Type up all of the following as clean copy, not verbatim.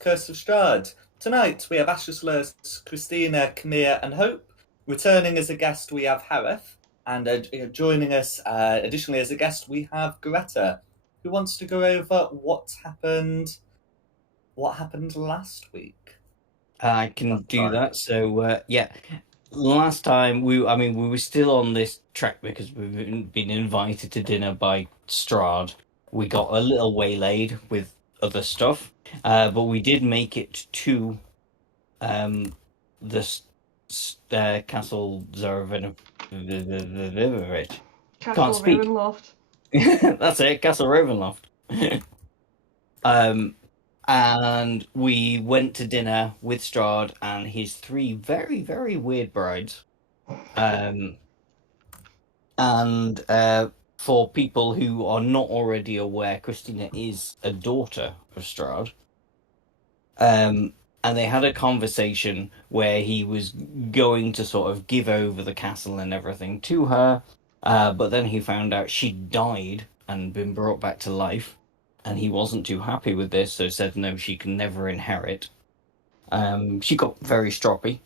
Curse of Strahd. Tonight we have Ashless, Christina, Camille, and Hope. Returning as a guest, we have Harith. And joining us additionally as a guest, we have Greta, who wants to go over what happened last week. I can do that. So, last time we were still on this track because we've been invited to dinner by Strahd. We got a little waylaid with other stuff, but we did make it to the Castle Zervin. Can't speak. Ravenloft. That's it, Castle Ravenloft. And we went to dinner with Strahd and his three very, very weird brides. And for people who are not already aware, Christina is a daughter of Strahd. And they had a conversation where he was going to sort of give over the castle and everything to her, but then he found out she'd died and been brought back to life. And he wasn't too happy with this, so said no, she can never inherit. She got very stroppy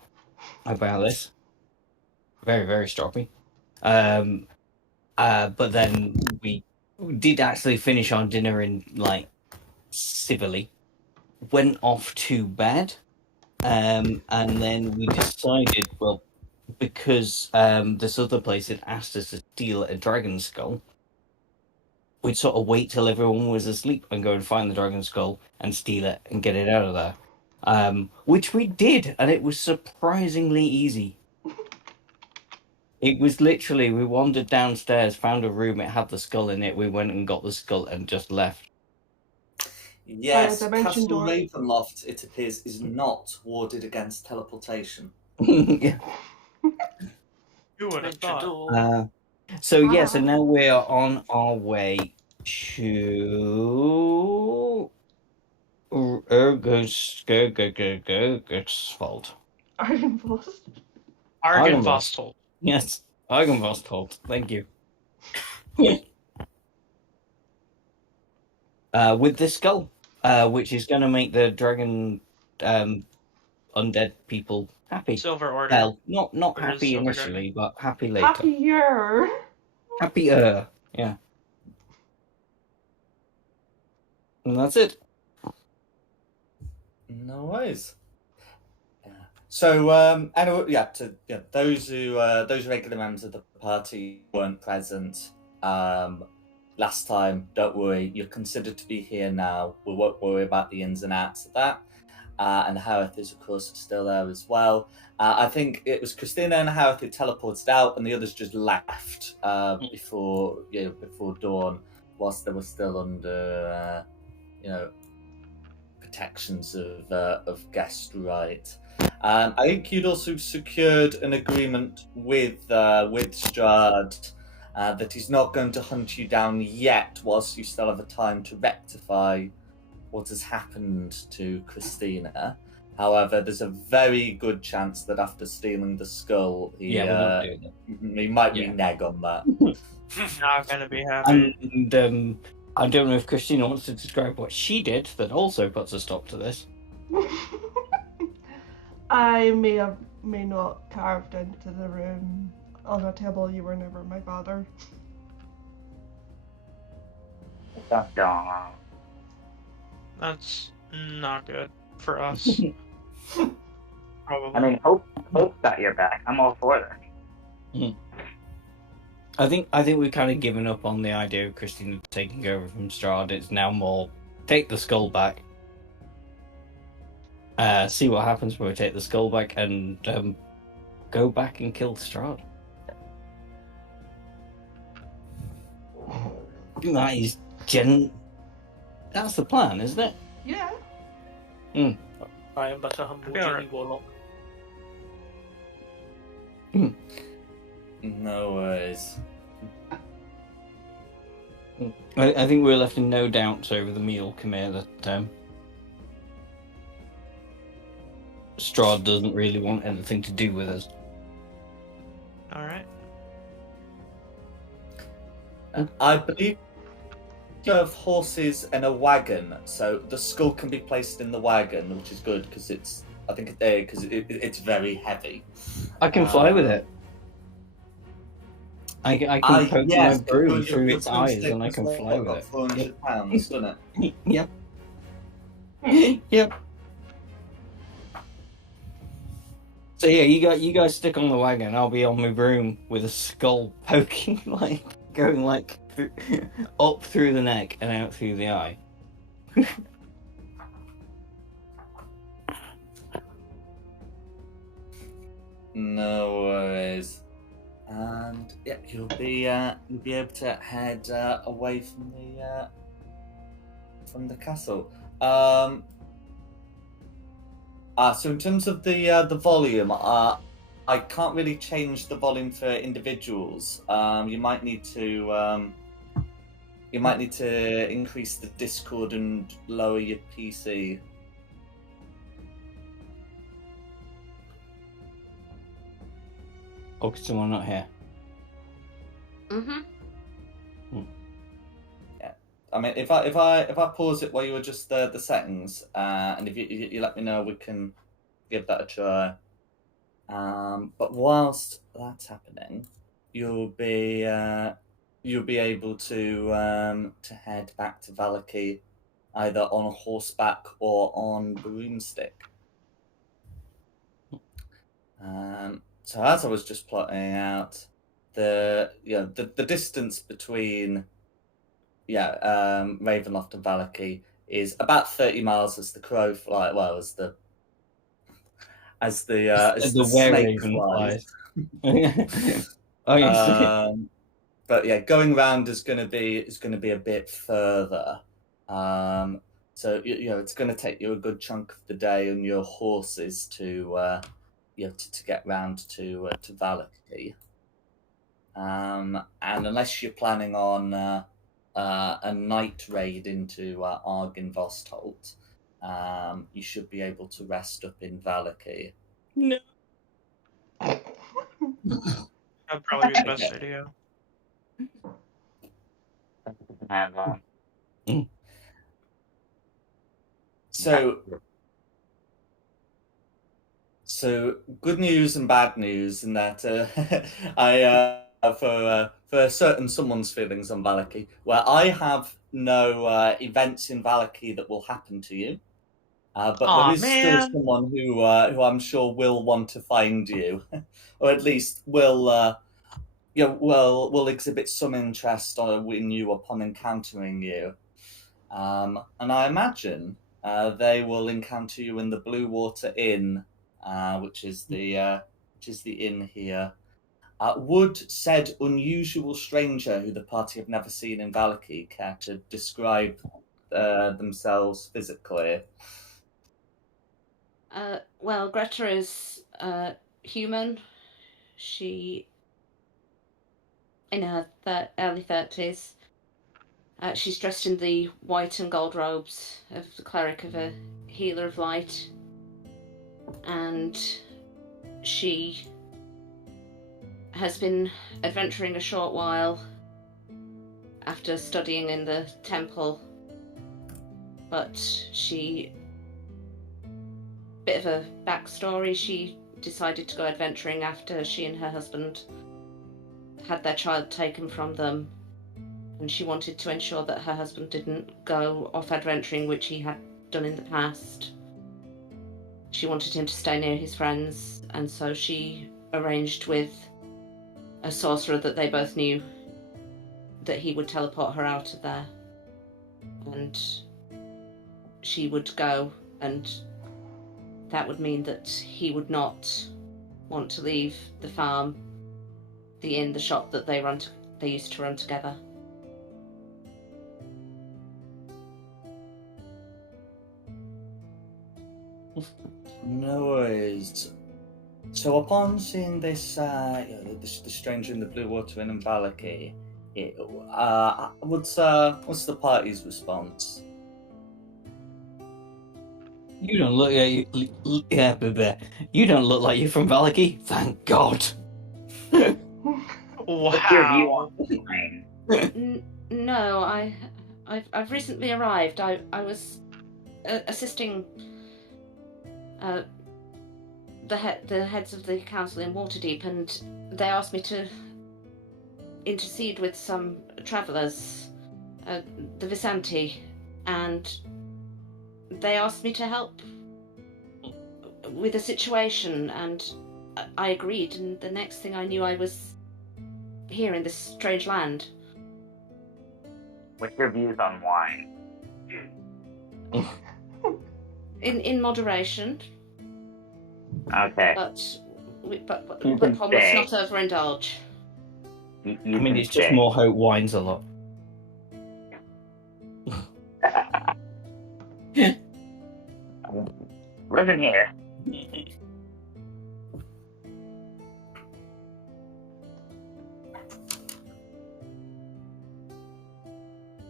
about this. Very, very stroppy. But then we did actually finish our dinner in, civilly. Went off to bed. And then we decided, well, because this other place had asked us to steal a dragon skull, we'd sort of wait till everyone was asleep and go and find the dragon skull and steal it and get it out of there. Which we did, and it was surprisingly easy. It was literally, we wandered downstairs, found a room, it had the skull in it, we went and got the skull and just left. Yes, Castle Ravenloft, it appears, is not warded against teleportation. Yeah. You would have thought. So now we are on our way to Argosfold. Argynvostholt. Yes, Argynvostholt. Thank you. With this skull, which is going to make the dragon undead people happy. Silver Order. Well, not happy initially, but happy later. Happier, yeah. And that's it. No worries. Yeah. So, anyway, those regular members of the party weren't present last time. Don't worry, you're considered to be here now. We won't worry about the ins and outs of that. And Harith is, of course, still there as well. I think it was Christina and Harith who teleported out, and the others just left before dawn, whilst they were still under, protections of guest right. I think you'd also secured an agreement with Strahd that he's not going to hunt you down yet, whilst you still have a time to rectify what has happened to Christina. However, there's a very good chance that after stealing the skull, he might renege on that. Not gonna be happy. And I don't know if Christina wants to describe what she did that also puts a stop to this. I may not carved into the room on a table. You were never my father. That's not good for us. Probably. I mean, Hope's got your back. I'm all for that. I think we've kind of given up on the idea of Christina taking over from Strahd. It's now more take the skull back, see what happens when we take the skull back, and go back and kill Strahd. That is That's the plan, isn't it? Yeah. I am but a humble genie warlock. No worries. I think we're left in no doubts over the meal, Camille, that Strahd doesn't really want anything to do with us. Alright. I believe of horses and a wagon, so the skull can be placed in the wagon, which is good because it's very heavy. I can fly with it. I can poke my broom through its eyes and I can fly with it. 400 pounds, doesn't it? Yep. Yep. So yeah, you guys stick on the wagon. I'll be on my broom with a skull poking, going up through the neck and out through the eye. No worries. And yeah, you'll be able to head away from the castle. So in terms of the volume, I can't really change the volume for individuals. You might need to increase the Discord and lower your PC. Oh, because someone not here. Yeah, I mean, if I pause it while you adjust the settings, and if you let me know, we can give that a try. But whilst that's happening, you'll be able to head back to Valaki, either on horseback or on broomstick. So as I was just plotting out, the distance between Ravenloft and Valaki is about 30 miles as the crow flies. Well, as the snake flies. Oh yes. But yeah, going round is going to be a bit further. So it's going to take you a good chunk of the day and your horses to get round to Valaki. And unless you're planning on a night raid into Argynvostholt, you should be able to rest up in Valaki. No. That'd probably be the best idea. So good news and bad news in that for certain someone's feelings on Valaki, where I have no events in Valaki that will happen to you, but there is still someone who I'm sure will want to find you, or at least will exhibit some interest in you upon encountering you, and I imagine they will encounter you in the Blue Water Inn. Which is the inn here. Would said unusual stranger, who the party have never seen in Valaki, care to describe themselves physically? Well, Greta is human. She in her early 30s. She's dressed in the white and gold robes of the cleric of a healer of light. And she has been adventuring a short while after studying in the temple, but bit of a backstory, she decided to go adventuring after she and her husband had their child taken from them, and she wanted to ensure that her husband didn't go off adventuring, which he had done in the past. She wanted him to stay near his friends, and so she arranged with a sorcerer that they both knew that he would teleport her out of there. And she would go, and that would mean that he would not want to leave the farm, the inn, the shop that they used to run together. No worries. So upon seeing this, the stranger in the Blue Water Inn in Valaki, what's the party's response? You don't look You don't look like you're from Valaki. Thank God. What's your view on mine? No, I've recently arrived. I was assisting the heads of the council in Waterdeep, and they asked me to intercede with some travellers, the Visanti, and they asked me to help with a situation, and I agreed, and the next thing I knew I was here in this strange land. What's your views on wine? In moderation, Okay. but You can promise stay. not overindulge. You I mean, can it's just stay. more hope wines a lot. Listen here.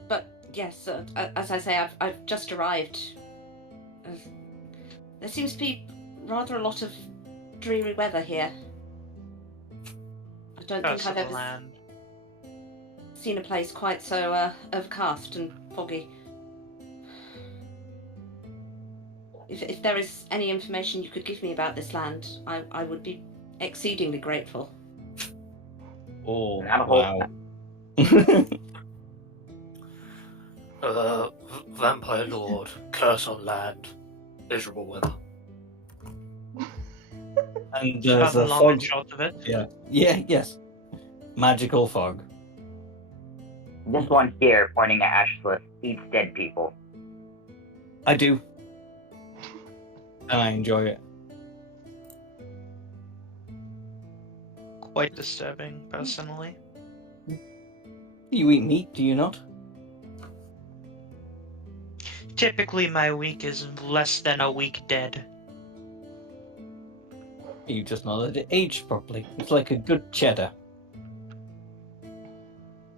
But yes, as I say, I've just arrived. There seems to be rather a lot of dreary weather here. I don't Curse think of I've the ever land. seen a place quite so overcast and foggy. If there is any information you could give me about this land, I would be exceedingly grateful. Oh, Not a whole wow. Vampire Lord, curse on land, miserable weather. And About there's the a long fog. and short of it. Yeah, yes. Magical fog. This one here, pointing at Ashless, eats dead people. I do. And I enjoy it. Quite disturbing, personally. You eat meat, do you not? Typically, my week is less than a week dead. You just not let it age properly. It's like a good cheddar.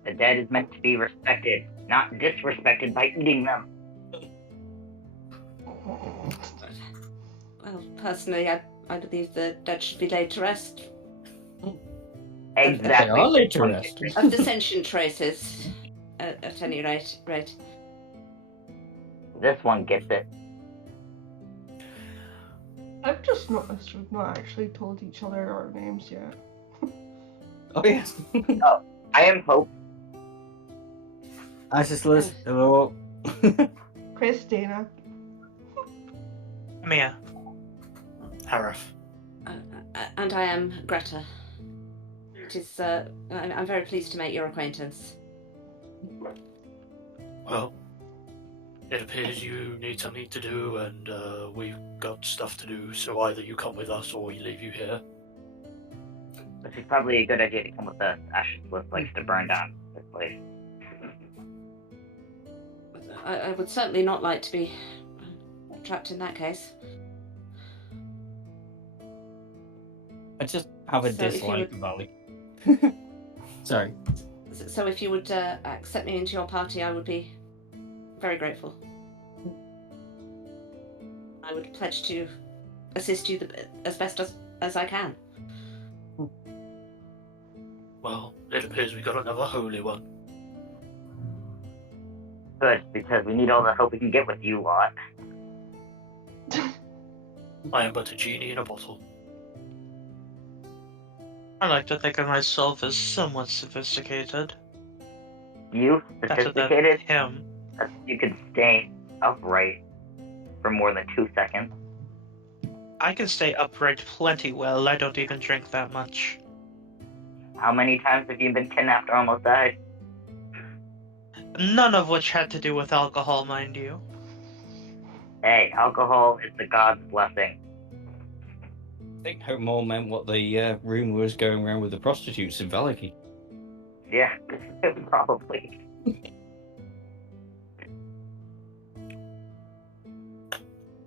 The dead is meant to be respected, not disrespected by eating them. Well, personally, I believe the dead should be laid to rest. Exactly. They are laid to rest. Of the sentient traces, at any rate. This one gets it. I've just noticed we've not actually told each other our names yet. Oh, yes. I am Hope. Ashless, hello. Christina. Mia. Harif. And I am Greta. It is. I'm very pleased to make your acquaintance. Well, it appears you need something to do, and we've got stuff to do, so either you come with us or we leave you here. Which is probably a good idea to come with us. Ashless likes to burn down this place. I would certainly not like to be trapped in that case. I just have a So if you dislike would- of Valley. Sorry. So if you would accept me into your party, I would be very grateful. I would pledge to assist you as best as I can. Well, it appears we got another holy one. Good, because we need all the help we can get with you lot. I am but a genie in a bottle. I like to think of myself as somewhat sophisticated. You, Better than sophisticated, him. you can stay upright for more than 2 seconds. I can stay upright plenty well. I don't even drink that much. How many times have you been kidnapped or almost died? None of which had to do with alcohol, mind you. Hey, alcohol is the god's blessing. I think Hope more meant what the rumour was going around with the prostitutes in Valaki. Yeah, probably.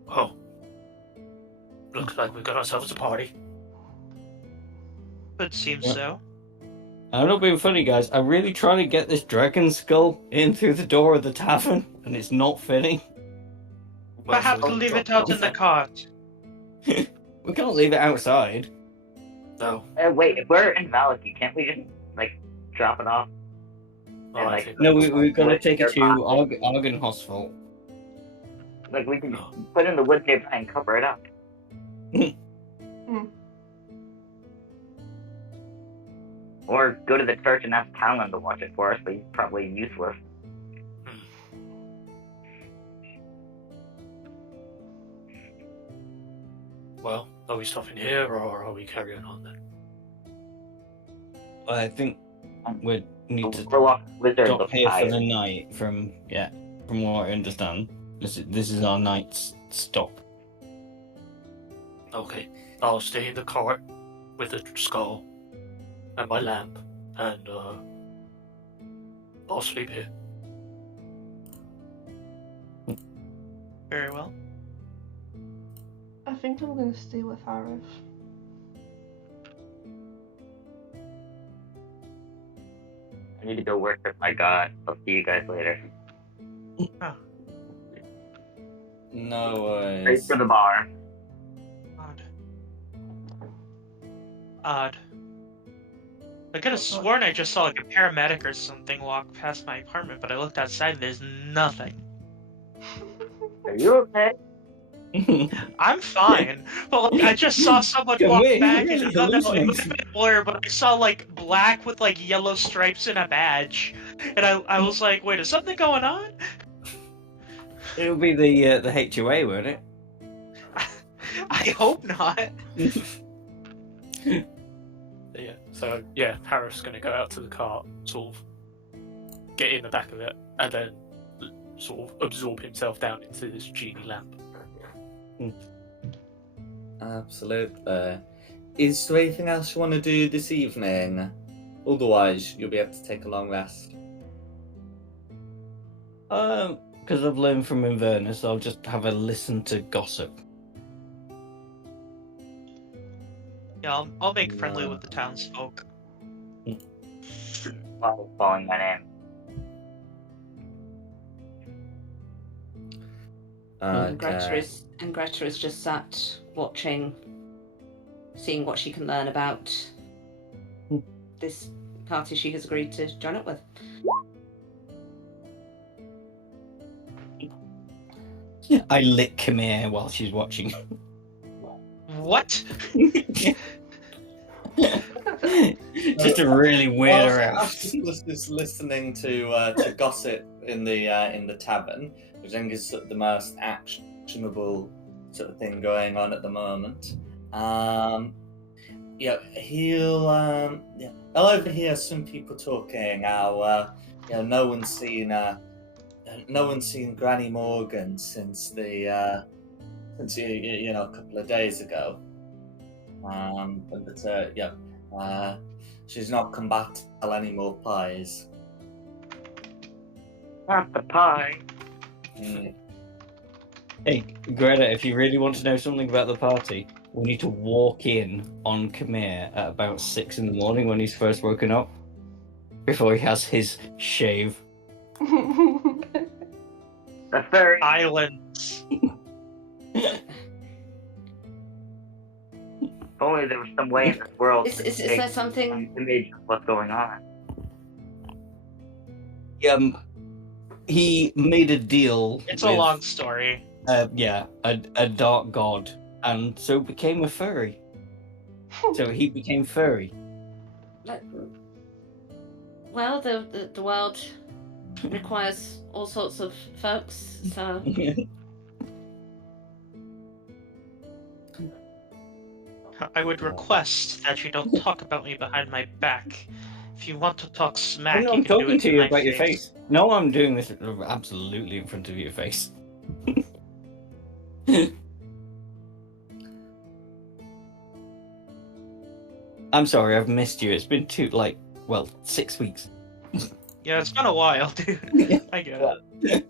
Oh. Looks like we've got ourselves a party. It seems Yeah. so. I'm not being funny, guys. I'm really trying to get this dragon skull in through the door of the tavern, and it's not fitting. Well, Perhaps so leave drop it out off in the then. cart. We can't leave it outside. No. Wait, if we're in Valaki, can't we just, drop it off? Oh, And, I like, think No, that's we've got to wood take it to nearby. Argon Hospital. Like, we can Oh. put in the wood nearby and cover it up. Or go to the church and ask Talon to watch it for us, but he's probably useless. Well, are we stopping here or are we carrying on then? I think we need The to warlock wizard stop looks here for tired. the night. From what I understand, this is our night's stop. Okay, I'll stay in the cart with the skull and my lamp, and I'll sleep here. Very well. I think I'm going to stay with Arif. I need to go worship my god. I'll see you guys later. No Straight worries. to the bar. Odd. I could have sworn I just saw like a paramedic or something walk past my apartment, but I looked outside and there's nothing. Are you okay? I'm fine, but like I just saw someone Yeah, walk we're back really and I don't know, it hallucinating. might have been a blur, but I saw like black with like yellow stripes and a badge, and I was like, wait, is something going on? It'll be the HOA, won't it? I hope not. Yeah. So yeah, Harris gonna go out to the cart, sort of get in the back of it, and then sort of absorb himself down into this genie lamp. Absolutely. Is there anything else you want to do this evening? Otherwise, you'll be able to take a long rest. Because I've learned from Inverness, I'll just have a listen to gossip. Yeah, I'll make friendly with the townsfolk. While calling my name. And Okay. Greta is just sat watching, seeing what she can learn about this party she has agreed to join up with. I lick Khmer while she's watching. What? Just to really weird her out. Ashley is listening to gossip in the tavern, which I think is sort of the most actionable sort of thing going on at the moment. He'll overhear some people talking how no one's seen Granny Morgan since a couple of days ago. She's not come back to tell any more pies. Not the pie. Hey, Greta, if you really want to know something about the party, we need to walk in on Khmer at about 6 in the morning when he's first woken up, before he has his shave. The furry. Islands. If only there was some way in this world Is to there take something? an image of what's going on. He made a deal. It's with, a long story. a dark god, and so became a furry. So he became furry. Well, the world requires all sorts of folks, so I would request that you don't talk about me behind my back. If you want to talk smack, No, you I'm can do talking it to to you my about your face. No, I'm doing this absolutely in front of your face. I'm sorry, I've missed you. It's been 6 weeks. Yeah, it's been a while, dude. I get it.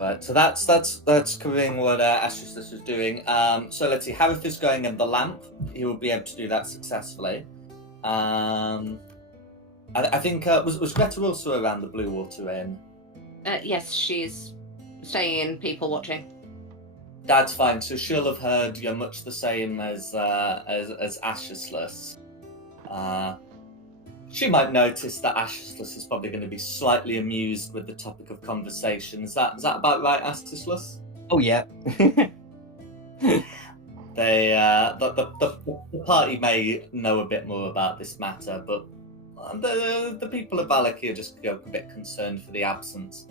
Right, so that's covering what Ashes was doing. So let's see, Harith is going in the lamp. He will be able to do that successfully. I think was Greta also around the Blue Water Inn? yes, she's staying in, people watching. That's fine. So she'll have heard much the same as Ashesless. She might notice that Ashless is probably going to be slightly amused with the topic of conversation. Is that about right, Ashless? Oh yeah. They the party may know a bit more about this matter, but the people of Valaki are just a bit concerned for the absence.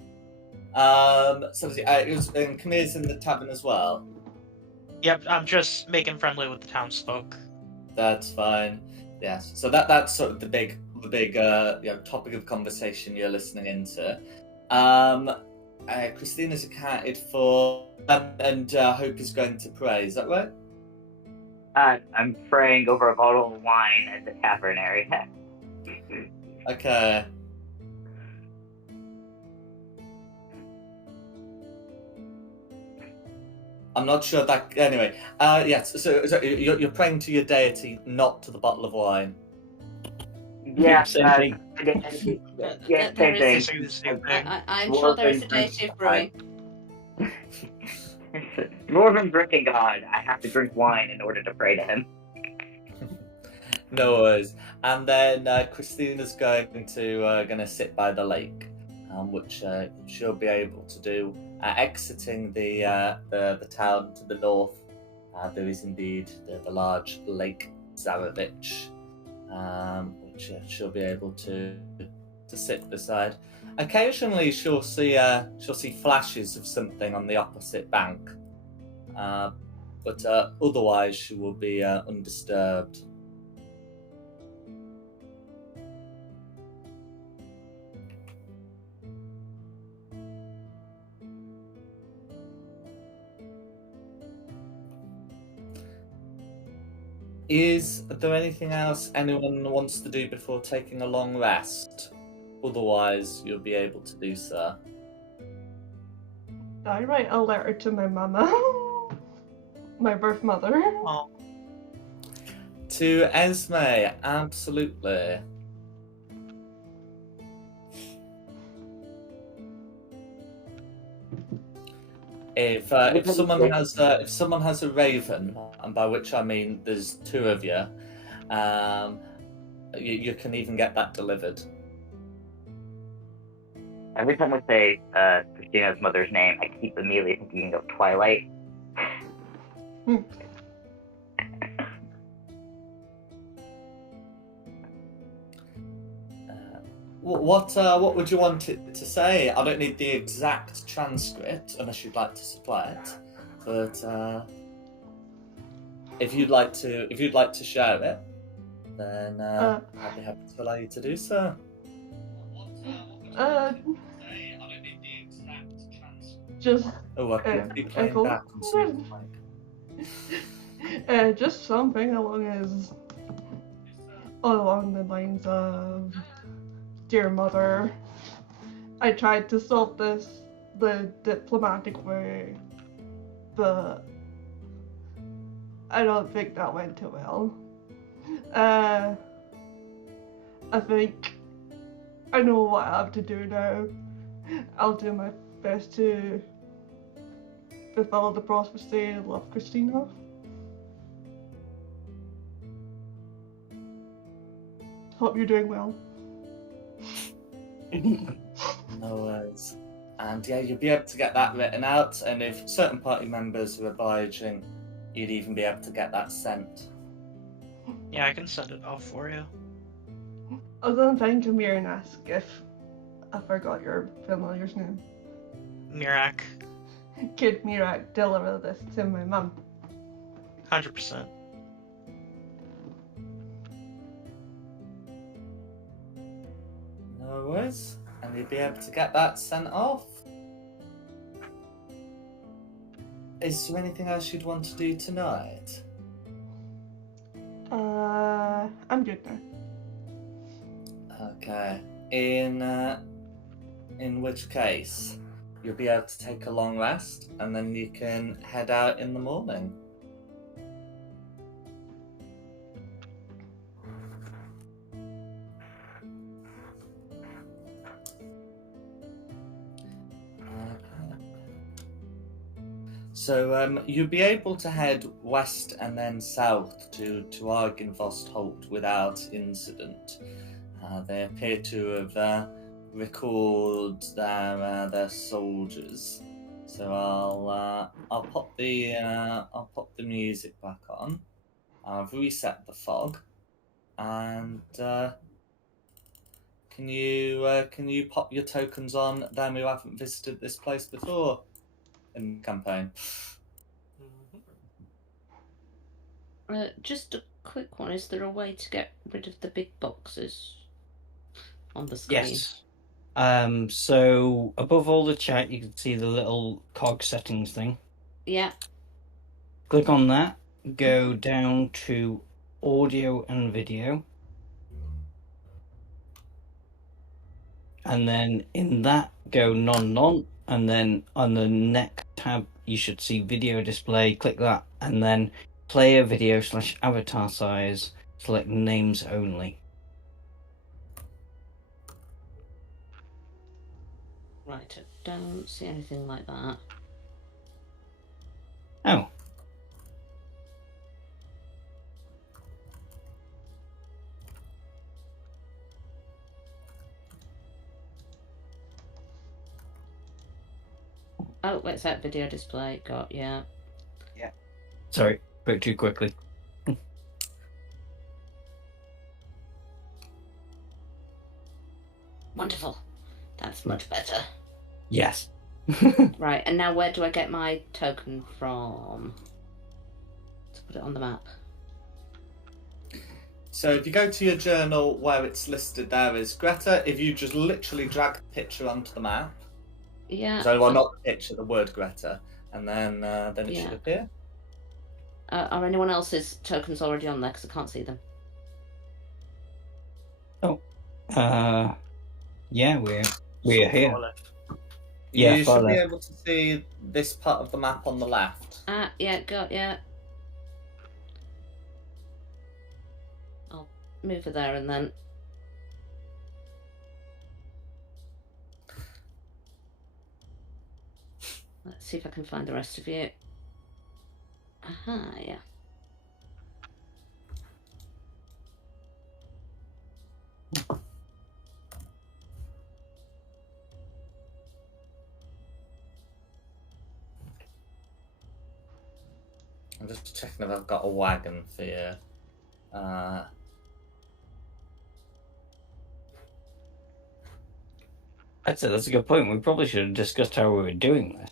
So Kamir's in the tavern as well. Yep, I'm just making friendly with the townsfolk. That's fine. Yes. So that's sort of the big topic of conversation you're listening into. Christina's accounted for, and Hope is going to pray. Is that right? I'm praying over a bottle of wine at the tavern area. Okay. I'm not sure that. Anyway, yes. So you're praying to your deity, not to the bottle of wine. Yeah, Same thing. Yeah, same thing. Basically the same thing. I'm sure there is a deity of brewing. Dwarven drinking god. I have to drink wine in order to pray to him. No worries. And then Christina's going to sit by the lake, which she'll be able to do. Exiting the town to the north, there is indeed the large Lake Zarovich, which she'll be able to sit beside. Occasionally, she'll see flashes of something on the opposite bank, but otherwise she will be undisturbed. Is there anything else anyone wants to do before taking a long rest? Otherwise, you'll be able to do so. I write a letter to my mama, my birth mother. Oh, To Esme, absolutely. If someone has a raven, and by which I mean there's two of you, you can even get that delivered. Every time I say Christina's mother's name, I keep immediately thinking of Twilight. What would you want it to say? I don't need the exact transcript unless you'd like to supply it, but if you'd like to share it, then I'd be happy to allow you to do so. Just Oh, I can be playing echo. back and see like. Just something along the lines of, dear mother, I tried to solve this the diplomatic way, but I don't think that went too well. I think I know what I have to do now. I'll do my best to fulfill the prophecy and love Christina. Hope you're doing well. No worries. And yeah, you'll be able to get that written out, and if certain party members are obliging, you'd even be able to get that sent. yeah, I can send it off for you. I was gonna thank Amir and ask if I forgot your familiar's name. Mirak, Kid Mirak, deliver this to my mum. 100%. No worries. And you'll be able to get that sent off. Is there anything else you'd want to do tonight? I'm good now. Okay. In which case, you'll be able to take a long rest, and then you can head out in the morning. So you'll be able to head west and then south to Argynvost Holt without incident. They appear to have recalled their soldiers. So I'll pop the music back on. I've reset the fog, and can you pop your tokens on them who haven't visited this place before in the campaign? Just a quick one. Is there a way to get rid of the big boxes on the screen? Yes. So above all the chat, you can see the little cog settings thing. Yeah. Click on that. Go down to audio and video. And then in that, go non, and then on the next tab, you should see video display. Click that, and then player video / avatar size. Select names only. Right, I don't see anything like that. Oh. Oh, where's that video display? Got, yeah. Yeah. Sorry, spoke too quickly. Wonderful. That's much better. Yes. Right, and now where do I get my token from? To put it on the map. So if you go to your journal where it's listed there is Greta, if you just literally drag the picture onto the map. Yeah. So well, not the picture, the word Greta, and then it should appear. Are anyone else's tokens already on there? Because I can't see them. Oh. Yeah, we're here. You Yeah, should be able to see this part of the map on the left. Yeah, got, yeah. I'll move her there and then. Let's see if I can find the rest of you. Aha, yeah. I'm just checking if I've got a wagon for you. I'd say that's a good point. We probably should have discussed how we were doing this.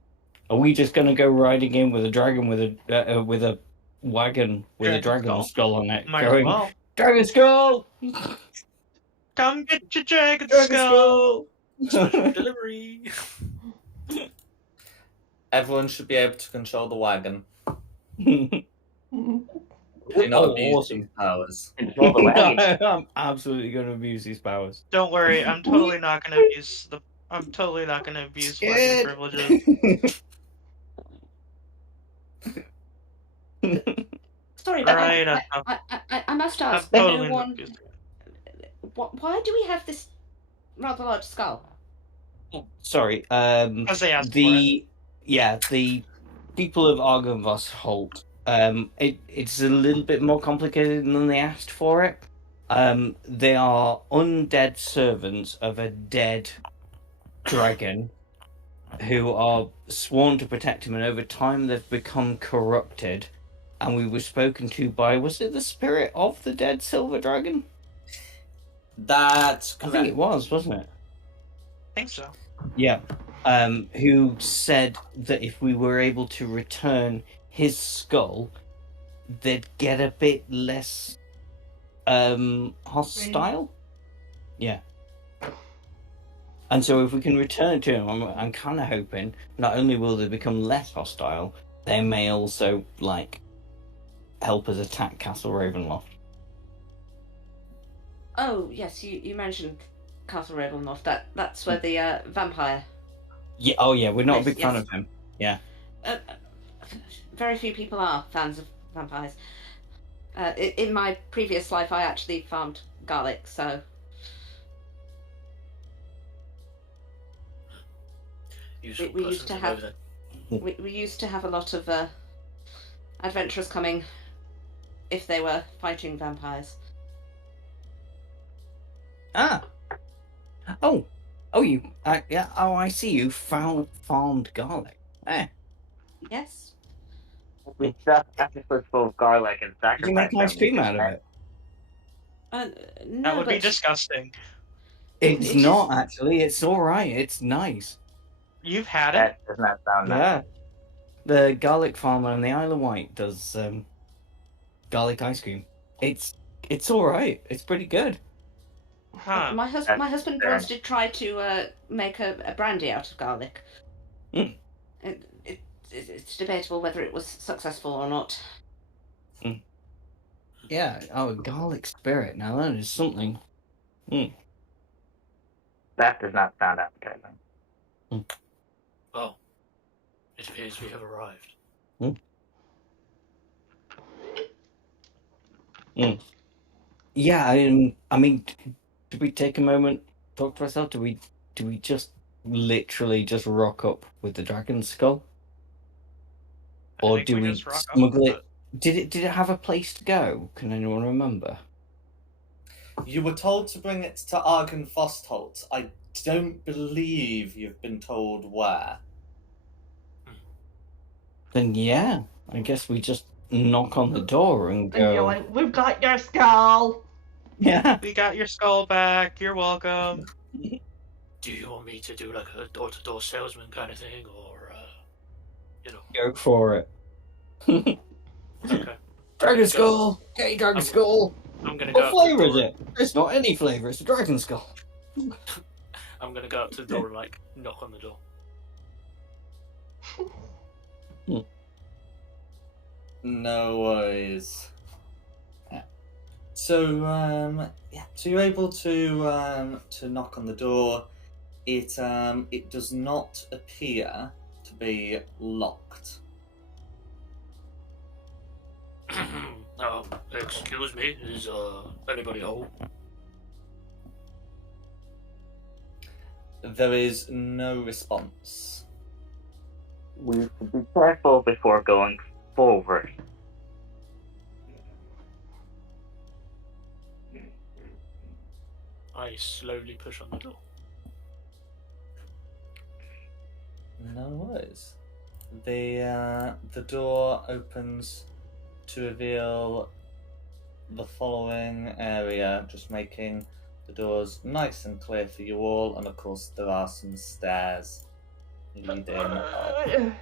Are we just going to go riding in with a dragon with a wagon with a dragon skull on it? Might as well. Dragon skull! Come get your dragon Dragon skull! Special delivery. Everyone should be able to control the wagon. Mhm. Do not Oh, abuse awesome. these powers. Control the wagon. I'm absolutely going to abuse these powers. Don't worry, I'm totally not gonna abuse wagon privileges. Sorry, but Right, I must I'm ask. totally no not one. abusing Why do we have this rather large skull? Sorry. Because they asked for it. The people of Argynvost Holt. It's a little bit more complicated than they asked for it. They are undead servants of a dead dragon who are sworn to protect him, and over time they've become corrupted. And we were spoken to by, was it the spirit of the dead silver dragon? That's I correct. think it was, wasn't it? I think so. Yeah. Who said that if we were able to return his skull, they'd get a bit less hostile. Yeah. And so if we can return it to him, I'm kind of hoping not only will they become less hostile, they may also help us attack Castle Ravenloft. Oh yes, you mentioned Castle Ravenloft. That's where the vampire. Yeah. Oh yeah, we're not a Yes, big fan yes. of him. Yeah. Very few people are fans of vampires. In my previous life, I actually farmed garlic, so. Useful We person used to know have- then. We used to have a lot of adventurers coming if they were fighting vampires. Ah. Oh. Oh, you. Yeah. Oh, I see. You farmed garlic. Eh. Yes. We stuff after full of garlic and Did you make sacrifice ice them. cream out of it? No, That would be but disgusting. It's It not is- actually. It's all right. It's nice. You've had it? That does not sound nice. Yeah. The garlic farmer on the Isle of Wight does garlic ice cream. It's all right. It's pretty good. Huh. my That's husband fair. once did try to make a brandy out of garlic. Mm. It's debatable whether it was successful or not. Yeah. Oh, garlic spirit. Now that is something. That does not sound appetizing. Well, it appears we have arrived. Yeah. I mean, do we take a moment, talk to ourselves? Do we just literally just rock up with the dragon skull, I or think do we just rock up smuggle with it? Did it have a place to go? Can anyone remember? You were told to bring it to Argon Fostholt. I don't believe you've been told where. Then yeah, I guess we just knock on the door and And you're go. like, we've got your skull. Yeah. We got your skull back. You're welcome. Do you want me to do like a door-to-door salesman kind of thing, or Go for it. Okay. Dragon skull. Hey, dragon skull. I'm gonna go What up to the flavour is door. it? It's not any flavour. It's a dragon skull. I'm gonna go up to the door and like knock on the door. No worries. Yeah. So so you're able to knock on the door. It does not appear to be locked. Excuse me, is anybody home? There is no response. We should be careful before going forward. I slowly push on the door. No worries. The door opens to reveal the following area, just making the doors nice and clear for you all, and of course there are some stairs leading up.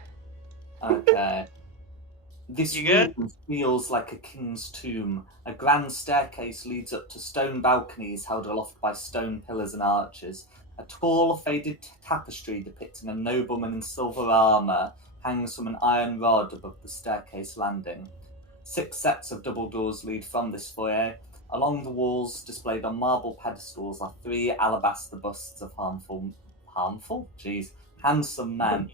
Okay. This You good? room feels like a king's tomb. A grand staircase leads up to stone balconies held aloft by stone pillars and arches. A tall, faded tapestry depicting a nobleman in silver armour hangs from an iron rod above the staircase landing. 6 sets of double doors lead from this foyer. Along the walls, displayed on marble pedestals, are 3 alabaster busts of handsome men.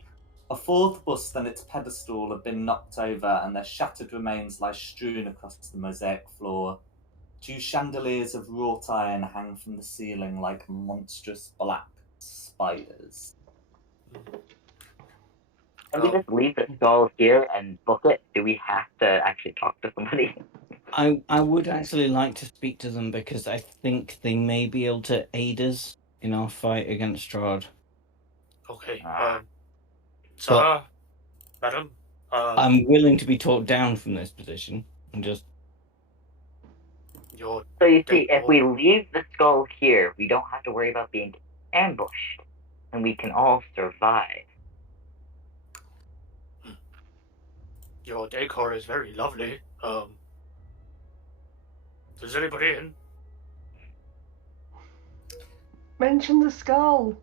A 4th bust and its pedestal have been knocked over, and their shattered remains lie strewn across the mosaic floor. 2 chandeliers of wrought iron hang from the ceiling like monstrous black spiders. Can we just leave the skull here and book it? Do we have to actually talk to somebody? I would actually like to speak to them because I think they may be able to aid us in our fight against STRAUD. Okay. Ah. Sir, madam. I'm willing to be talked down from this position and just. You're So you see, if we leave the skull here, we don't have to worry about being ambushed, and we can all survive. Your decor is very lovely. Is anybody in? Mention the skull.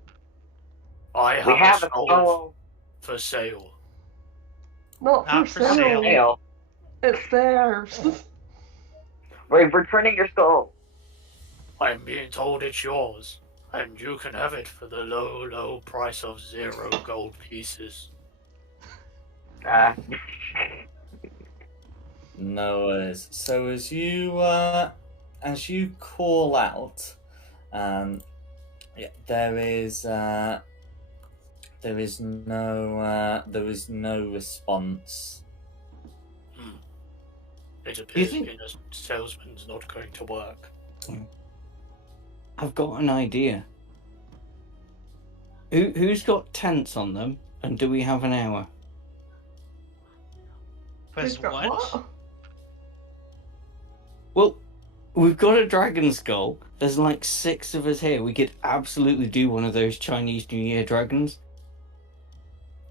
I We have a a skull skull for sale. Not Not for for sale. sale. sale. It's theirs. We're returning your skull. I'm being told it's yours, and you can have it for the low, low price of 0 gold pieces. No worries. So as you call out, there's There is no response. It appears think- being a salesman's not going to work. I've got an idea. Who's got tents on them, and do we have an hour? Who's Because got what? Well, we've got a dragon skull. There's like 6 of us here. We could absolutely do one of those Chinese New Year dragons.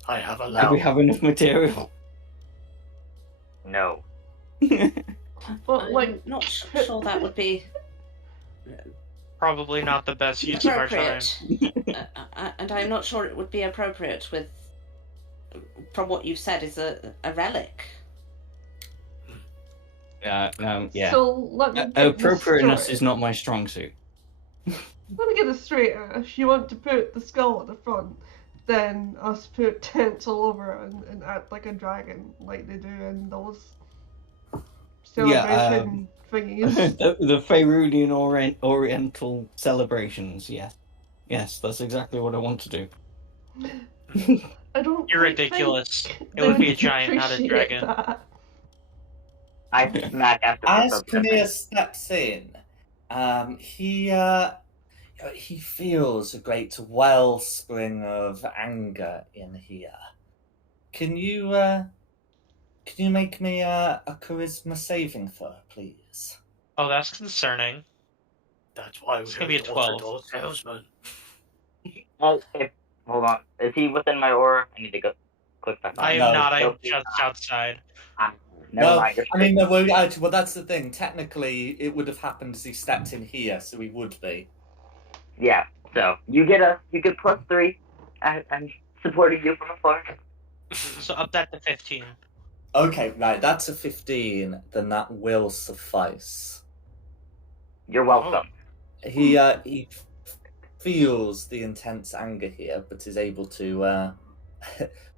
I have a Do lamp. we have enough material? No. Well, like, I'm not sure that would be Probably not the best use of our time. appropriate. And I'm not sure it would be appropriate with, from what you've said, is a relic. Yeah. so let me get this Appropriateness straight. is not my strong suit. Let me get this straight. If you want to put the skull at the front, then us put tents all over it and act like a dragon, like they do in those celebration thingies. the Faerunian Oriental celebrations, yes. Yes, that's exactly what I want to do. I don't. You're quite think ridiculous. It they would be a giant, not a appreciate dragon. that. I smack after As Kinnear steps in, he feels a great wellspring of anger in here. Can you make me a charisma saving throw, please? Oh, that's concerning. That's why It's we gonna be a have a 12. salesman. Hold on. Is he within my aura? I need to go click back on I him. am No, not. I'm nope, he's just not. outside. Never mind. You're I mean, no, well, actually, well, that's the thing. Technically, it would have happened as he stepped in here, so he would be. Yeah. So you get +3. I'm supporting you from afar. So up that to 15. Okay, right, that's a 15, then that will suffice. You're welcome. He feels the intense anger here, but is able to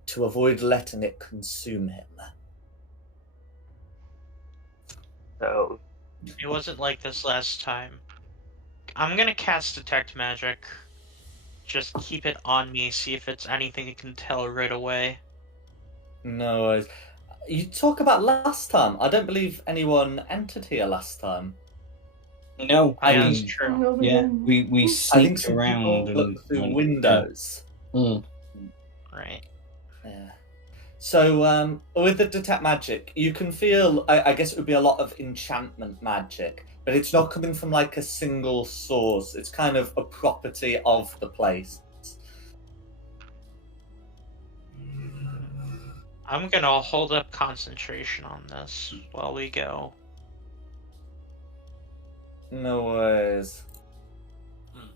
to avoid letting it consume him. So It wasn't like this last time. I'm gonna cast Detect Magic. Just keep it on me, see if it's anything you can tell right away. No worries. You talk about last time. I don't believe anyone entered here last time. No, I Yeah, mean, that's true. No, yeah, didn't. we I think sneaked some around people and looked through went- windows. Mm. Right. Yeah. So, with the detect magic, you can feel. I guess it would be a lot of enchantment magic, but it's not coming from like a single source. It's kind of a property of the place. I'm gonna hold up concentration on this while we go. No worries.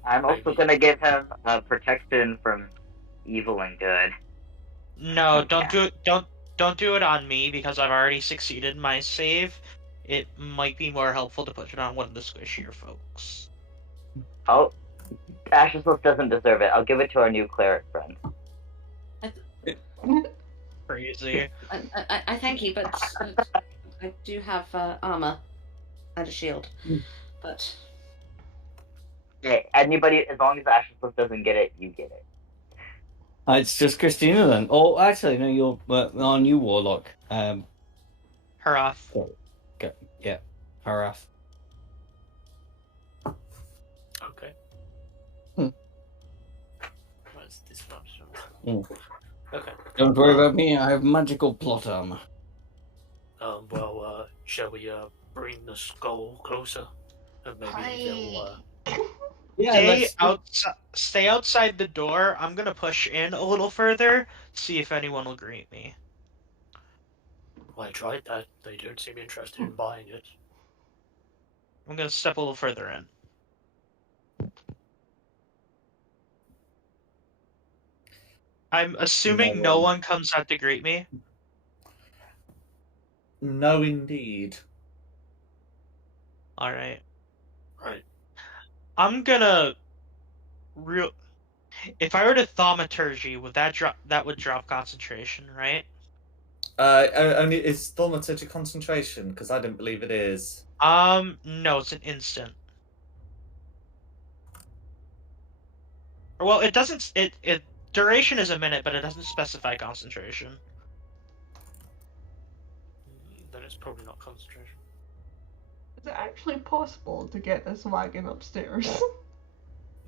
I'm also gonna give him protection from evil and good. No, don't Yeah. do it. Don't do it on me because I've already succeeded my save. It might be more helpful to put it on one of the squishier folks. Oh, Ashless doesn't deserve it. I'll give it to our new cleric friend. Crazy. I thank you, but I do have armor and a shield. But Hey, anybody, as long as Ashless doesn't get it, you get it. It's just Christina then. Oh, actually, no, you're our new warlock. Hurrah. Yeah, Harath. Okay. Hmm. Where's this option? Hmm. Okay. Don't worry about me. I have magical plot armor. Well, shall we bring the skull closer? And maybe they'll Yeah, Stay outside the door. I'm gonna push in a little further, see if anyone will greet me. I tried that. They don't seem interested in buying it. I'm gonna step a little further in. I'm assuming no one comes out to greet me. No, indeed. All right. Right. I'm gonna If I were to thaumaturgy, would that drop? That would drop concentration, right? Only it's thaumaturgy concentration because I don't believe it is. No, it's an instant. Or, well, it doesn't. It Duration is a minute, but it doesn't specify concentration. Then it's probably not concentration. Is it actually possible to get this wagon upstairs?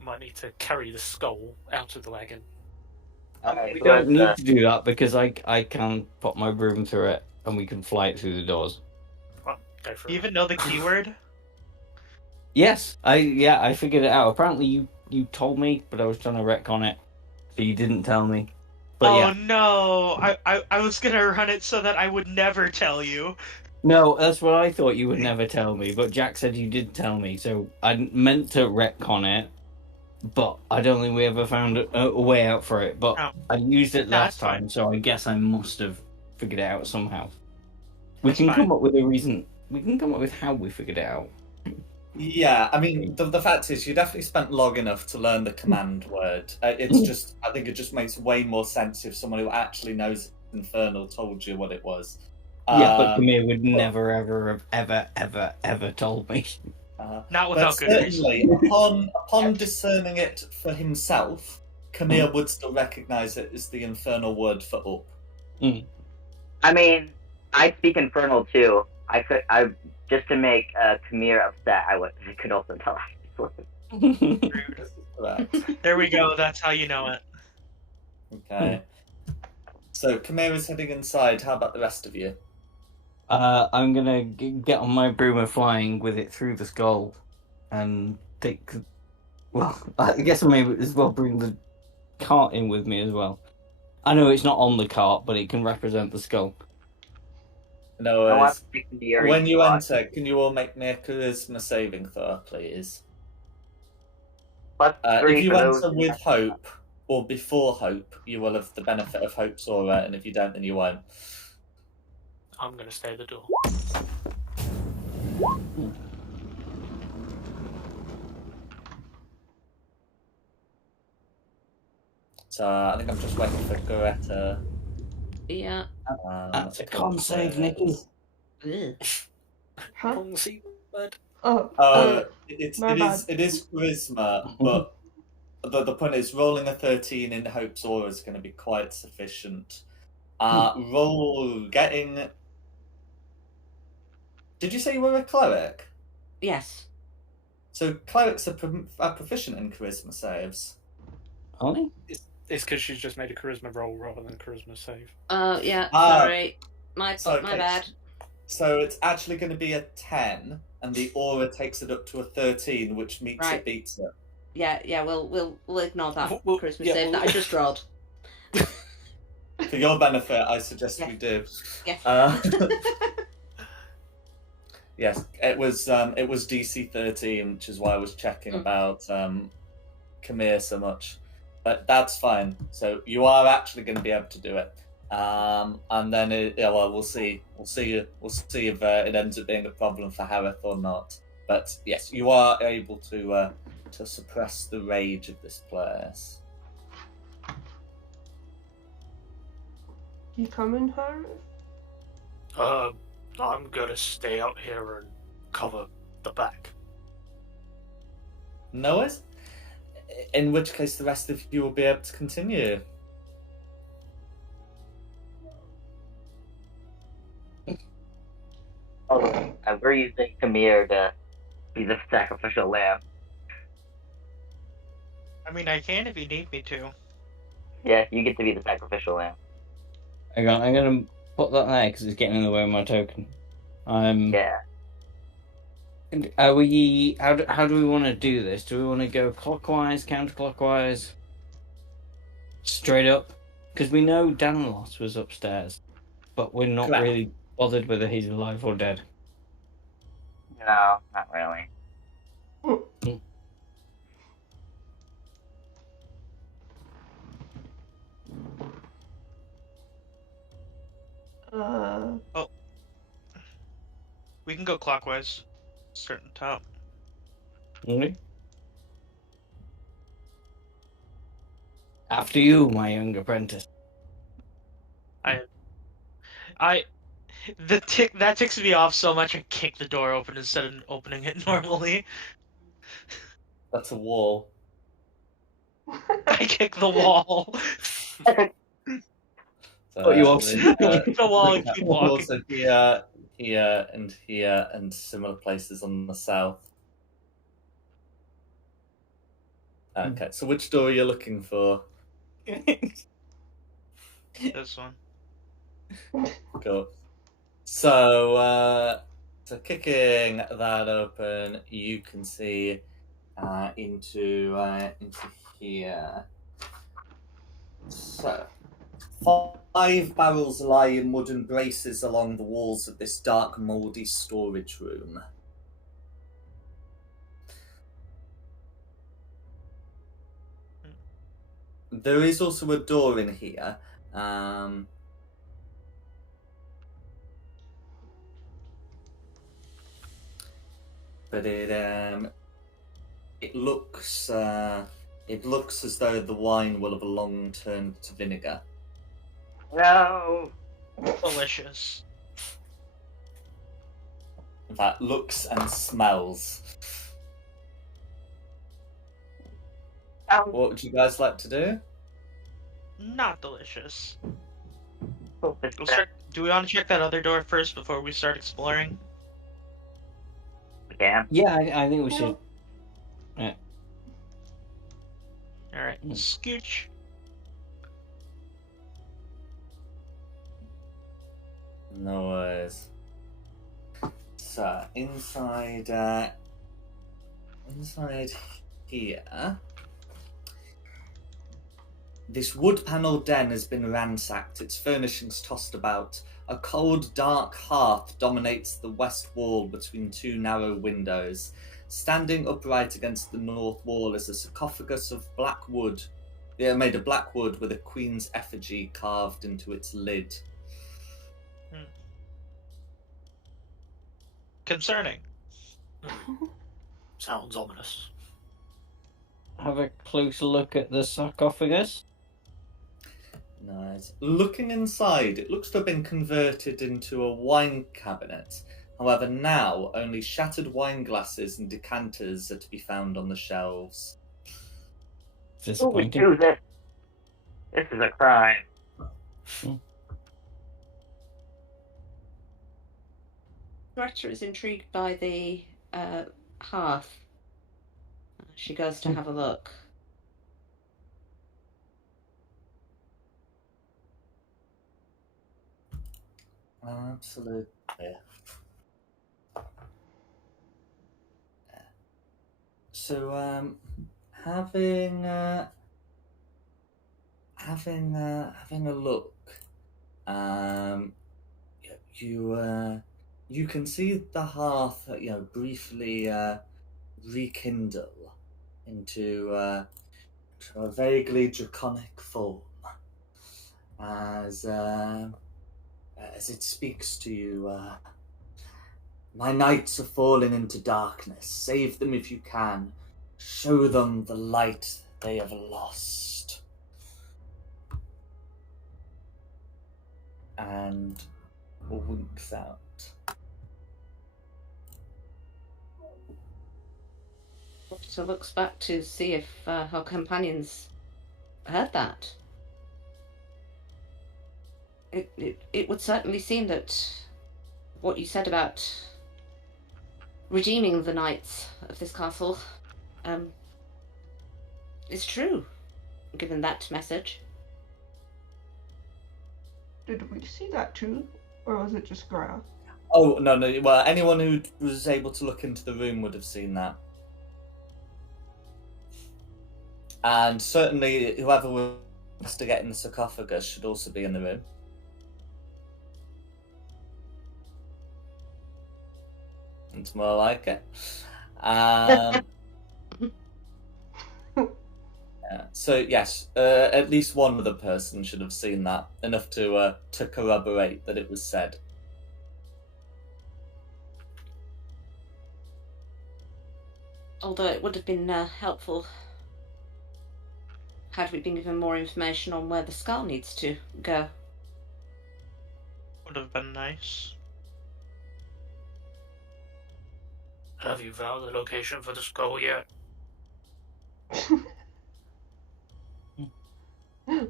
Might need to carry the skull out of the wagon. Alright, We so don't let's, need to do that because I can put my broom through it and we can fly it through the doors. Well, go for Do you it. even know the keyword? Yes, I figured it out. Apparently you told me, but I was trying to retcon it, so you didn't tell me. But Oh yeah, no! I was gonna run it so that I would never tell you. no, that's what I thought you would never tell me. But Jack said you did tell me, so I meant to retcon it, but I don't think we ever found a way out for it. But Oh. I used it No, last that's fine. time, so I guess I must have figured it out somehow. We That's can fine. come up with a reason. We can come up with how we figured it out. Yeah, I mean, the fact is, you definitely spent long enough to learn the command word. It's just, I think it just makes way more sense if someone who actually knows Infernal told you what it was. Yeah, but Camille would never, ever, have ever told me. Not But without good reason. certainly, upon discerning it for himself, Camille would still recognise it as the Infernal word for up. I mean, I speak Infernal too. I just to make Kamir upset, I could also tell her. Correct. There we go. That's how you know it. Okay. So Camille is heading inside. How about the rest of you? I'm gonna get on my broom of flying with it through the skull, and take. Well, I guess I may as well bring the cart in with me as well. I know it's not on the cart, but it can represent the skull. No I want worries. to stick to the area When you spot. enter, can you all make me a charisma saving throw, please? Plus If 3 you for those. enter with hope or before hope, you will have the benefit of hope's aura, and if you don't, then you won't. I'm going to stay at the door. So I think I'm just waiting for Greta. Yeah. That's a con save, Nicky. Ugh. Huh? Wrong C word. Oh, It my bad. is charisma, but the point is rolling a 13 in Hope's aura is going to be quite sufficient. Roll getting. Did you say you were a cleric? Yes. So clerics are proficient in charisma saves. Are they? It's because she's just made a charisma roll rather than charisma save. Yeah, Ah, sorry. My okay. bad. So it's actually going to be a 10, and the aura takes it up to a 13, which meets Right. it, beats it. Yeah, we'll ignore that Well, Christmas yeah, save that I just rolled. For your benefit, I suggest Yeah. we do. Yeah. Yes, it was DC 13, which is why I was checking about Kamir so much. But that's fine. So you are actually going to be able to do it. And then we'll see if it ends up being a problem for Harith or not. But yes, you are able to suppress the rage of this place. You coming, Harry? I'm gonna stay out here and cover the back. No worries. In which case, the rest of you will be able to continue. We're using Kamir to be the sacrificial lamb. I mean, I can if you need me to. Yeah, you get to be the sacrificial lamb. I'm gonna put that there because it's getting in the way of my token. Yeah. Are we? How do we want to do this? Do we want to go clockwise, counterclockwise, straight up? Because we know Danalos was upstairs, but we're not Correct. really bothered whether he's alive or dead. No, not really. We can go clockwise. Certain top. Really? After you, my young apprentice. That ticks me off so much. I kick the door open instead of opening it normally. That's a wall. I kick the wall. So, What you so also Kick the wall and keep walking. also here, and similar places on the south. Okay, so which door are you looking for? This one. Cool. So, kicking that open, you can see into here. So, 5 barrels lie in wooden braces along the walls of this dark, mouldy storage room. There is also a door in here. But it looks as though the wine will have long turned to vinegar. No. Delicious. In fact, looks and smells. What would you guys like to do? Not delicious. Oh, it's We'll start, do we want to check that other door first before we start exploring? Yeah. Yeah, I think we should. Alright, scooch. No worries. So inside here, this wood-panelled den has been ransacked, its furnishings tossed about. A cold, dark hearth dominates the west wall between 2 narrow windows. Standing upright against the north wall is a sarcophagus of black wood, made of black wood with a queen's effigy carved into its lid. Concerning. Sounds ominous. Have a closer look at the sarcophagus. Nice. Looking inside, it looks to have been converted into a wine cabinet. However, now only shattered wine glasses and decanters are to be found on the shelves. Who would Disappointing. do this? This is a crime. Greta is intrigued by the hearth. She goes to have a look. Absolutely. So, having a look, you can see the hearth, briefly rekindle into a vaguely draconic form as it speaks to you. My knights are fallen into darkness. Save them if you can. Show them the light they have lost. And winks out. So looks back to see if her companions heard that. It would certainly seem that what you said about redeeming the knights of this castle is true, given that message. Did we see that too? Or was it just Greta? Oh, no. Well, anyone who was able to look into the room would have seen that. And certainly whoever wants to get in the sarcophagus should also be in the room. It's more like it. So yes, at least one other person should have seen that, enough to corroborate that it was said. Although it would have been helpful had we been given more information on where the skull needs to go. Would have been nice. Have you found the location for the skull yet?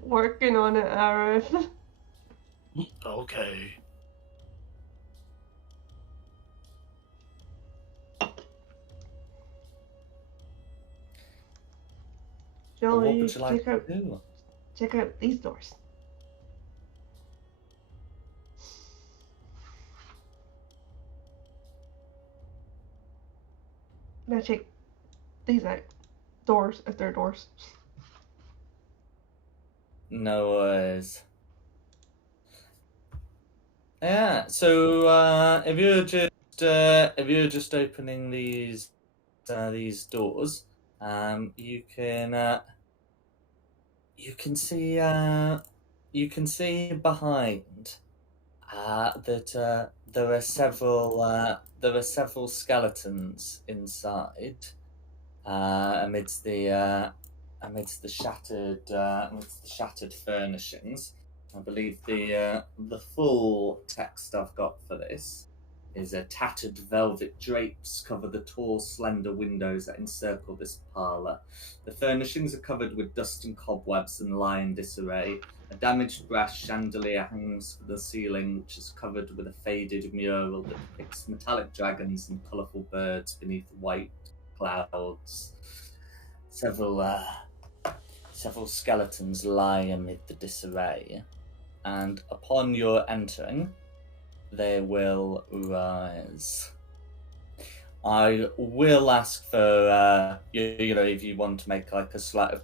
Working on it, Aerith. Okay. Well, what Joey, would you like to do? check out these doors. Now check these out. Doors, if they're doors. No worries. Yeah. So if you're just opening these doors, you can see behind that there are several skeletons inside amidst the shattered furnishings. I believe the full text I've got for this is tattered velvet drapes cover the tall, slender windows that encircle this parlour. The furnishings are covered with dust and cobwebs and lie in disarray. A damaged brass chandelier hangs from the ceiling, which is covered with a faded mural that depicts metallic dragons and colourful birds beneath white clouds. Several skeletons lie amid the disarray, and upon your entering, they will rise. I will ask for if you want to make like a sleight of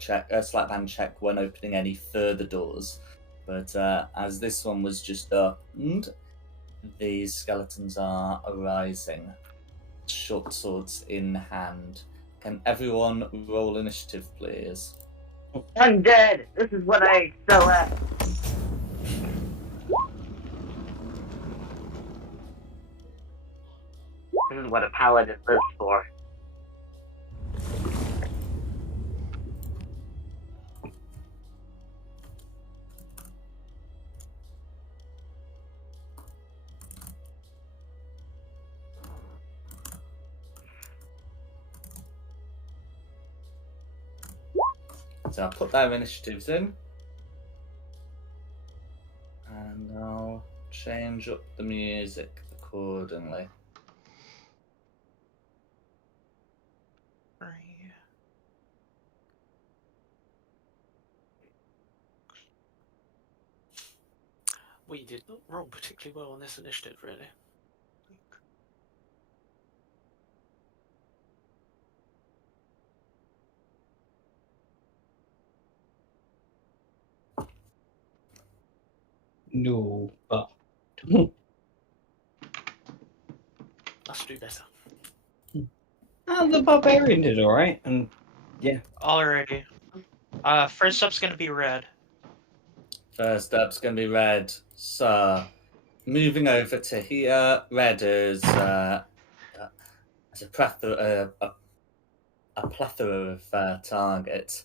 hand check when opening any further doors. But as this one was just opened, these skeletons are arising, short swords in hand. Can everyone roll initiative, please? Undead! This is what I excel at. This is what a paladin lives for. So I'll put their initiatives in, and I'll change up the music accordingly. We did not roll particularly well on this initiative, really. No, but Let's do better. the barbarian did all right, and yeah. Alrighty. First up's gonna be red. First up's going to be red. So, moving over to here, red is a plethora of targets.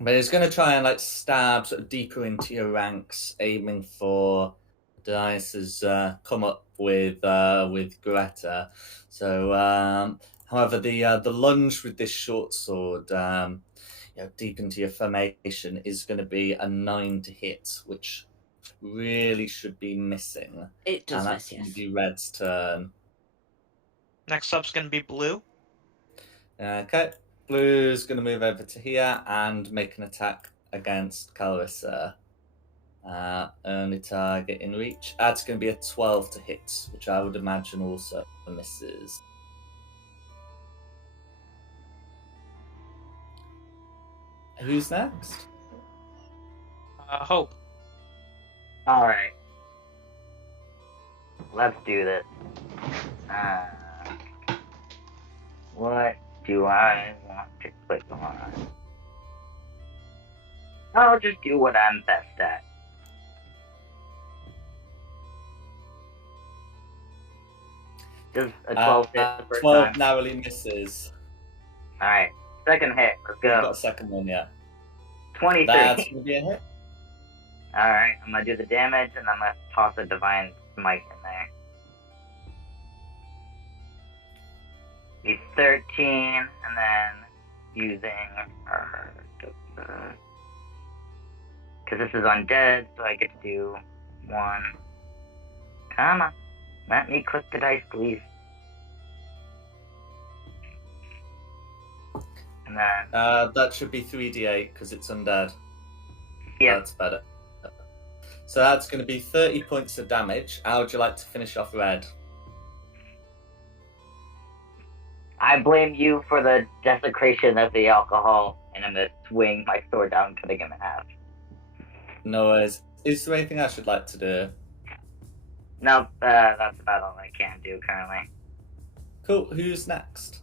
But it's going to try and like stab sort of deeper into your ranks, aiming for the dice has come up with Greta. So, however, the lunge with this short sword, deep into your formation, is going to be a 9 to hit, which really should be missing. It does and miss, that's going yes. to be red's turn. Next up's gonna be blue. Okay, blue's going to move over to here and make an attack against Clarissa. Only target in reach. That's going to be a 12 to hit, which I would imagine also misses. Who's next? Hope. Alright. Let's do this. What do I want to click on? I'll just do what I'm best at. Does a 12 hit the first 12 time? narrowly misses. Alright, second hit. Let's You've go. got a second one yet. 23. That's going to be a hit. Alright, I'm gonna do the damage and I'm gonna toss a divine smite in there. Be 13, and then using Because this is undead, so I get to do 1. Come on. Let me click the dice, please. And then... that should be 3d8 because it's undead. Yep. That's better. So that's going to be 30 points of damage. How would you like to finish off Red? I blame you for the desecration of the alcohol, and I'm going to swing my sword down, cutting him in half. No worries. Is there anything I should like to do? Nope, that's about all I can do currently. Cool. Who's next?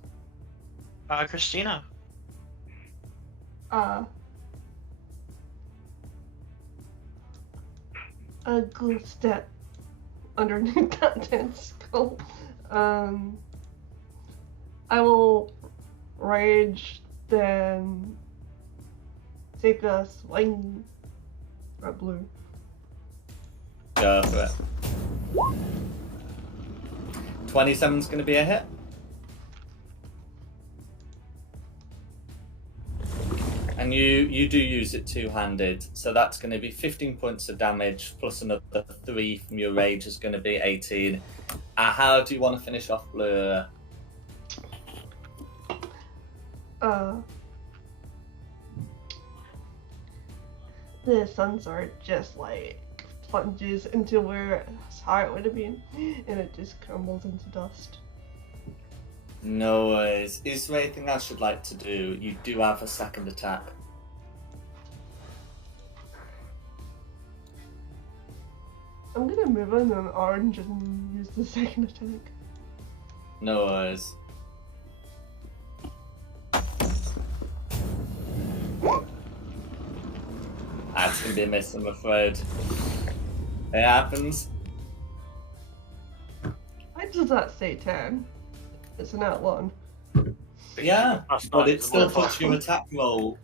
Christina. A good step underneath that dead skull. I will rage, then take a swing at blue. Go for it. 27's going to be a hit. And you do use it two-handed, so that's going to be 15 points of damage plus another 3 from your rage is going to be 18. How do you want to finish off Blue? The sun sword just like plunges into where his heart would have been, and it just crumbles into dust. No worries. Is there anything else you'd like to do? You do have a second attack. I'm gonna move on an orange and use the second attack. No worries. That's gonna be a miss, I'm afraid. It happens. Why does that say 10? It's an outlaw. Yeah, That's but nice. it still puts your attack roll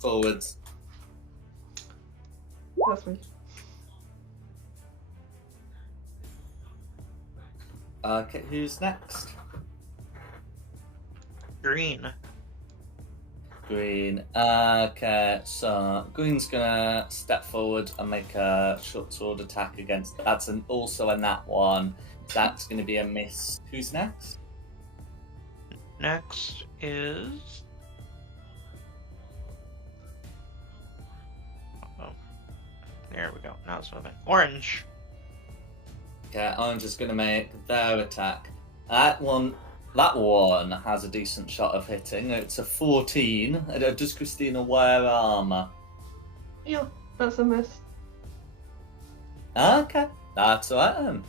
forwards. That's me. Okay, who's next? Green. Green. Okay, so Green's gonna step forward and make a short sword attack against. That's also a nat 1. That's gonna be a miss. Who's next? Next is... Oh, there we go. Now it's moving. Orange. Okay, Orange is gonna make their attack. That one has a decent shot of hitting. It's a 14. Does Christina wear armor? Yeah, that's a miss. Okay, that's alright then.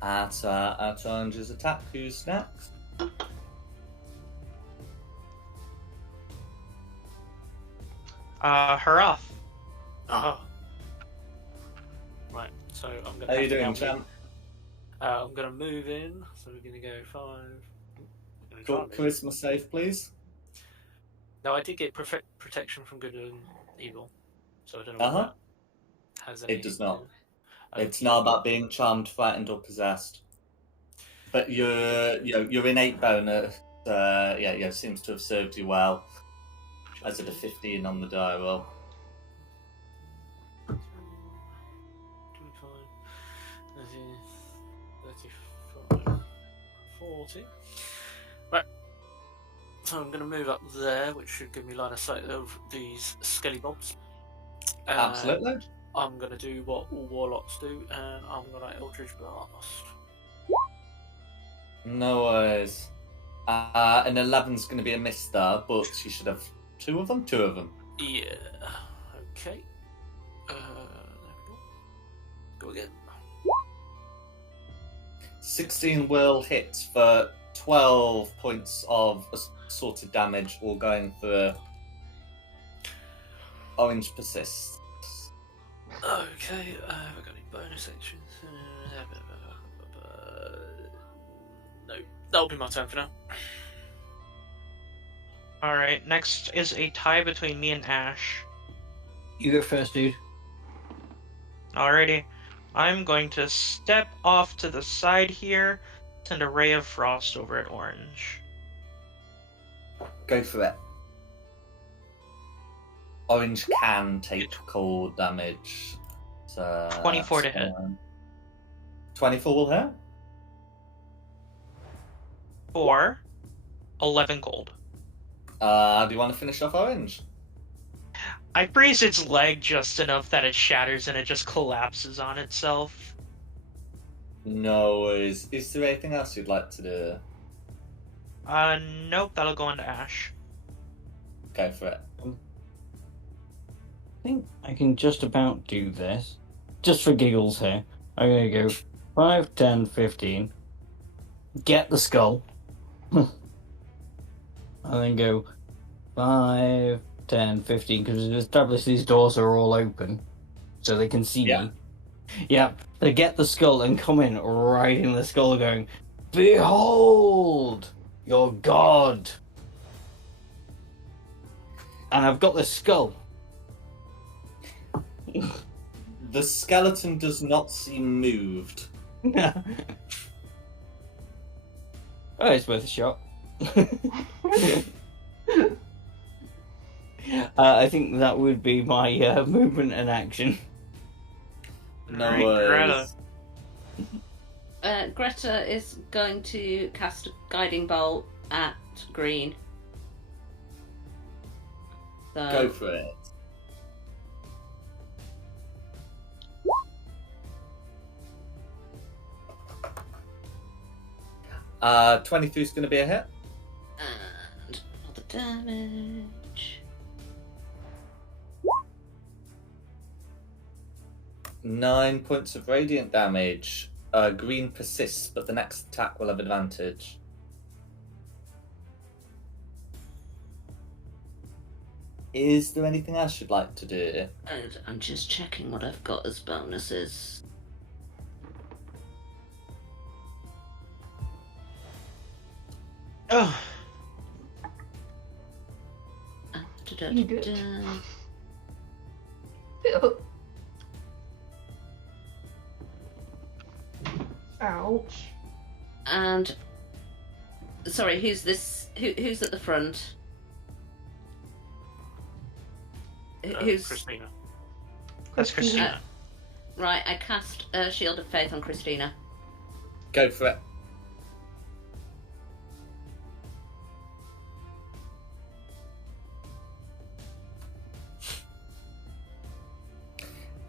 That's Orange's attack. Who's next? Hurrah. Ah. Right, so I'm gonna. How you have to doing, now champ? I'm gonna move in, so we're gonna go 5. Gonna Cool. try and- Charisma save, please. Now I did get protection from good and evil, so I don't know Uh-huh. what that has. It does not. Okay. It's not about being charmed, frightened, or possessed. But your innate bonus, seems to have served you well. As it a 15 on the die roll. 35, 40. Right. So I'm going to move up there, which should give me line of sight of these skelly bobs. Absolutely. I'm going to do what all warlocks do, and I'm going to Eldritch Blast. No worries. An 11's going to be a miss there, but you should have 2 of them? 2 of them. Yeah. Okay. There we go. Go again. 16 will hit for 12 points of assorted damage, all going for Orange persists. Okay, have I got any bonus actions? No, that'll be my turn for now. Alright, next is a tie between me and Ash. You go first, dude. Alrighty. I'm going to step off to the side here, send a ray of frost over at Orange. Go for it. Orange can take cold damage. So 24 to hit. 24 will hit. For 11 gold. Do you want to finish off Orange? I freeze its leg just enough that it shatters and it just collapses on itself. No worries. Is there anything else you'd like to do? Nope, that'll go into Ash. Go for it. I think I can just about do this. Just for giggles here. I'm going to go 5, 10, 15. Get the skull. And then go 5, 10, 15. Because we've established these doors are all open. So they can see me. Yeah. They get the skull and come in right in the skull going, "Behold your god." And I've got the skull. The skeleton does not seem moved. Oh, it's worth a shot. I think that would be my movement and action. No Alright, worries. Greta is going to cast a guiding bolt at Green. So, Go for it. 23 is going to be a hit. and all the damage. 9 points of radiant damage. Green persists, but the next attack will have advantage. Is there anything else you'd like to do? And I'm just checking what I've got as bonuses. Oh, You good? Ouch. And sorry, who's this? Who's at the front? Who's Christina. that's Christina. right? I cast Shield of Faith on Christina. Go for it.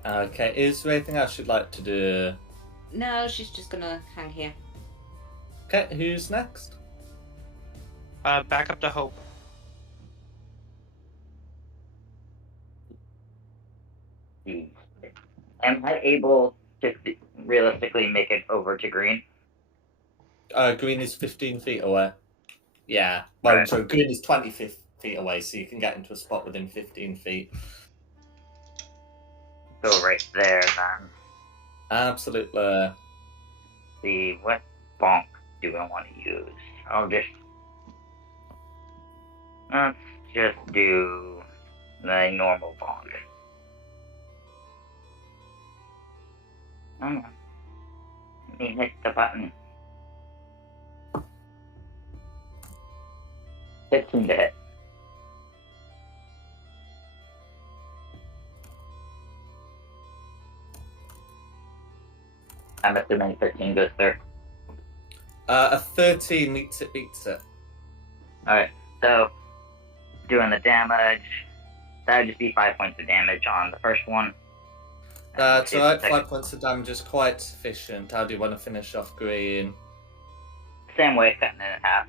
Okay, is there anything else you'd like to do? No, she's just gonna hang here. Okay, who's next? Back up to Hope. Am I able to realistically make it over to Green? Green is 15 feet away. Yeah, well, Right. so Green is 20 feet away, so you can get into a spot within 15 feet. So right there then. Absolutely. See, what bonk do I want to use? Let's just do the normal bonk. Let me hit the button. 15 to hit. I'm assuming 13 goes through. A 13 beats it. Alright, so doing the damage, that would just be 5 points of damage on the first one. That's See the alright, second- 5 points of damage is quite sufficient. How do you want to finish off Green? Same way, cutting it in half.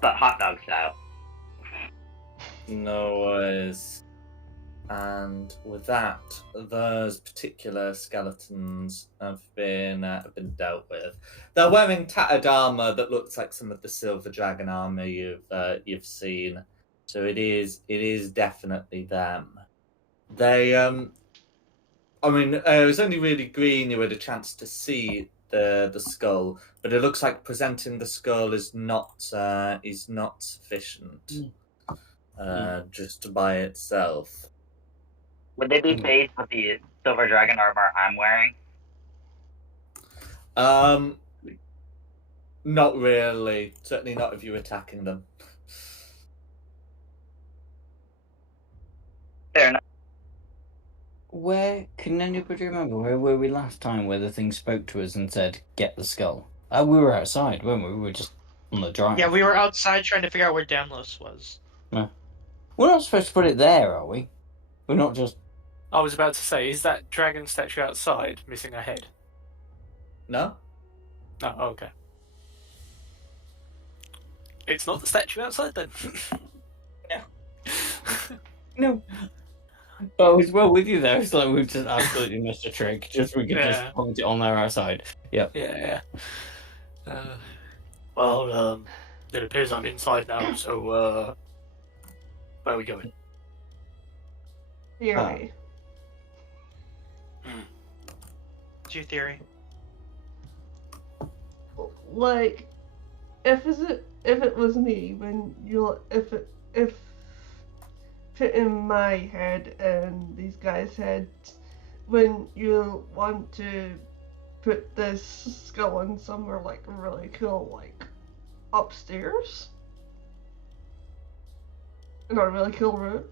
But hot dog style. No worries. And with that, those particular skeletons have been dealt with. They're wearing tattered armor that looks like some of the silver dragon armor you've seen. So it is definitely them. They I mean, it was only really Green who had a chance to see the skull, but it looks like presenting the skull is not sufficient. Just by itself. Would they be phased with the silver dragon armor I'm wearing? Not really. Certainly not if you're attacking them. Fair enough. Where can anybody remember? Where were we last time? Where the thing spoke to us and said, "Get the skull." We were outside, weren't we? We were just on the drive. Yeah, we were outside trying to figure out where Damlos was. We're not supposed to put it there, are we? We're not just. I was about to say, is that dragon statue outside missing a head? No? Oh, okay. It's not the statue outside then. No. Oh, it's well with you though. It's like we've just absolutely missed a trick. Just we can Yeah. just point it on there outside. Yep. Yeah. Well, it appears I'm inside now, so, where are we going? Theory. What's your theory? Like, if it was me, when if fit in my head and these guys' heads, when you want to put this skull in somewhere like really cool, like upstairs, in a really cool room.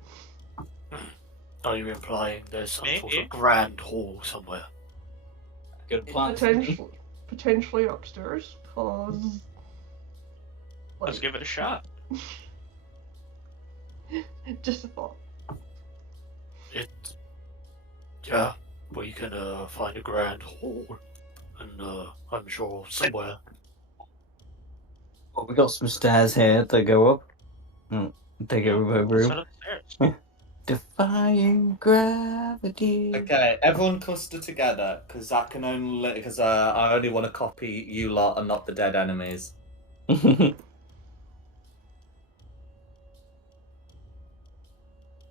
Are you implying there's some sort Maybe. of grand hall somewhere? Good plan. Potentially upstairs, cause Let's give it a shot. just a thought. Yeah, we can find a grand hall, and I'm sure somewhere. Well, we got some stairs here that go up. Take over a Let's head room. upstairs. Defying gravity. Okay, everyone cluster together, because I only want to copy you lot and not the dead enemies. There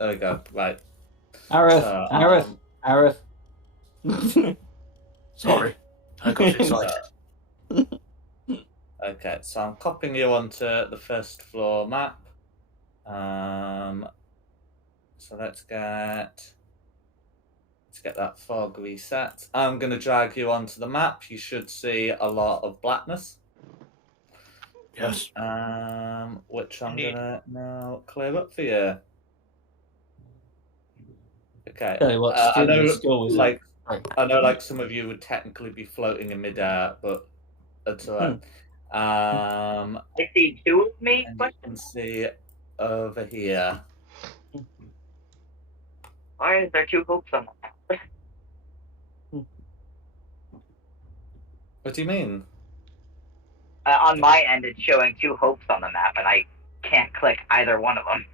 we go. Right. Arif. Sorry, I got excited. Okay, so I'm copying you onto the first floor map. So let's get that fog reset. I'm going to drag you onto the map. You should see a lot of blackness. Yes. Which I'm Indeed. going to now clear up for you. Okay. Tell you what, I know, student school was like, right. I know, like, some of you would technically be floating in midair, but that's alright. I see two of me. And you can see over here. Why is there two hopes on the map? What do you mean? On my end, it's showing two hopes on the map, and I can't click either one of them.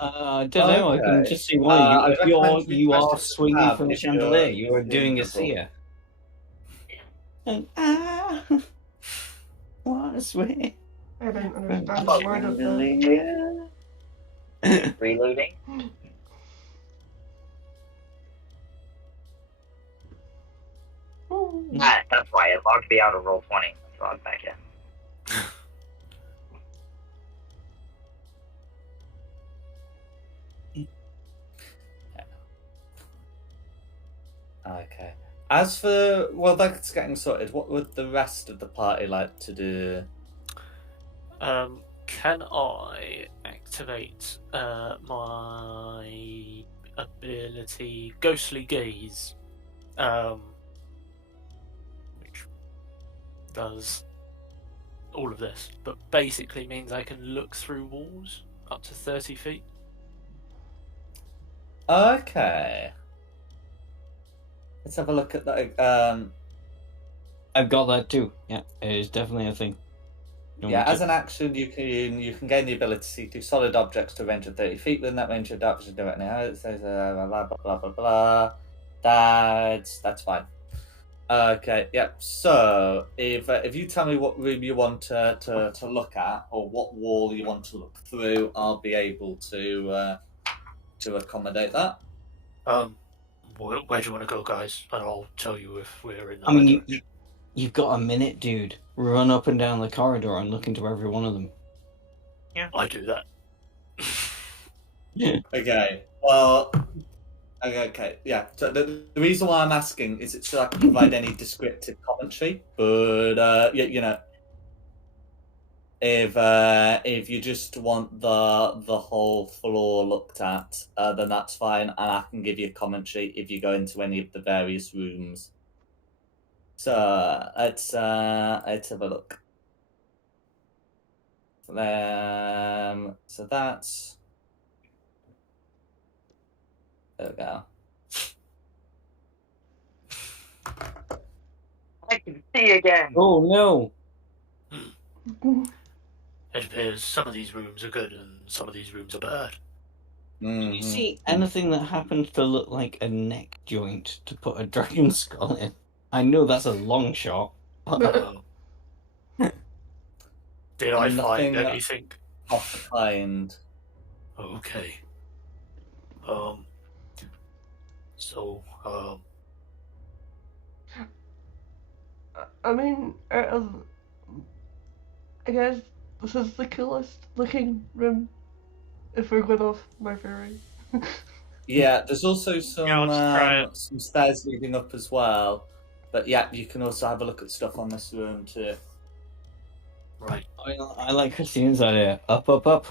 I don't know. I can Okay. just see why I'd recommend you are press the swinging tab from a if you're chandelier. You are doing a invisible. seer. And what a swing! I didn't understand a word of that. Reloading. That's why it logged me out of roll 20. Let's log back in. Okay. As for, well, that's getting sorted. What would the rest of the party like to do? Can I activate my ability Ghostly Gaze, which does all of this, but basically means I can look through walls up to 30 feet? Okay. Let's have a look at that. I've got that too. Yeah, it is definitely a thing. Yeah, as an action, you can gain the ability to see through solid objects to a range of 30 feet. Within that range of adaptation directly. It says blah blah blah blah blah. That's fine. Okay, yeah. So if you tell me what room you want to look at, or what wall you want to look through, I'll be able to accommodate that. Where do you want to go, guys? And I'll tell you if we're in the I mean, right direction. you've got a minute, dude. Run up and down the corridor and look into every one of them. Yeah. I do that. Okay. Well. Okay. Yeah. So the reason why I'm asking is it's so I can provide any descriptive commentary, but If you just want the whole floor looked at, then that's fine, and I can give you commentary if you go into any of the various rooms. So let's have a look. So that's, there we go. I can see again. Oh no! It appears some of these rooms are good and some of these rooms are bad. Can you see anything that happens to look like a neck joint to put a dragon skull in? I know that's a long shot. Did I Nothing find anything? Off the kind. Okay. I mean, I guess this is the coolest looking room, if we're going off my theory. Yeah, there's also some let's try it. some stairs leading up as well. But yeah, you can also have a look at stuff on this room too. Right. I like Christine's idea. Up, up, up.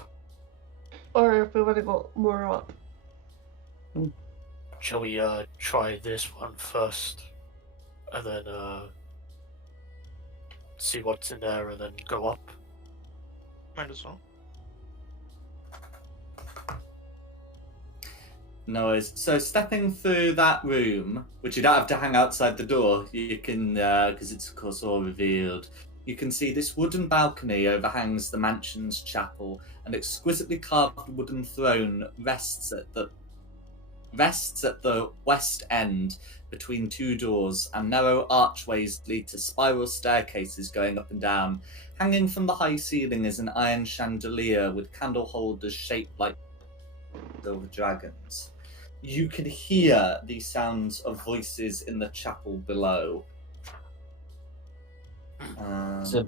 Or if we want to go more up. Shall we try this one first, and then see what's in there, and then go up? Might as well. No worries. So stepping through that room, which you don't have to hang outside the door, you can, because it's of course all revealed. You can see this wooden balcony overhangs the mansion's chapel. An exquisitely carved wooden throne rests at the west end between two doors, and narrow archways lead to spiral staircases going up and down. Hanging from the high ceiling is an iron chandelier with candle holders shaped like silver dragons. You can hear the sounds of voices in the chapel below. It's a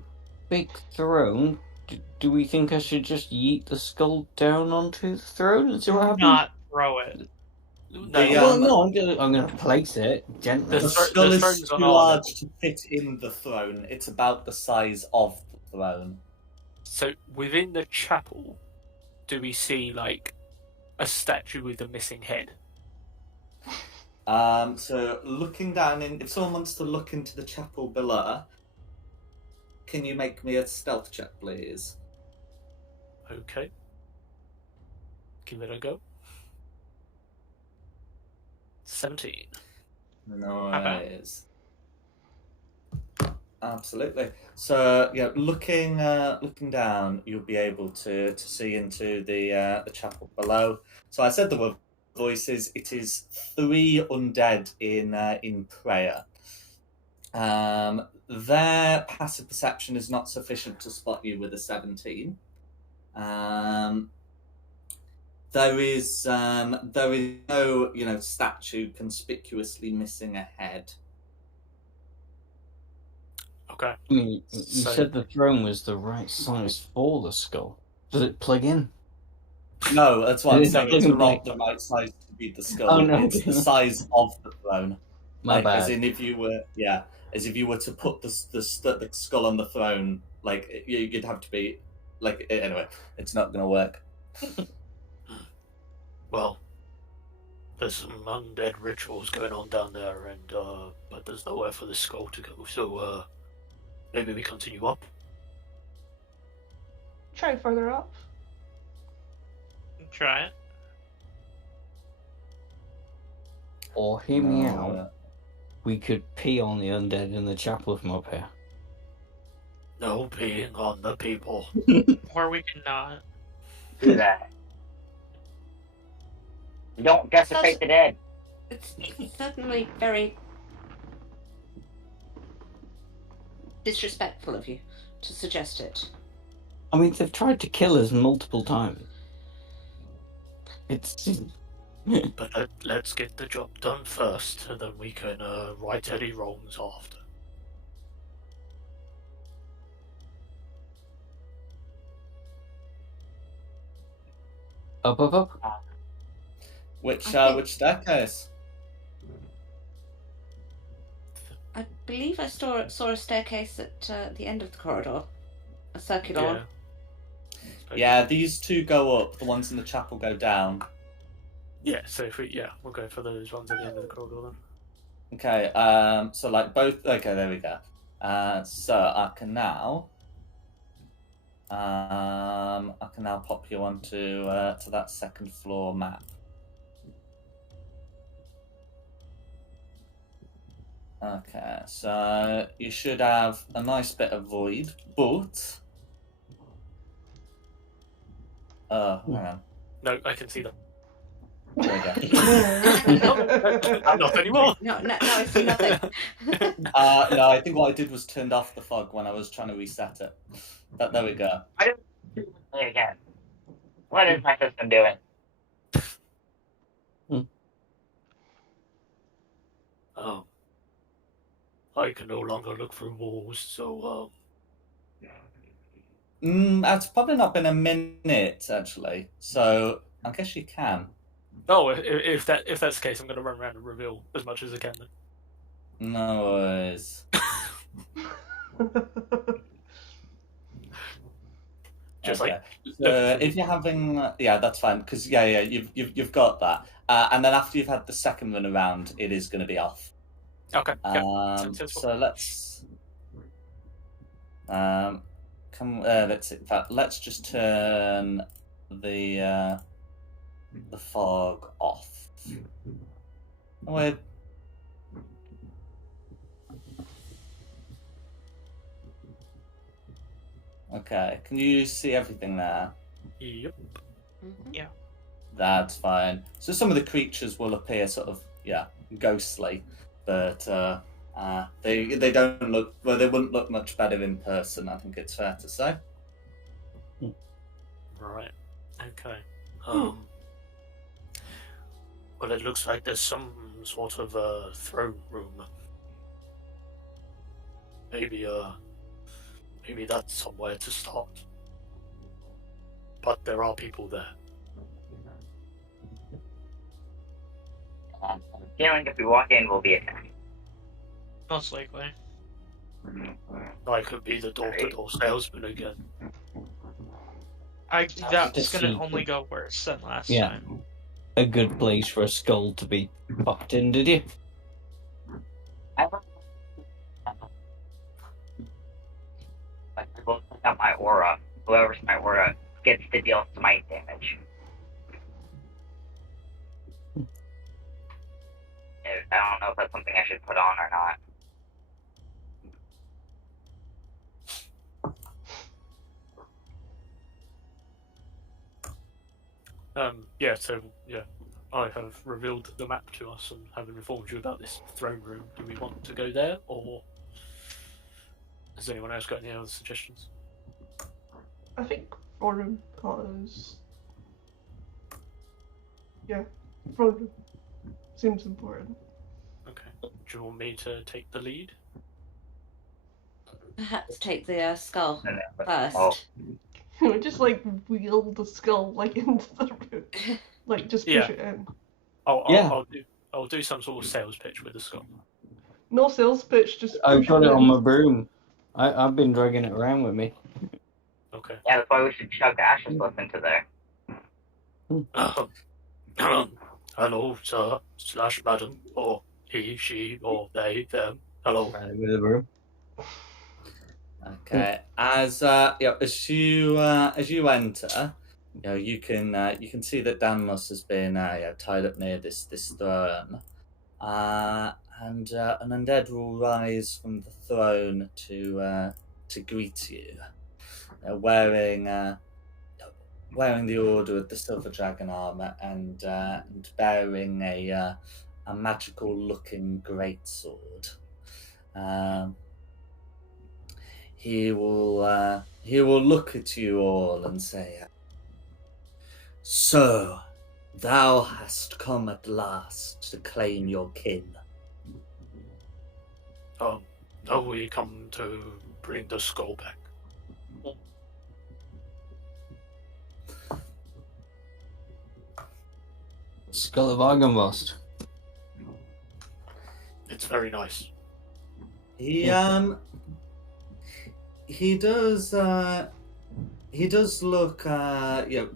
big throne. Do we think I should just yeet the skull down onto the throne and see what happens? Not throw it. No, I'm going to place it gently. The skull is throne's too on our large level. to fit in the throne. It's about the size of the throne. So within the chapel, do we see like a statue with a missing head? So looking down if someone wants to look into the chapel below, can you make me a stealth check, please? Okay. Give it a go. 17. Nice. Absolutely. So yeah, looking down, you'll be able to see into the chapel below. So I said there were voices. It is 3 undead in prayer. Their passive perception is not sufficient to spot you with a 17. There is no statue conspicuously missing a head. Okay. I mean, you said the throne was the right size for the skull. Does it plug in? No, that's what I'm It's saying. not It's plug-in not plug. the right size to be the skull. Oh, no. It's the size of the throne. My bad. As in, if you were to put the skull on the throne, like you'd have to be like anyway. It's not going to work. Well, there's some undead rituals going on down there, and but there's nowhere for the skull to go. So maybe we continue up. Try further up. Try it. Or hear me out. We could pee on the undead in the chapel from up here. No peeing on the people. Or we can not. Do that. You don't desecrate the dead. It's certainly very disrespectful of you to suggest it. I mean, they've tried to kill us multiple times. It's... But let's get the job done first, and then we can right any wrongs after. Up, up, up. Which staircase? I believe I saw a staircase at the end of the corridor. a circular Yeah. one. Yeah, these two go up. The ones in the chapel go down. Yeah, so if we'll go for those ones at the end of the corridor then. Okay. So like both. Okay, there we go. So I can now pop you onto to that second floor map. Okay, so you should have a nice bit of void, but hang on. No, I can see them. There we go. Not anymore. No, I see nothing. No, I think what I did was turned off the fog when I was trying to reset it. But there we go. I don't play again. What is my system doing? I can no longer look through walls, so It's probably not been a minute actually, so I guess you can. Oh, if that's the case, I'm going to run around and reveal as much as I can then. No worries. Just Okay. like If you're having, that's fine because you've got that, and then after you've had the second run around, it is going to be off. Okay. Yeah. So let's let's just turn the fog off. Oh, wait. Okay, can you see everything there? Yep. Mhm. That's fine. So some of the creatures will appear sort of ghostly, but they don't look well. They wouldn't look much better in person. I think it's fair to say. Right. Okay. Well, it looks like there's some sort of throne room. Maybe that's somewhere to start. But there are people there. I'm feeling if we walk in, we'll be attacked. Most likely. I could be the door-to-door salesman again. That's Just gonna see- only go worse than last Yeah. time. A good place for a skull to be popped in, did you? Like, I will put out my aura. Whoever's my aura gets to deal smite damage. I don't know if that's something I should put on or not. I have revealed the map to us and have informed you about this throne room. Do we want to go there, or has anyone else got any other suggestions? I think Forum because Forum seems important. Okay. Do you want me to take the lead? Perhaps take the skull And then- first. Oh. We just like wheel the skull like into the room, like just push Yeah. it in. I'll do some sort of sales pitch with the skull. No sales pitch, just I've push got it in. on my broom. I've been dragging it around with me. Okay. Yeah, that's why we should chuck Ashes Slip into there. Hello, sir, / madam, or he, she, or they, them. Hello. Right with the broom. Okay. As you enter, you can see that Danmus has been tied up near this throne, and an undead will rise from the throne to greet you, wearing the Order of the Silver Dragon armor and bearing a magical-looking greatsword. He will look at you all and say, "So, thou hast come at last to claim your kin." No, we come to bring the skull back. Skull of Argynvost. It's very nice. He he does. He does look,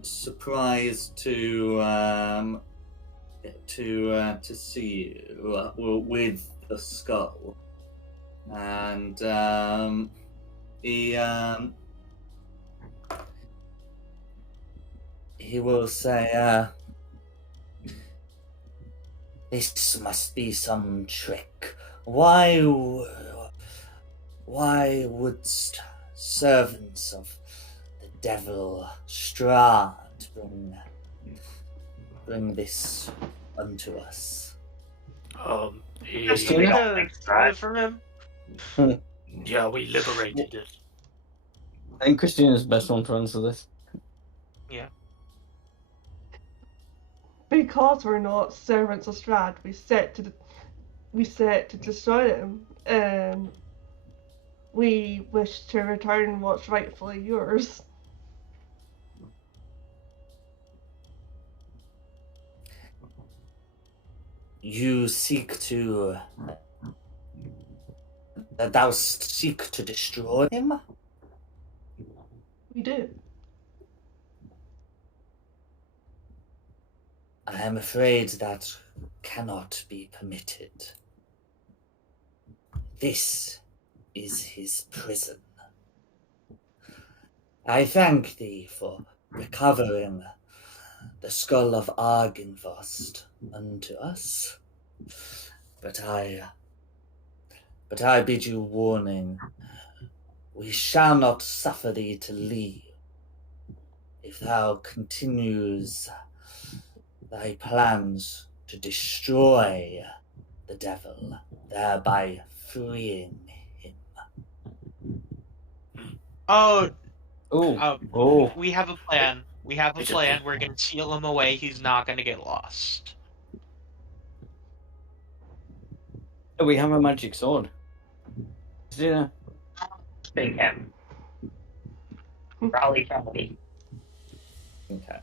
surprised to see you with the skull, and he will say, "This must be some trick. Why would servants of the devil STRAUD bring this unto us?" He, Just Christina? to steal it from him. yeah, we liberated it. I think Christina's the best one to answer this. Because we're not servants of Strahd, we set to destroy them, and we wish to return what's rightfully yours. You seek to. Thou seek to destroy him? We do. I am afraid that cannot be permitted. This is his prison. I thank thee for recovering the skull of Argynvost unto us, but I bid you warning. We shall not suffer thee to leave if thou continues thy plans to destroy the devil, thereby freeing him. Oh, Oh. we have a plan. We have a It's a plan. big We're gonna seal him away. He's not gonna get lost. We have a magic sword. Christina? Big him. Probably somebody. Okay.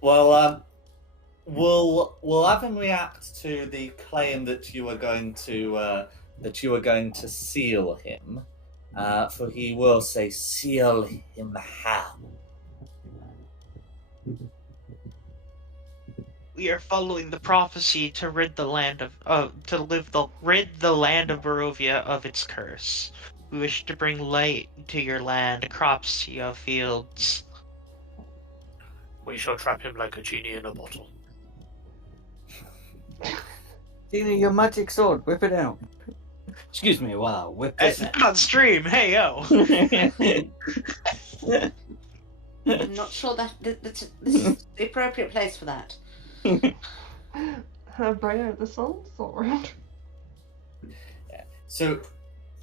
Well, we'll have him react to the claim that you are going to seal him. For he will say, "Seal him how?" We are following the prophecy to rid the land of rid the land of Barovia of its curse. We wish to bring light to your land, crops to your fields. We shall trap him like a genie in a bottle. Christina, your magic sword, whip it out. Excuse me, wow, whip It's it on stream. Hey yo. I'm not sure that this is the appropriate place for that. Bring out the sun sword. So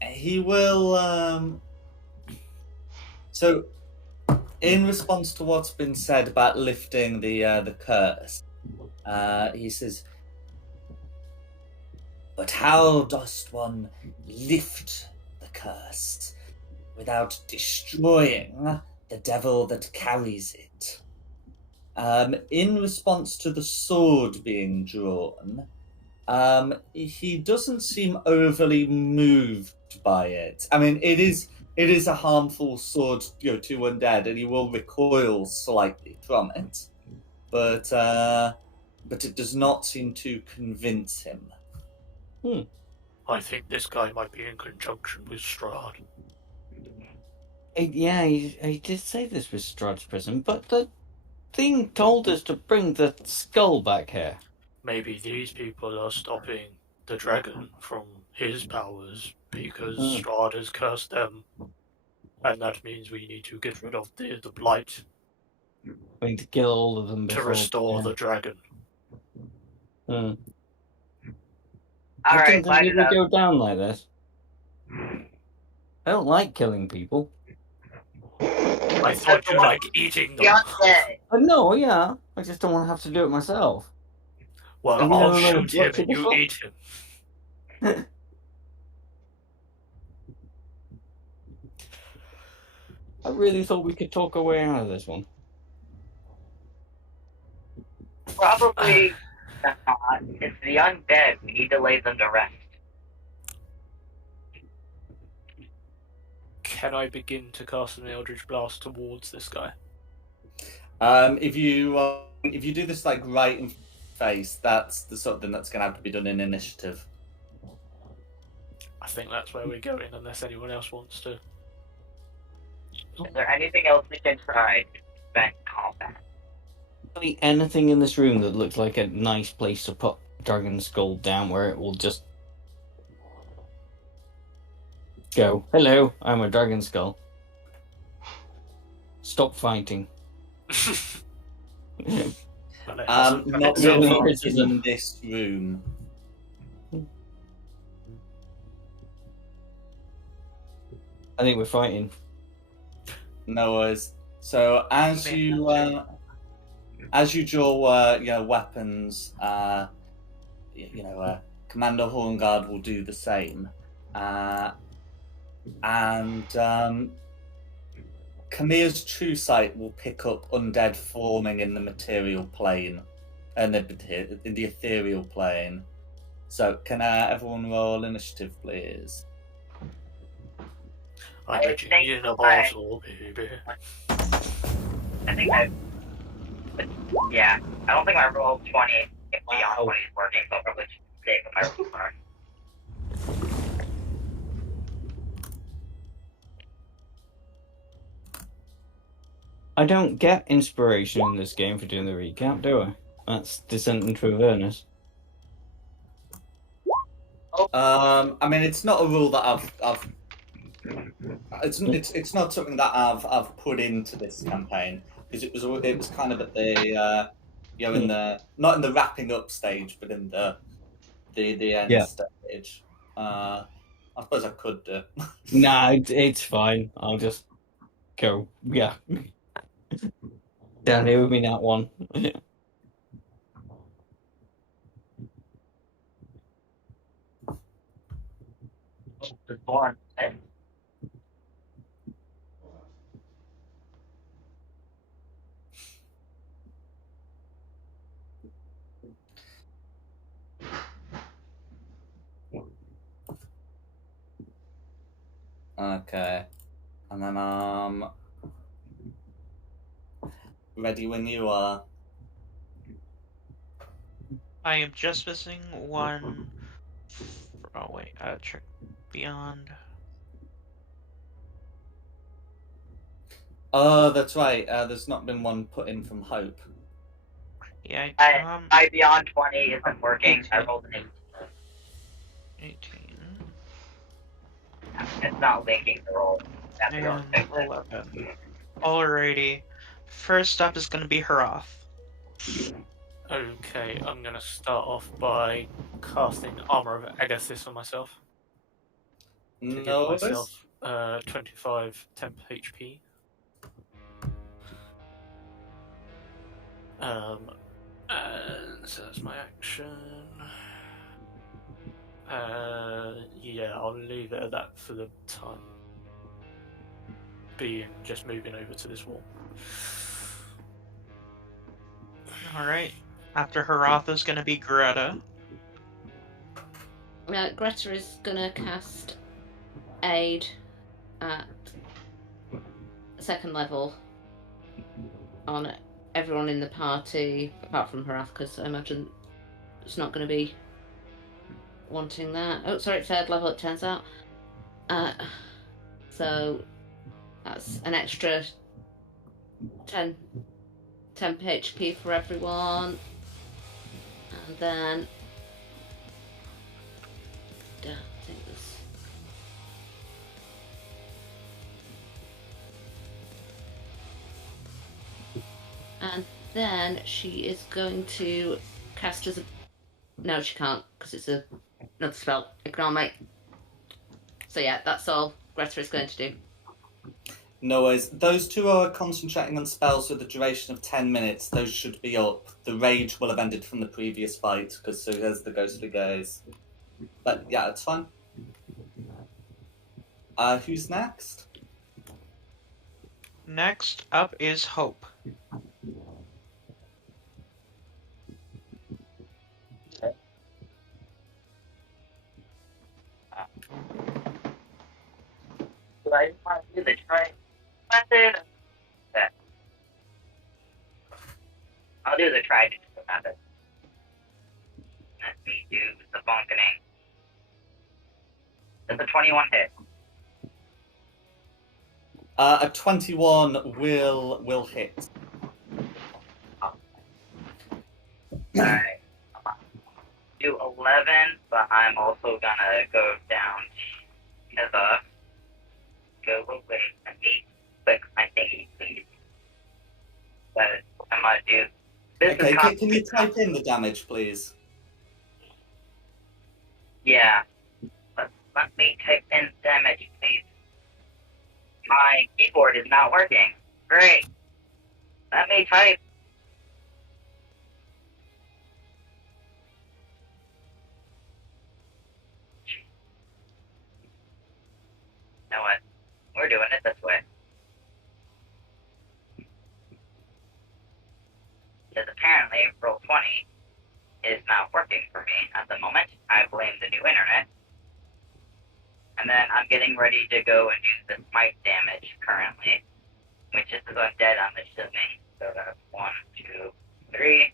he will. So, in response to what's been said about lifting the curse, he says, "But how dost one lift the curse without destroying the devil that carries it?" In response to the sword being drawn, he doesn't seem overly moved by it. I mean, it is a harmful sword, to undead, and he will recoil slightly from it, but it does not seem to convince him. I think this guy might be in conjunction with Strahd. Yeah, he did say this was Strahd's prison, but the thing told us to bring the skull back here. Maybe these people are stopping the dragon from his powers because Strahd has cursed them, and that means we need to get rid of the blight We need to kill all of them to before, restore the dragon. I Alright, didn't think light it it would up. go down like this. I don't like killing people. I thought you liked eating them. Beyonce! No, yeah. I just don't want to have to do it myself. Well, Have you I'll never shoot him watched it and you before? eat him. I really thought we could talk our way out of this one. Probably not. It's the undead. We need to lay them to rest. can I begin to cast an Eldritch Blast towards this guy? If you do this like right in face, that's the sort of thing that's going to have to be done in initiative. I think that's where we're going, unless anyone else wants to. Is there anything else we can try to prevent combat? Really anything in this room that looks like a nice place to put Dragon Skull down where it will just go, hello, I'm a Dragon Skull. Stop fighting. But it hasn't done Not it so really far. in this room. I think we're fighting. No worries. So as you draw weapons, Commander Hornguard will do the same, and Kamir's true sight will pick up undead forming in the material plane, and in the ethereal plane. So can everyone roll initiative, please? I'm reaching in a bottle, baby. I think yeah. I don't think my roll 20 if beyond 20 is working, so I'll probably save if I roll 20. I don't get inspiration in this game for doing the recap, do I? That's Descent into Avernus. I mean, it's not a rule that I've it's not something that I've put into this campaign because it was kind of at the in the not in the wrapping up stage, but in the end stage. I suppose I could do. Nah, it's fine. I'll just go. Yeah. Down here with me, that one. Okay, and then ready when you are. I am just missing one. Oh wait, check beyond. Oh, that's right. There's not been one put in from Hope. Yeah, my beyond 20 isn't working. 18. I rolled an 18. It's not linking the roll. That's And 11. Alrighty. First up is going to be Harath. Okay, I'm gonna start off by casting Armor of Agathis on myself. To give No, myself 25 temp HP. And so that's my action. Yeah, I'll leave it at that for the time being, just moving over to this wall. Alright. After Harath is going to be Greta. Greta is gonna cast Aid at second level on everyone in the party, apart from Harath, because I imagine it's not going to be wanting that. Oh, sorry, third level it turns out. So that's an extra 10 HP for everyone. And then I think this. And then she is going to cast as a. No, she can't because it's another spell. Ignore me. So yeah, that's all Greta is going to do. No worries. Those two are concentrating on spells with a duration of 10 minutes. Those should be up. The rage will have ended from the previous fight because so there's the ghostly gaze. But yeah, it's fine. Who's next? Next up is Hope. I just want to do the try method. Yeah. I'll do the try method. Let me do the bunkening. Does a 21 hit? A 21 will hit. Alright. Do 11, but I'm also gonna go down because go away. Let me click my thingy, please. But I'm gonna do this. Okay, can you type in the damage, please? Yeah. Let me type in damage, please. My keyboard is not working. Great. Let me type. You know what? We're doing it this way. Because apparently Roll20 is not working for me at the moment. I blame the new internet. And then I'm getting ready to go and use the smite damage currently, which is undead, I'm assuming. So that's 1, 2, 3.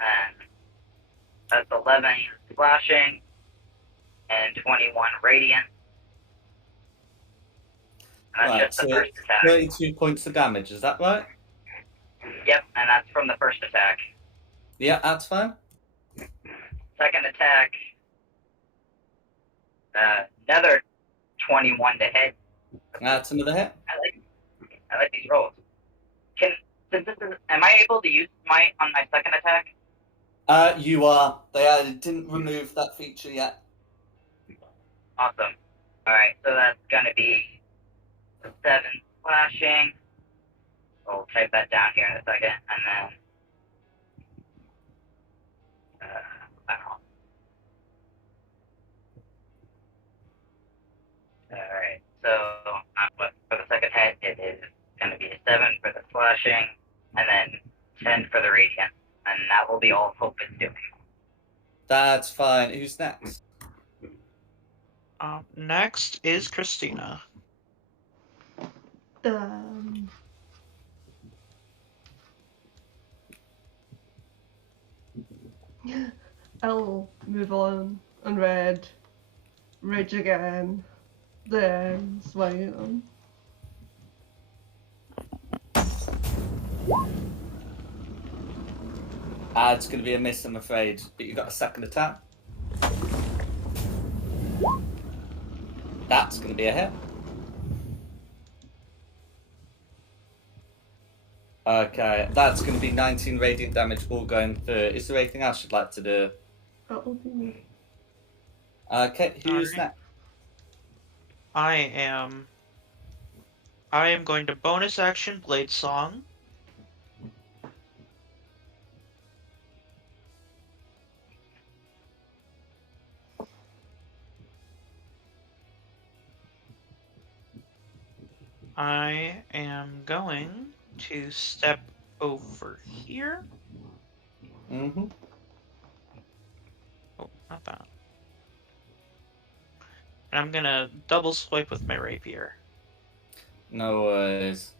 And that's 11 slashing and 21 radiant. And that's Right, just the so first attack. 32 points of damage, is that right? Yep, and that's from the first attack. Yeah, that's fine. Second attack, another 21 to hit. That's another hit. I like these rolls. Am I able to use smite on my second attack? You are. They didn't remove that feature yet. Awesome. Alright, so that's gonna be 7 slashing. I'll type that down here in a second, and then I don't know. Alright, so for the second hit, it is gonna be a 7 for the slashing, and then 10 for the radiant, and that will be all Hope is doing. That's fine. Who's next? Next is Christina. I'll move on and rage again, then swing them. It's going to be a miss, I'm afraid. But you got a second attack. That's going to be a hit. Okay, that's going to be 19 radiant damage all going through. Is there anything else you'd like to do? That'll be me. Okay, who's Alright. next? I am going to bonus action Blade Song. I am going to step over here. Mm-hmm. Oh, not that. And I'm gonna double swipe with my rapier. No worries.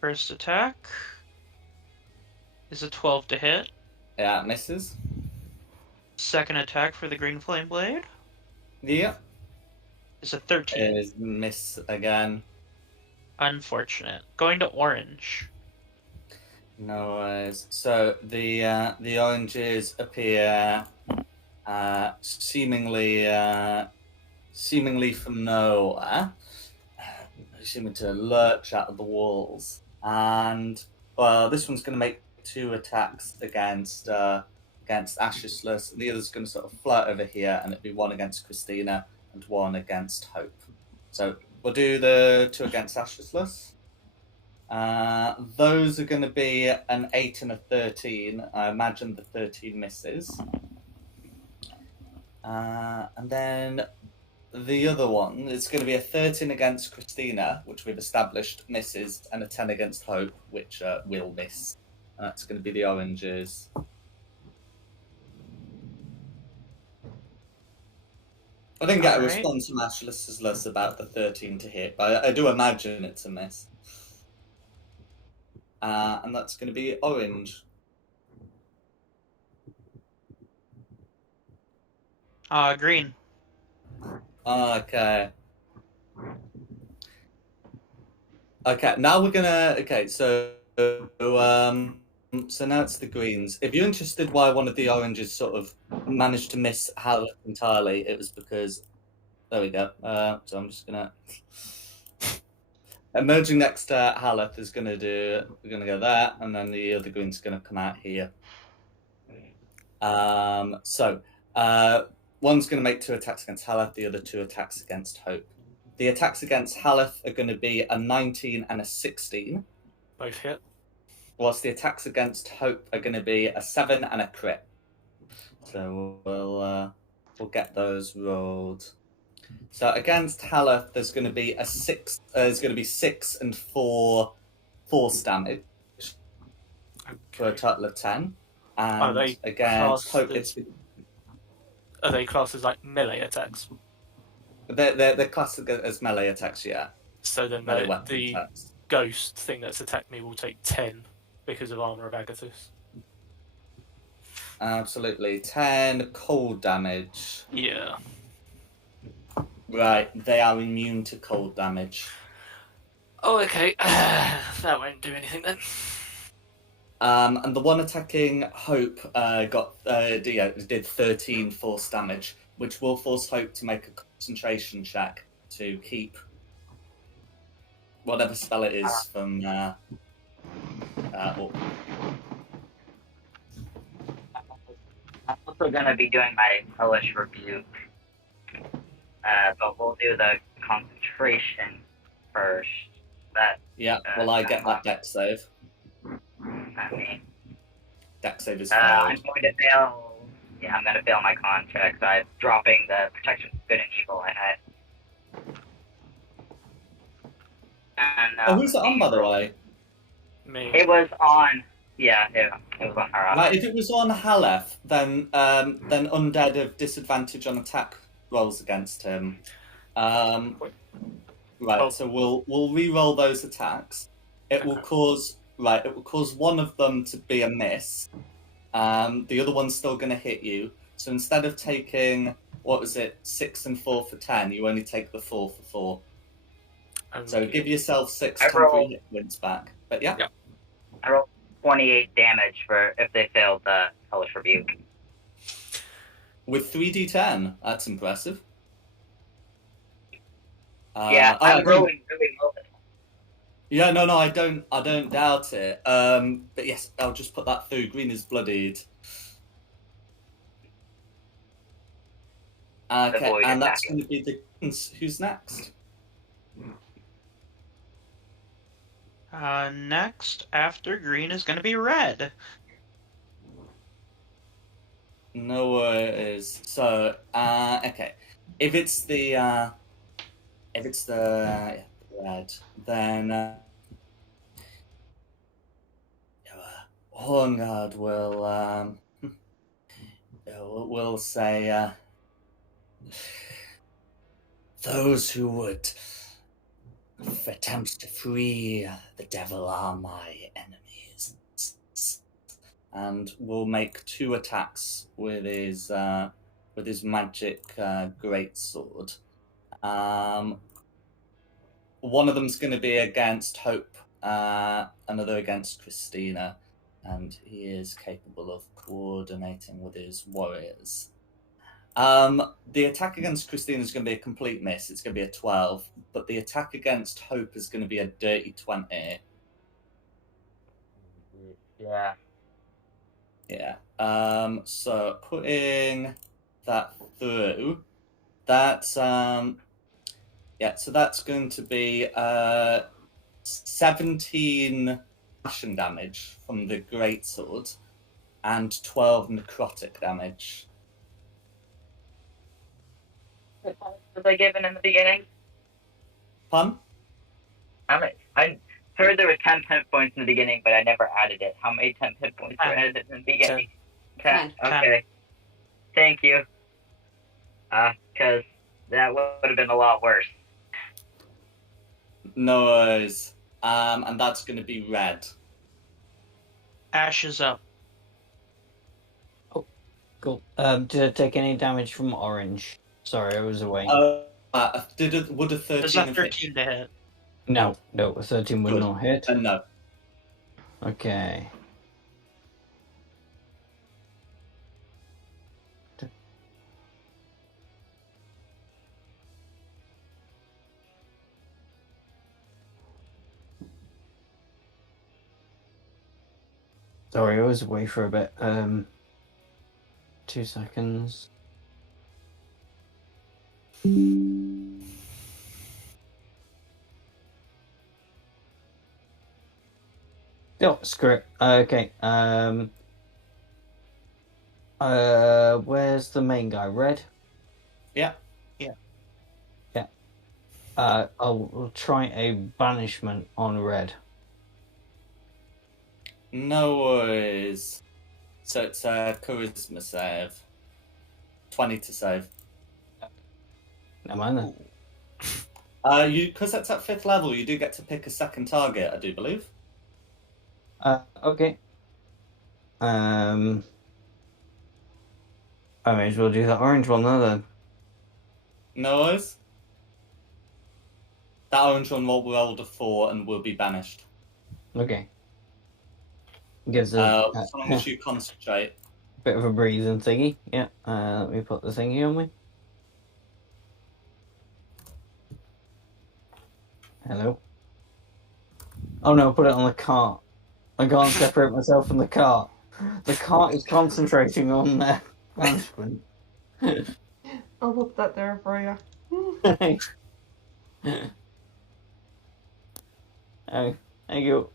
First attack is a 12 to hit. Yeah, it misses. Second attack for the green flame blade Yeah. is a 13. It is miss again. Unfortunate. Going to orange. No worries. So the oranges appear seemingly from nowhere, seeming to lurch out of the walls. And this one's going to make 2 attacks against Ashisless, and the other's going to sort of flirt over here, and it'll be 1 against Christina and 1 against Hope. So we'll do the 2 against Ashisless. Those are going to be an 8 and a 13. I imagine the 13 misses. And then the other one is going to be a 13 against Christina, which we've established misses, and a 10 against Hope, which will miss. And that's going to be the oranges. I didn't get a Alright. response from Ashless about the 13 to hit, but I do imagine it's a miss. And that's going to be orange. Green. Okay. Okay, now we're gonna. Okay, so now it's the greens. If you're interested why one of the oranges sort of managed to miss Haleth entirely, it was because there we go. So I'm just gonna emerging next to Haleth is gonna do. We're gonna go there, and then the other green's gonna come out here. So one's gonna make 2 attacks against Haleth, the other 2 attacks against Hope. The attacks against Haleth are going to be a 19 and a 16. Both hit. Whilst the attacks against Hope are going to be a 7 and a crit. So we'll get those rolled. So against Haleth, there's going to be a 6. There's going to be 6 and 4 force damage for a total of 10. And against Hope, Are they classed as like melee attacks? They're classed as melee attacks, yeah. So then the ghost thing that's attacked me will take 10 because of Armor of Agathis. Absolutely. 10 cold damage. Yeah. Right, they are immune to cold damage. Oh, okay. That won't do anything then. And the one attacking Hope did 13 force damage, which will force Hope to make a concentration check to keep whatever spell it is from up. I'm also going to be doing my Hellish Rebuke, but we'll do the concentration first. Will I get that dex save? I mean, dex save is failed. I'm going to fail. Yeah, I'm going to fail my con check, so I'm dropping the protection of good and evil I had. And, who's it on, by the way? Me. It was on. Yeah, it was on her. Right, if it was on Haleth, then Undead have disadvantage on attack rolls against him. So we'll re-roll those attacks. It will cause one of them to be a miss. The other one's still going to hit you. So instead of taking 6 and 4 for 10, you only take the 4 for 4. So give yourself 6 temporary hit points back. But yeah. I rolled 28 damage for if they failed the Hellish Rebuke. With 3d10, that's impressive. I'm rolling really well. Yeah, no, I don't doubt it. But yes, I'll just put that through. Green is bloodied. Okay, and that's going to be the who's next? Next, after green, is going to be red. No worries. So, okay. If it's the red, then Horngard will say, those who would attempt to free the devil are my enemies, and will make 2 attacks with his magic greatsword. One of them's going to be against Hope, another against Christina, and he is capable of coordinating with his warriors. The attack against Christina is going to be a complete miss. It's going to be a 12, but the attack against Hope is going to be a dirty 20. Yeah. Yeah. So putting that through, that's so that's going to be 17 passion damage from the greatsword and 12 necrotic damage. Was I given in the beginning? Pun? I heard there were 10 hit points in the beginning, but I never added it. How many 10 hit points were added in the beginning? 10. Okay. Thank you. Because That would have been a lot worse. No worries. And that's going to be red. Ash is up. Cool. Did I take any damage from orange? Sorry, I was away. Would a 13 There's a have hit? 13 to hit. No, a 13 would Good. not hit. No. Okay. Sorry, I was away for a bit. 2 seconds. Oh, screw it. Okay. Where's the main guy? Red? Yeah. I'll try a banishment on red. No worries. So it's a charisma save. 20 to save. Never mind then. Because that's at 5th level, you do get to pick a second target, I do believe. Okay. I may as well do that orange one now then. No worries. That orange one will roll a 4 and will be banished. Okay. Gives a As long as you concentrate. bit of a breathing thingy. Yeah. Let me put the thingy on me. Hello. Oh no, put it on the cart. I can't separate myself from the cart. The cart is concentrating on their banishment. I'll put that there for you. Oh, thank you.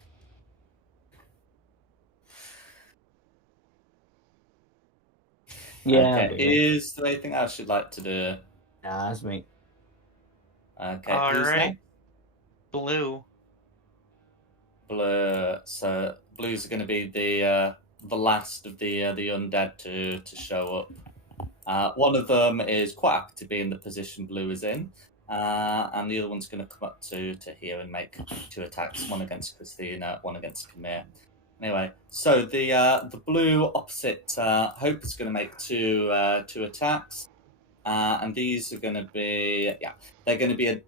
Yeah. Okay. Is there anything else you'd like to do? Nah, that's me. Okay. All who's right. next? Blue. Blue. So blues are going to be the last of the undead to show up. One of them is quite happy to be in the position blue is in, and the other one's going to come up to here and make 2 attacks, one against Christina, one against Camille. Anyway, so the blue opposite Hope is going to make 2 attacks, and these are going to be they're going to be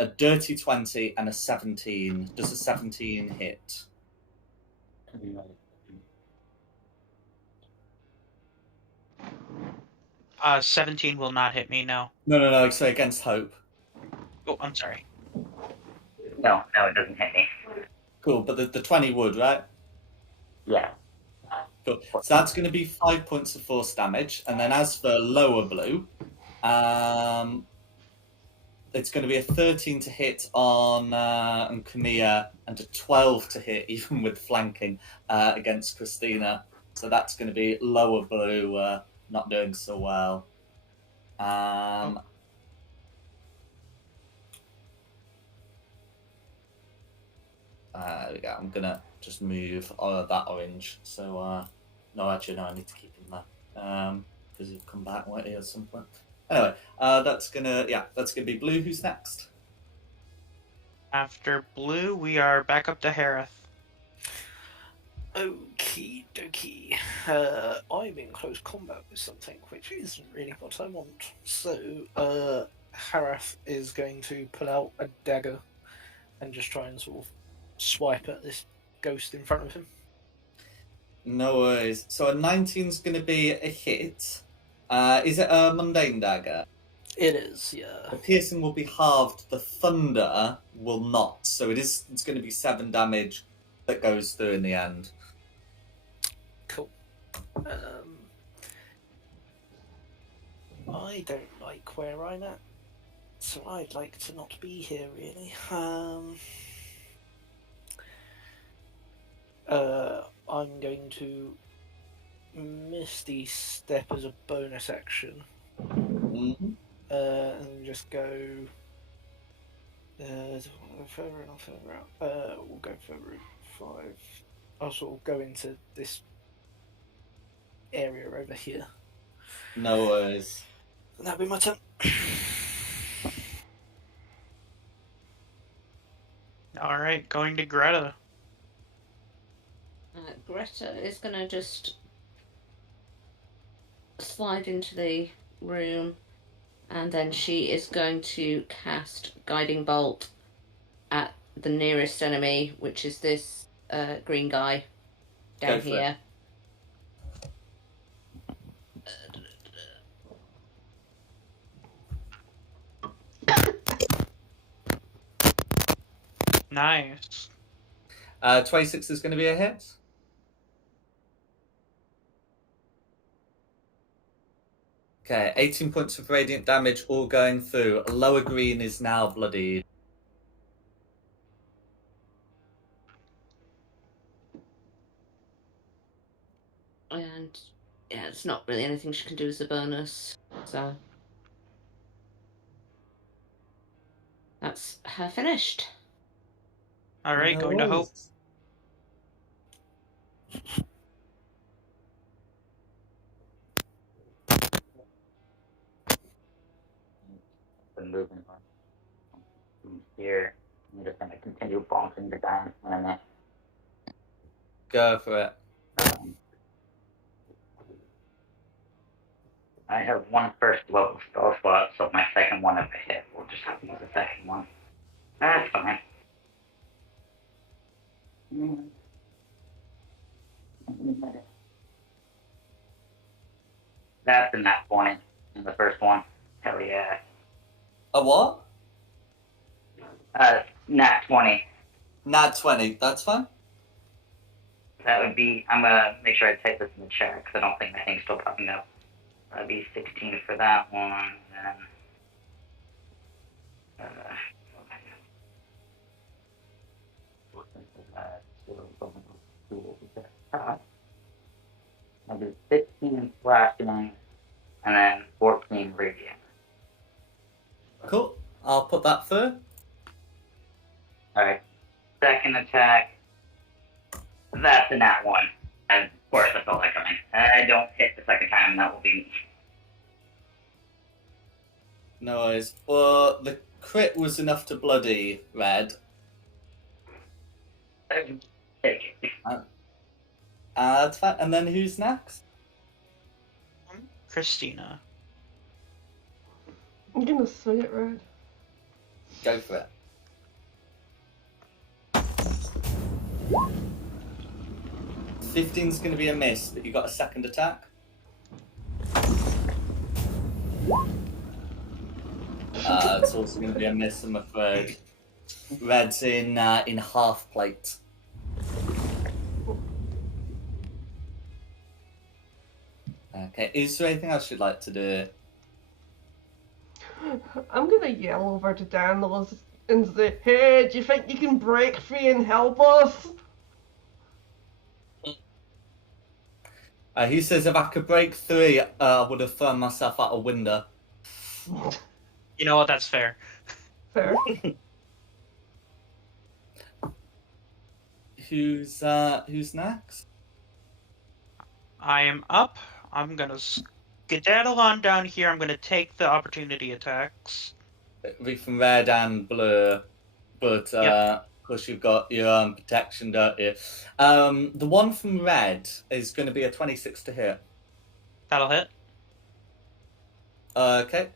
a dirty 20 and a 17. Does a 17 hit? 17 will not hit me, no. No. So against Hope. Oh, I'm sorry. No, it doesn't hit me. Cool, but the 20 would, right? Yeah. Cool. So that's going to be 5 points of force damage, and then as for lower blue, it's going to be a 13 to hit on Camilla and a 12 to hit, even with flanking, against Christina. So that's going to be lower blue, not doing so well. There we go. I'm going to just move that orange. So, no, actually, no, I need to keep him there. Because he'll come back, won't he, at some point? Anyway, that's gonna be blue. Who's next? After blue, we are back up to Harith. Okie dokie. I'm in close combat with something, which isn't really what I want. So, Harith is going to pull out a dagger and just try and sort of swipe at this ghost in front of him. No worries. So a 19's going to be a hit. Is it a mundane dagger? It is, yeah. The piercing will be halved. The thunder will not. So it's going to be 7 damage that goes through in the end. Cool. I don't like where I'm at, so I'd like to not be here, really. I'm going to Misty Step as a bonus action. Mm-hmm. And just go further out. We'll go for Route 5. I'll sort of go into this area over here. No worries. That'll be my turn. right, going to Greta. Greta is going to just slide into the room, and then she is going to cast Guiding Bolt at the nearest enemy, which is this green guy down Go for it. here. Nice. 26 is going to be a hit. Okay, 18 points of radiant damage, all going through. Lower green is now bloodied. And yeah, it's not really anything she can do as a bonus, so that's her finished. All right, No going to Hope. worries. Been moving on from here. I'm just gonna continue bonking the guy in front of me. Go for it. I have one first level spell slot, so my second one, if I hit, we'll just have to use the second one. That's fine. That's in that point in the first one. Hell yeah. A what? Nat 20. Nat 20, that's fine. That would be, I'm gonna make sure I type this in the chat, because I don't think my thing's still popping up. That'd be 16 for that one, and then, I'll do 16 slashing, and then 14 radiant. Cool. I'll put that through. Alright. Second attack. That's a nat 1. And of course, I felt like coming. I don't hit the second time, and that will be. No worries. Well, the crit was enough to bloody Red. Take it. That's fine. And then who's next? Christina. I'm gonna swing it red. Go for it. Fifteen's going to be a miss, but you got a second attack. It's also going to be a miss, I'm afraid. Red's in half plate. Okay, is there anything else you'd like to do? I'm gonna yell over to Daniel and say, "Hey, do you think you can break free and help us?" He says if I could break 3, I would have thrown myself out a window. You know what? That's fair. Fair. Who's next? I am up. I'm gonna skedaddle on down here. I'm gonna take the opportunity attacks. It'll be from red and blue, but of course you've got your own protection, don't you? The one from red is going to be a 26 to hit. That'll hit. Okay.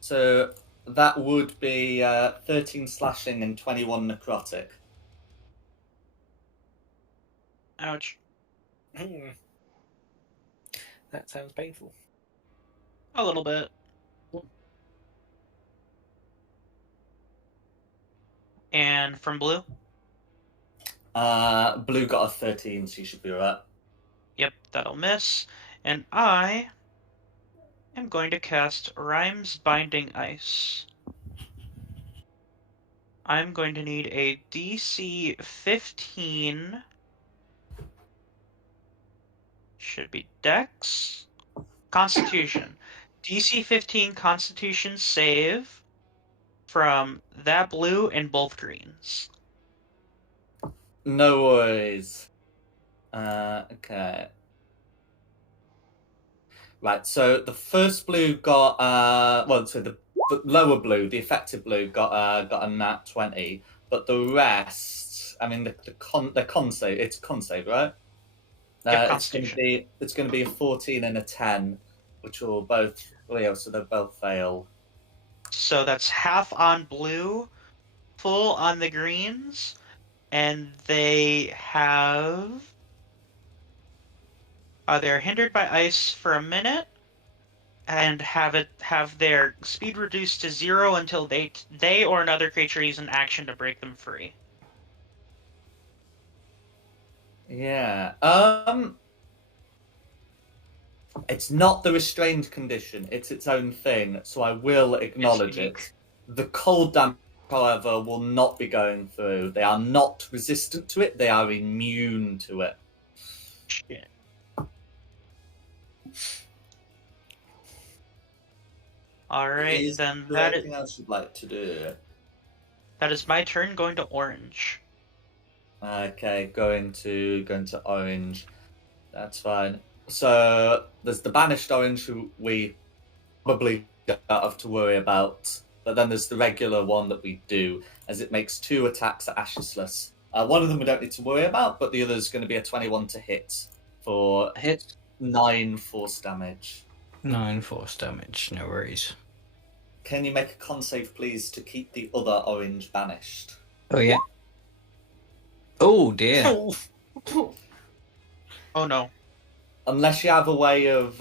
So that would be 13 slashing and 21 necrotic. Ouch. That sounds painful. A little bit. And from blue? Blue got a 13, so you should be alright. Yep, that'll miss. And I am going to cast Rhyme's Binding Ice. I'm going to need a DC 15. Should be Dex. Constitution. DC 15 Constitution save from that blue and both greens. No worries. Okay. Right, so the first blue got the lower blue, the effective blue got a nat 20, but the rest, I mean, the con save, it's con save, right? Yep, It's going to be a 14 and a 10, which will both, so they'll both fail. So that's half on blue, full on the greens, and they have. They're hindered by ice for a minute, and have their speed reduced to 0 until they or another creature use an action to break them free. Yeah. It's not the restrained condition. It's its own thing, so I will acknowledge it. The cold damage, however, will not be going through. They are not resistant to it. They are immune to it. Shit. All right, then that is. Anything else you'd like to do? That is my turn. Going to orange. Okay, going to orange. That's fine. So there's the banished orange who we probably don't have to worry about, but then there's the regular one that we do, as it makes 2 attacks at Ashesless. One of them we don't need to worry about, but the other is going to be a 21 to hit for Hit. 9 force damage. 9 force damage, no worries. Can you make a con save, please, to keep the other orange banished? Oh, yeah. Oh, dear. Oh no. Unless you have a way of...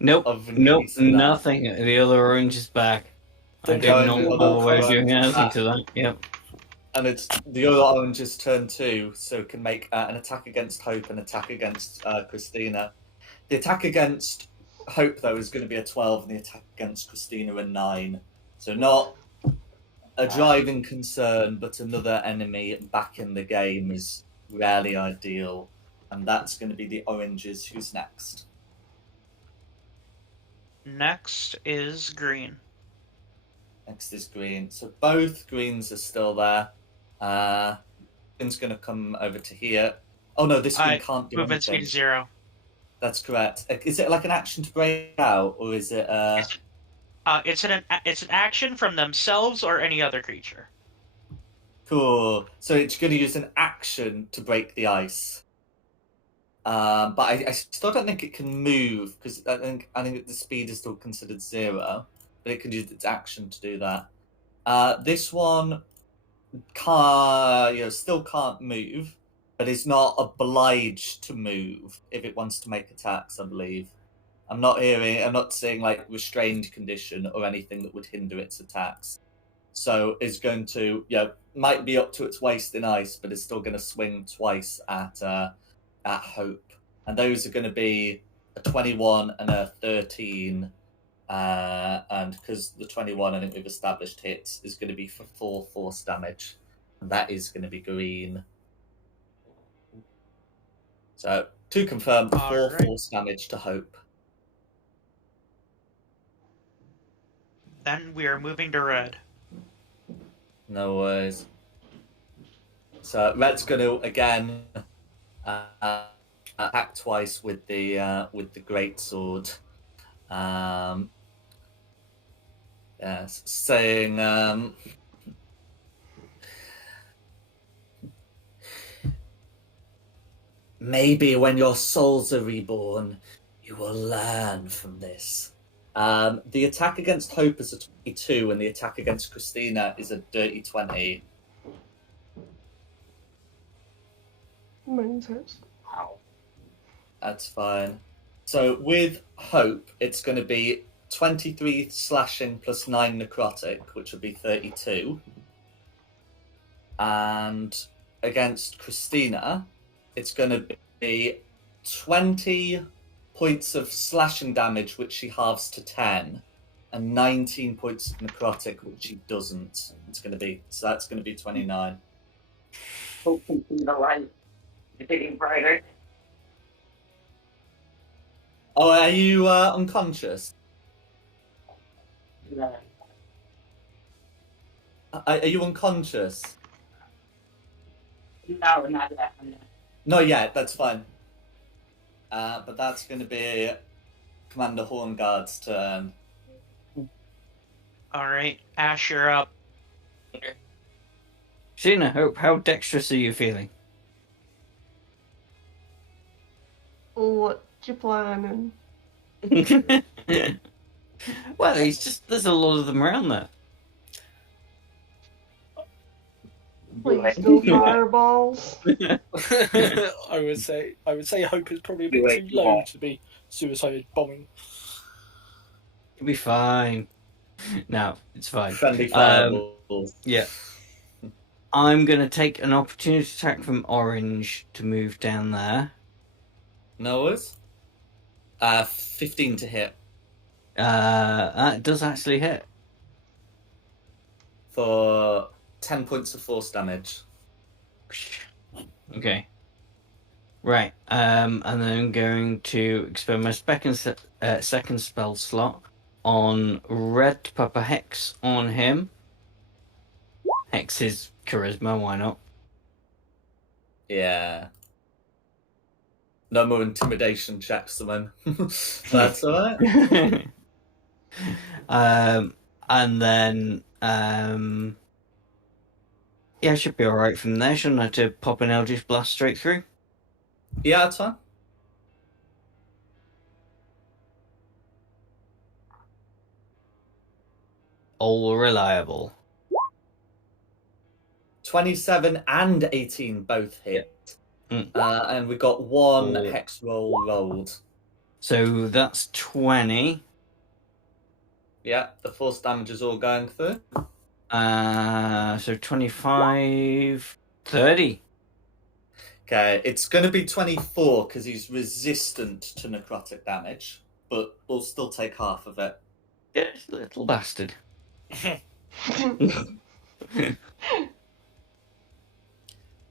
Nope, of nope, increasing that. nothing. The other orange is back. I did Okay, not the know other a way of doing orange is anything back. to that. Yep. And it's the other orange's turn too, so it can make an attack against Hope and attack against Christina. The attack against Hope, though, is going to be a 12, and the attack against Christina a 9. So not a driving concern, but another enemy back in the game is rarely ideal. And that's going to be the oranges. Who's next? Next is green. Next is green. So both greens are still there. Green's going to come over to here. Oh no, this green can't do Movement anything. speed 0. That's correct. Is it like an action to break out, or is it? It's an action from themselves or any other creature. Cool. So it's going to use an action to break the ice. But I still don't think it can move because I think the speed is still considered 0, but it can use its action to do that. This one still can't move, but is not obliged to move if it wants to make attacks, I believe. I'm not seeing like restrained condition or anything that would hinder its attacks. So it's going to, might be up to its waist in ice, but it's still going to swing twice at Hope. And those are going to be a 21 and a 13. And because the 21, I think we've established hits, is going to be for 4 force damage. And that is going to be green. So, to confirm, 4 force damage to Hope. Then we are moving to red. No worries. So, red's going to, again, attack twice with the greatsword. Yes, saying maybe when your souls are reborn, you will learn from this. The attack against Hope is a 22, and the attack against Christina is a dirty 20. Mine's hurts. That's fine. So with Hope, it's going to be 23 slashing plus 9 necrotic, which would be 32. And against Christina, it's going to be 20 points of slashing damage, which she halves to 10, and 19 points of necrotic, which she doesn't. So that's going to be 29. Hope can see the light. It's getting brighter. Oh, are you unconscious? No. Are you unconscious? No, not yet. Not yet, that's fine. But that's going to be Commander Hornguard's turn. Alright, Ash, you're up. Sheena, Hope, how dexterous are you feeling? What you planning? Well, there's a lot of them around there. Please no fireballs. I would say Hope is probably a Do bit it, too low yeah. to be suicide bombing. You'll be fine. No, it's fine. Friendly fireballs. Yeah. I'm going to take an opportunity attack from Orange to move down there. No worries. 15 to hit That does actually hit. for 10 points of force damage. Okay. Right. And then I'm going to expend my second spell slot on Red to pop a Hex on him. Hex is charisma, why not? Yeah. No more intimidation checks, man. That's alright. And then yeah, I should be alright from there. Shouldn't I have to pop an Eldritch Blast straight through? Yeah, that's fine. All reliable. 27 and 18 both hit. Mm. And we got one Cool. hex roll rolled. So that's 20. Yeah, the force damage is all going through. So 25, 30. Okay, it's going to be 24 because he's resistant to necrotic damage, but we'll still take half of it. Yes, little bastard.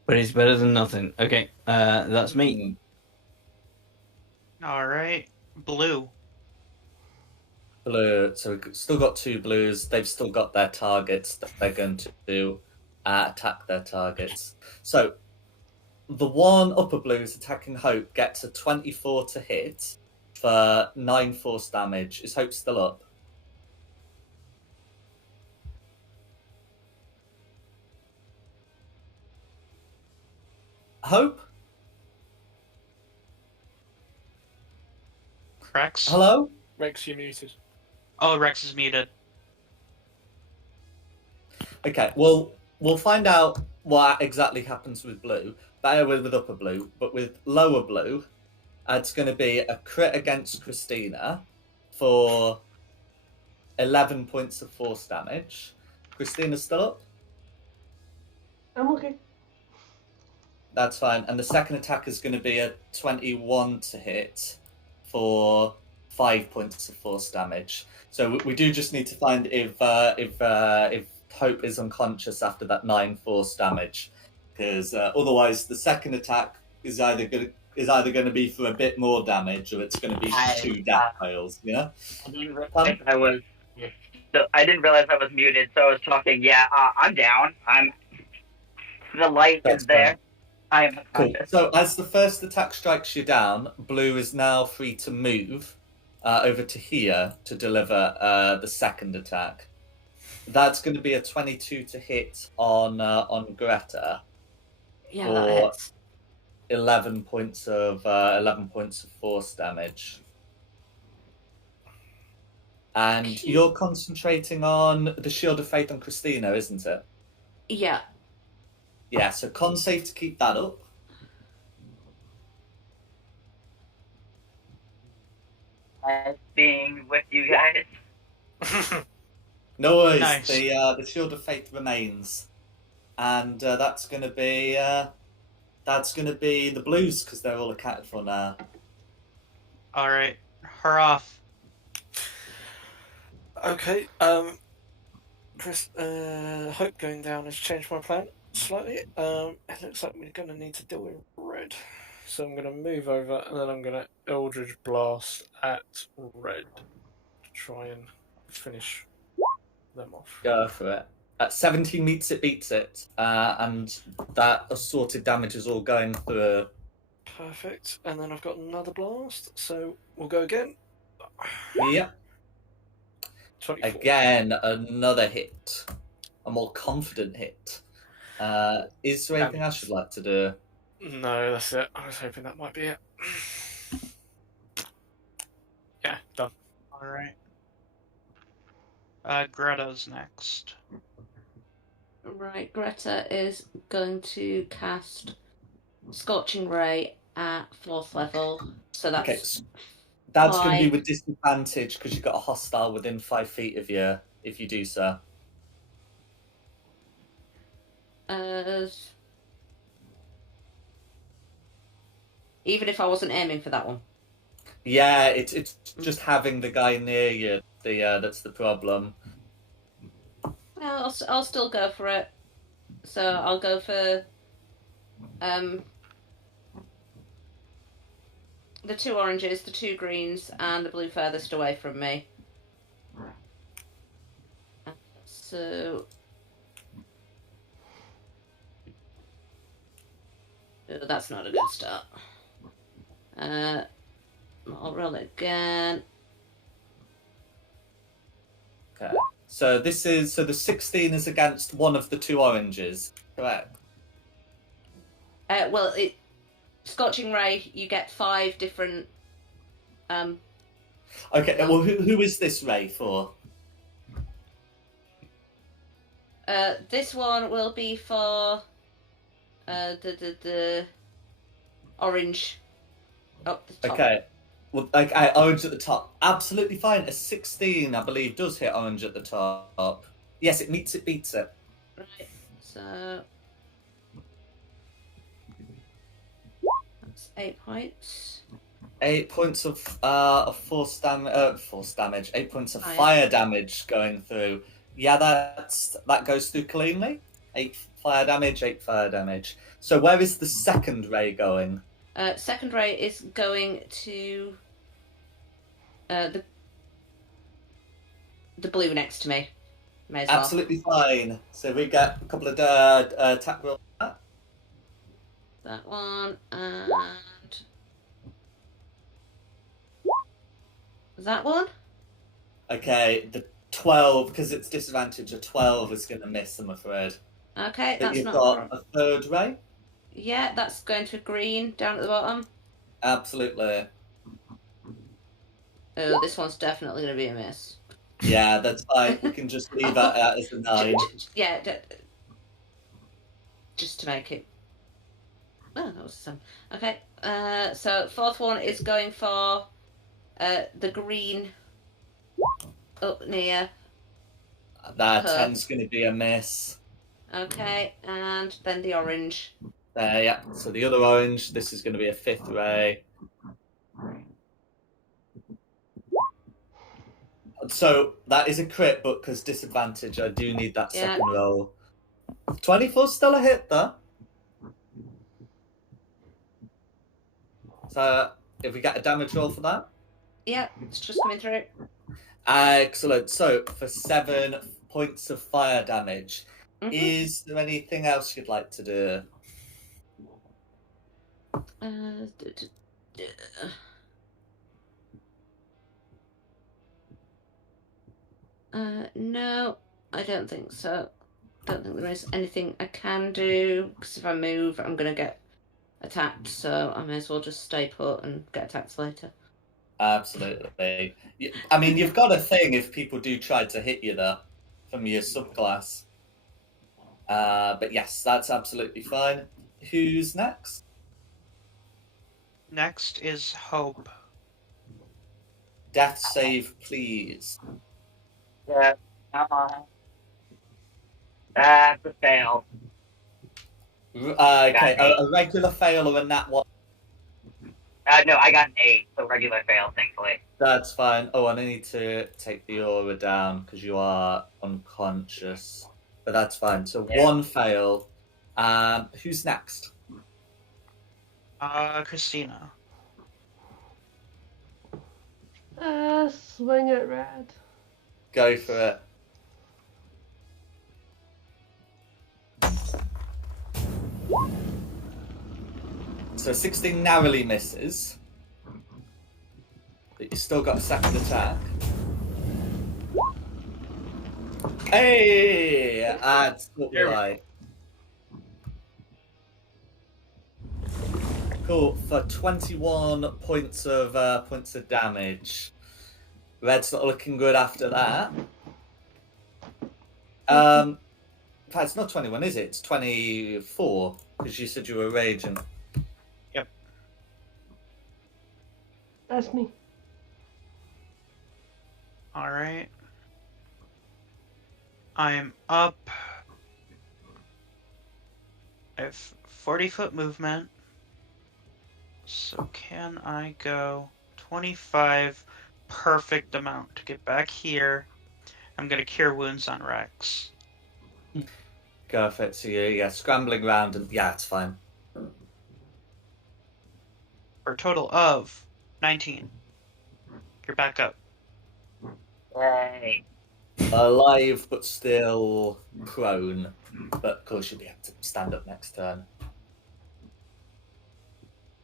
But it's better than nothing. Okay, that's me. All right, blue. Blue. So we've still got two blues. They've still got their targets that they're going to do, attack their targets. So the one upper blue is attacking Hope, gets a 24 to hit for 9 force damage. Is Hope still up? Hope? Rex. Hello? Rex, you're muted. Oh, Rex is muted. Okay, well, we'll find out what exactly happens with blue. Better with upper blue, but with lower blue, it's going to be a crit against Christina for 11 points of force damage. Christina's still up? I'm okay. That's fine. And the second attack is going to be a 21 to hit for 5 points of force damage. So we do just need to find if Hope is unconscious after that 9 force damage, because otherwise the second attack is either going to be for a bit more damage, or it's going to be for 2 death piles. Yeah. I didn't realize I didn't realize I was muted, so I was talking. Yeah, I'm down. The light That's is there. fine. I am Cool. unconscious. So as the first attack strikes you down, blue is now free to move over to here to deliver the second attack. That's going to be a 22 to hit on Greta. Yeah, Or- that hits. 11 points of force damage. And you're concentrating on the Shield of Faith on Christina, isn't it? Yeah. Yeah, so con save to keep that up. Nice being with you guys. No worries. Nice. The Shield of Faith remains, and that's going to be the Blues because they're all accounted for now. All right, her off. Okay, Chris, Hope going down has changed my plan slightly. It looks like we're going to need to deal with red. So I'm going to move over and then I'm going to Eldritch Blast at red to try and finish them off. Go for it. 17 meets it, beats it, and that assorted damage is all going through. Perfect. And then I've got another blast, so we'll go again. Yep. 24. Again, another hit. A more confident hit. Is there anything else you'd like to do? No, that's it. I was hoping that might be it. Yeah, done. All right. Greta's next. Right, Greta is going to cast Scorching Ray at 4th level. So that's Okay, that's going to be 5. with disadvantage because you've got a hostile within 5 feet of you. If you do so. Even if I wasn't aiming for that one. Yeah, it's just having the guy near you. That's the problem. Well, I'll still go for it. So I'll go for the 2 oranges, the 2 greens, and the blue furthest away from me. So oh, that's not a good start. I'll roll it again. Okay. So the 16 is against one of the 2 oranges, correct? Well, Scorching Ray, you get 5 different. Okay. Well, who is this ray for? This one will be for the orange up the top. Okay. Well, orange at the top. Absolutely fine. A 16, I believe, does hit orange at the top. Yes, it meets it, beats it. Right. So that's 8 points. 8 points of force damage. 8 points of Fire. fire damage going through. Yeah, that goes through cleanly. 8 fire damage, 8 fire damage. So where is the second ray going? Second ray is going to the blue next to me. May as well. Absolutely fine. So we get a couple of attack rolls. That one and that one. Okay, the 12, because it's disadvantage, a 12 is going to miss, I'm afraid. Okay, But that's you've not. got a third ray? Yeah, that's going to green down at the bottom. Absolutely. Oh, this one's definitely going to be a miss. Yeah, that's fine. We can just leave that as a 9. Yeah, just to make it. Oh, that was some. Okay, so 4th one is going for the green up near. That 10's going to be a miss. Okay, and then the orange. There, yeah. So the other orange, this is going to be a 5th ray. So that is a crit, but because disadvantage, I do need that second roll. 24 still a hit, though. So if we get a damage roll for that. Yeah, it's just coming through. Excellent. So for 7 points of fire damage, Mm-hmm. is there anything else you'd like to do? No, I don't think so. Don't think there is anything I can do, because if I move, I'm going to get attacked, so I may as well just stay put and get attacked later. Absolutely. I mean, you've got a thing if people do try to hit you there from your subclass. But yes, that's absolutely fine. Who's next? Next is Hope. Death save, please. Yeah, come on. That's a fail. Okay, a regular fail or a nat 1? No, I got an 8, so regular fail, thankfully. That's fine. Oh, and I need to take the aura down because you are unconscious. But that's fine. So Yeah. 1 fail. Who's next? Christina. Swing it red. Go for it. So 16 narrowly misses. But you still got a second attack. Hey! That's not right. Cool. For 21 points of damage. Red's not looking good after that. In fact, it's not 21, is it? It's 24, because you said you were raging. That's me. Alright. I'm up. I have 40-foot movement. So can I go 25? Perfect amount to get back here. I'm going to cure wounds on Rex. Go for it. So you're scrambling around, and yeah, it's fine. For a total of 19. You're back up. Yay. Alive, but still prone. But of course, you'll be able to stand up next turn.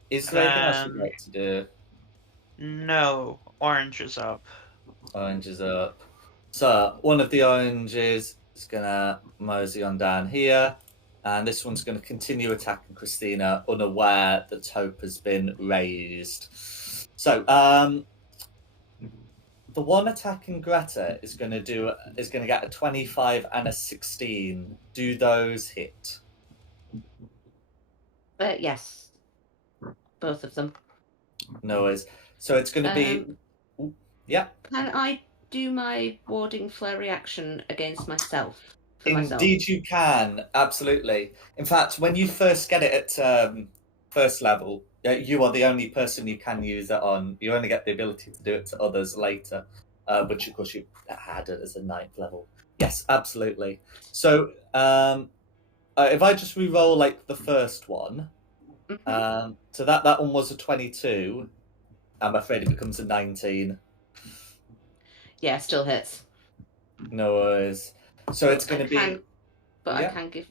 Is there anything else you'd like to do? No, orange is up. Orange is up. So one of the oranges is gonna mosey on down here, and this one's gonna continue attacking Christina, unaware that hope has been raised. So the one attacking Greta is gonna get a 25 and a 16. Do those hit? Yes, both of them. No worries. So it's gonna be. Yeah. Can I do my warding flurry action against myself? Indeed, you can. Absolutely. In fact, when you first get it at first level, you are the only person you can use it on. You only get the ability to do it to others later, which of course you had it as a 9th level. Yes, absolutely. So if I just re-roll like the first one, so that one was a 22. I'm afraid it becomes a 19. Yeah, still hits. No worries. So it's going to be. But yeah. I can give.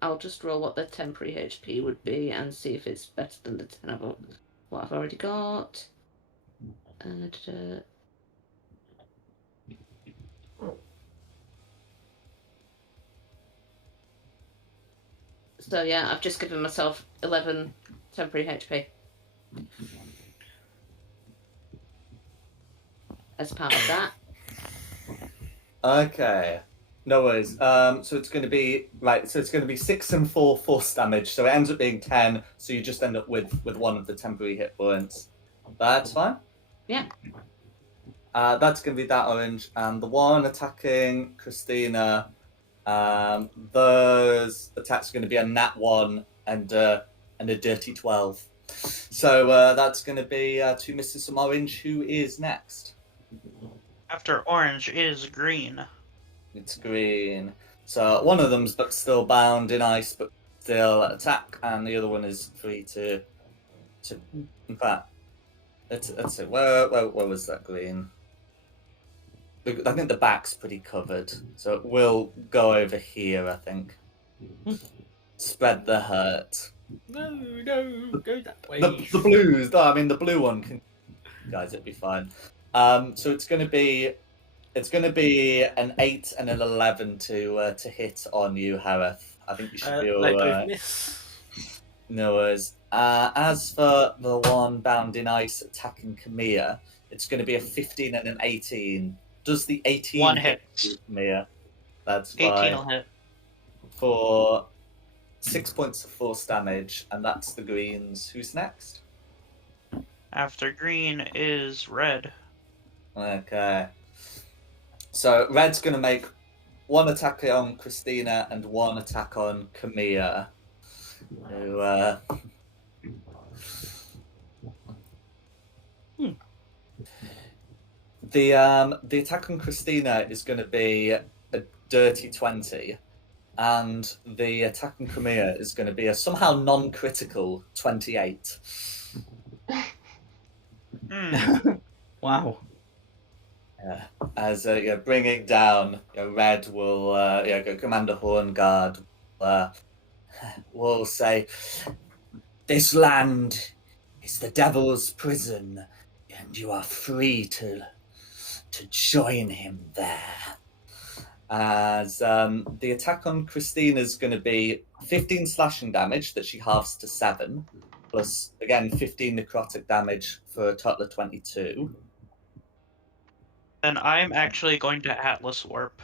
I'll just roll what the temporary HP would be and see if it's better than the 10 of what I've already got. So yeah, I've just given myself 11 temporary HP. As part of that. Okay. No worries. So it's going to be right. So it's going to be 6 and 4 force damage. So it ends up being 10. So you just end up with one of the temporary hit points. That's fine. Yeah. That's going to be that orange, and the one attacking Christina. Those attacks are going to be a nat 1 and a dirty 12. So that's going to be 2 misses from orange. Who is next? After orange is green. It's green. So one of them's but still bound in ice, but still attack, and the other one is free to. In fact, that's it. Where was that green? I think the back's pretty covered, so it will go over here. I think. Spread the hurt. No, go that way. The blues. No, I mean the blue one can. Guys, it'd be fine. So it's going to be an 8 and an 11 to hit on you, Hareth. I think you should be all right. No worries. As for the one bound in ice attacking Camilla, it's going to be a 15 and an 18. Does the 18 one hit Camilla? That's fine. 18 will hit. For 6 points of force damage, and that's the greens. Who's next? After green is red. Okay. So red's going to make one attack on Christina and one attack on Camilla. Who, The attack on Christina is going to be a dirty 20, and the attack on Camilla is going to be a somehow non-critical 28. Wow. As bringing down, Red will Commander Hornguard will say, "This land is the devil's prison, and you are free to join him there." as the attack on Christina is going to be 15 slashing damage that she halves to 7, plus, again, 15 necrotic damage for a total of 22. Then I'm actually going to Atlas Warp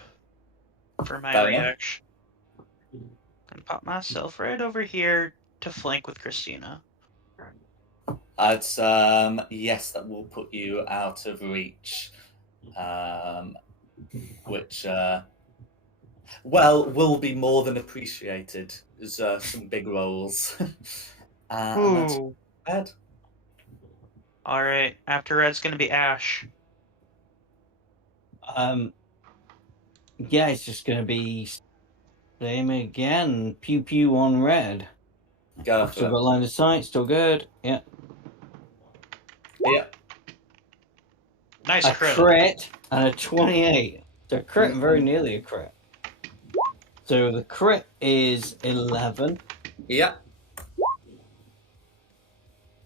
for my Fair enough. reaction. Gonna pop myself right over here to flank with Christina. It's, yes, that will put you out of reach. Which, well, will be more than appreciated. There's some big rolls. And that's Ooh. bad. Alright, after Red's gonna be Ash. Yeah, it's just going to be same again. Pew pew on red. Go for Still it. got line of sight. Still good. Yeah. Yeah. Nice A crit. crit and a 28. So a crit and very nearly a crit. So the crit is 11. Yeah.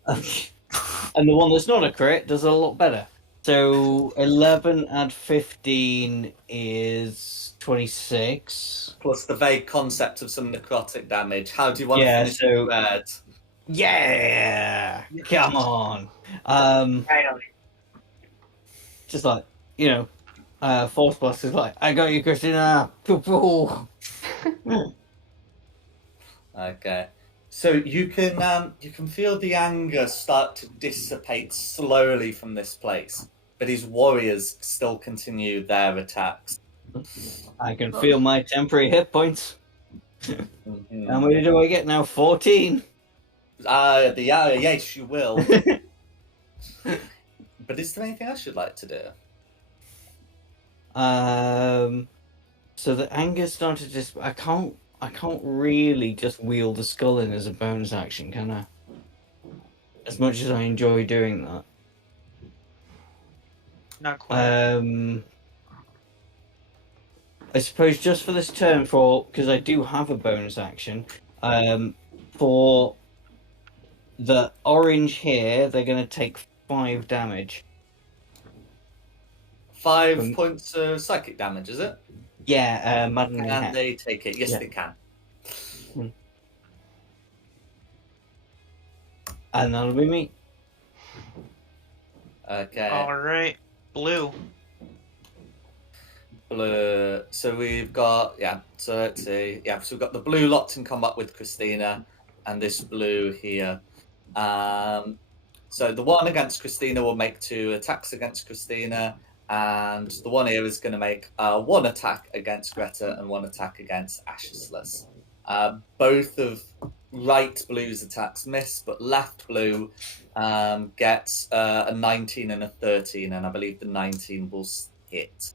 And the one that's not a crit does a lot better. So 11 and 15 is 26. Plus the vague concept of some necrotic damage. How do you want Yeah, to finish so- red? Yeah! Come on! I don't. Just like, Force Blast is like, I got you, Christina! Pew, pew. Okay. So you can feel the anger start to dissipate slowly from this place, but his warriors still continue their attacks. I can feel my temporary hit points. Mhm. How many do I get now? 14? Yes, you will. But is there anything else you'd like to do? So the anger started just. I can't really just wield the skull in as a bonus action, can I? As much as I enjoy doing that. Not quite. I suppose just for this turn, because I do have a bonus action, for the orange here, they're going to take 5 damage. 5 points of psychic damage, is it? Yeah, maddening Can hit. they take it? Yes, Yeah. they can. And that'll be me. Okay. Alright, Blue. Blue. So we've got So let's see. Yeah. So we've got the blue locked in combat with Christina, and this blue here. So the one against Christina will make 2 attacks against Christina, and the one here is going to make 1 attack against Greta and 1 attack against Ashless. Both of right blue's attacks miss, but left blue gets a 19 and a 13, and I believe the 19 will hit.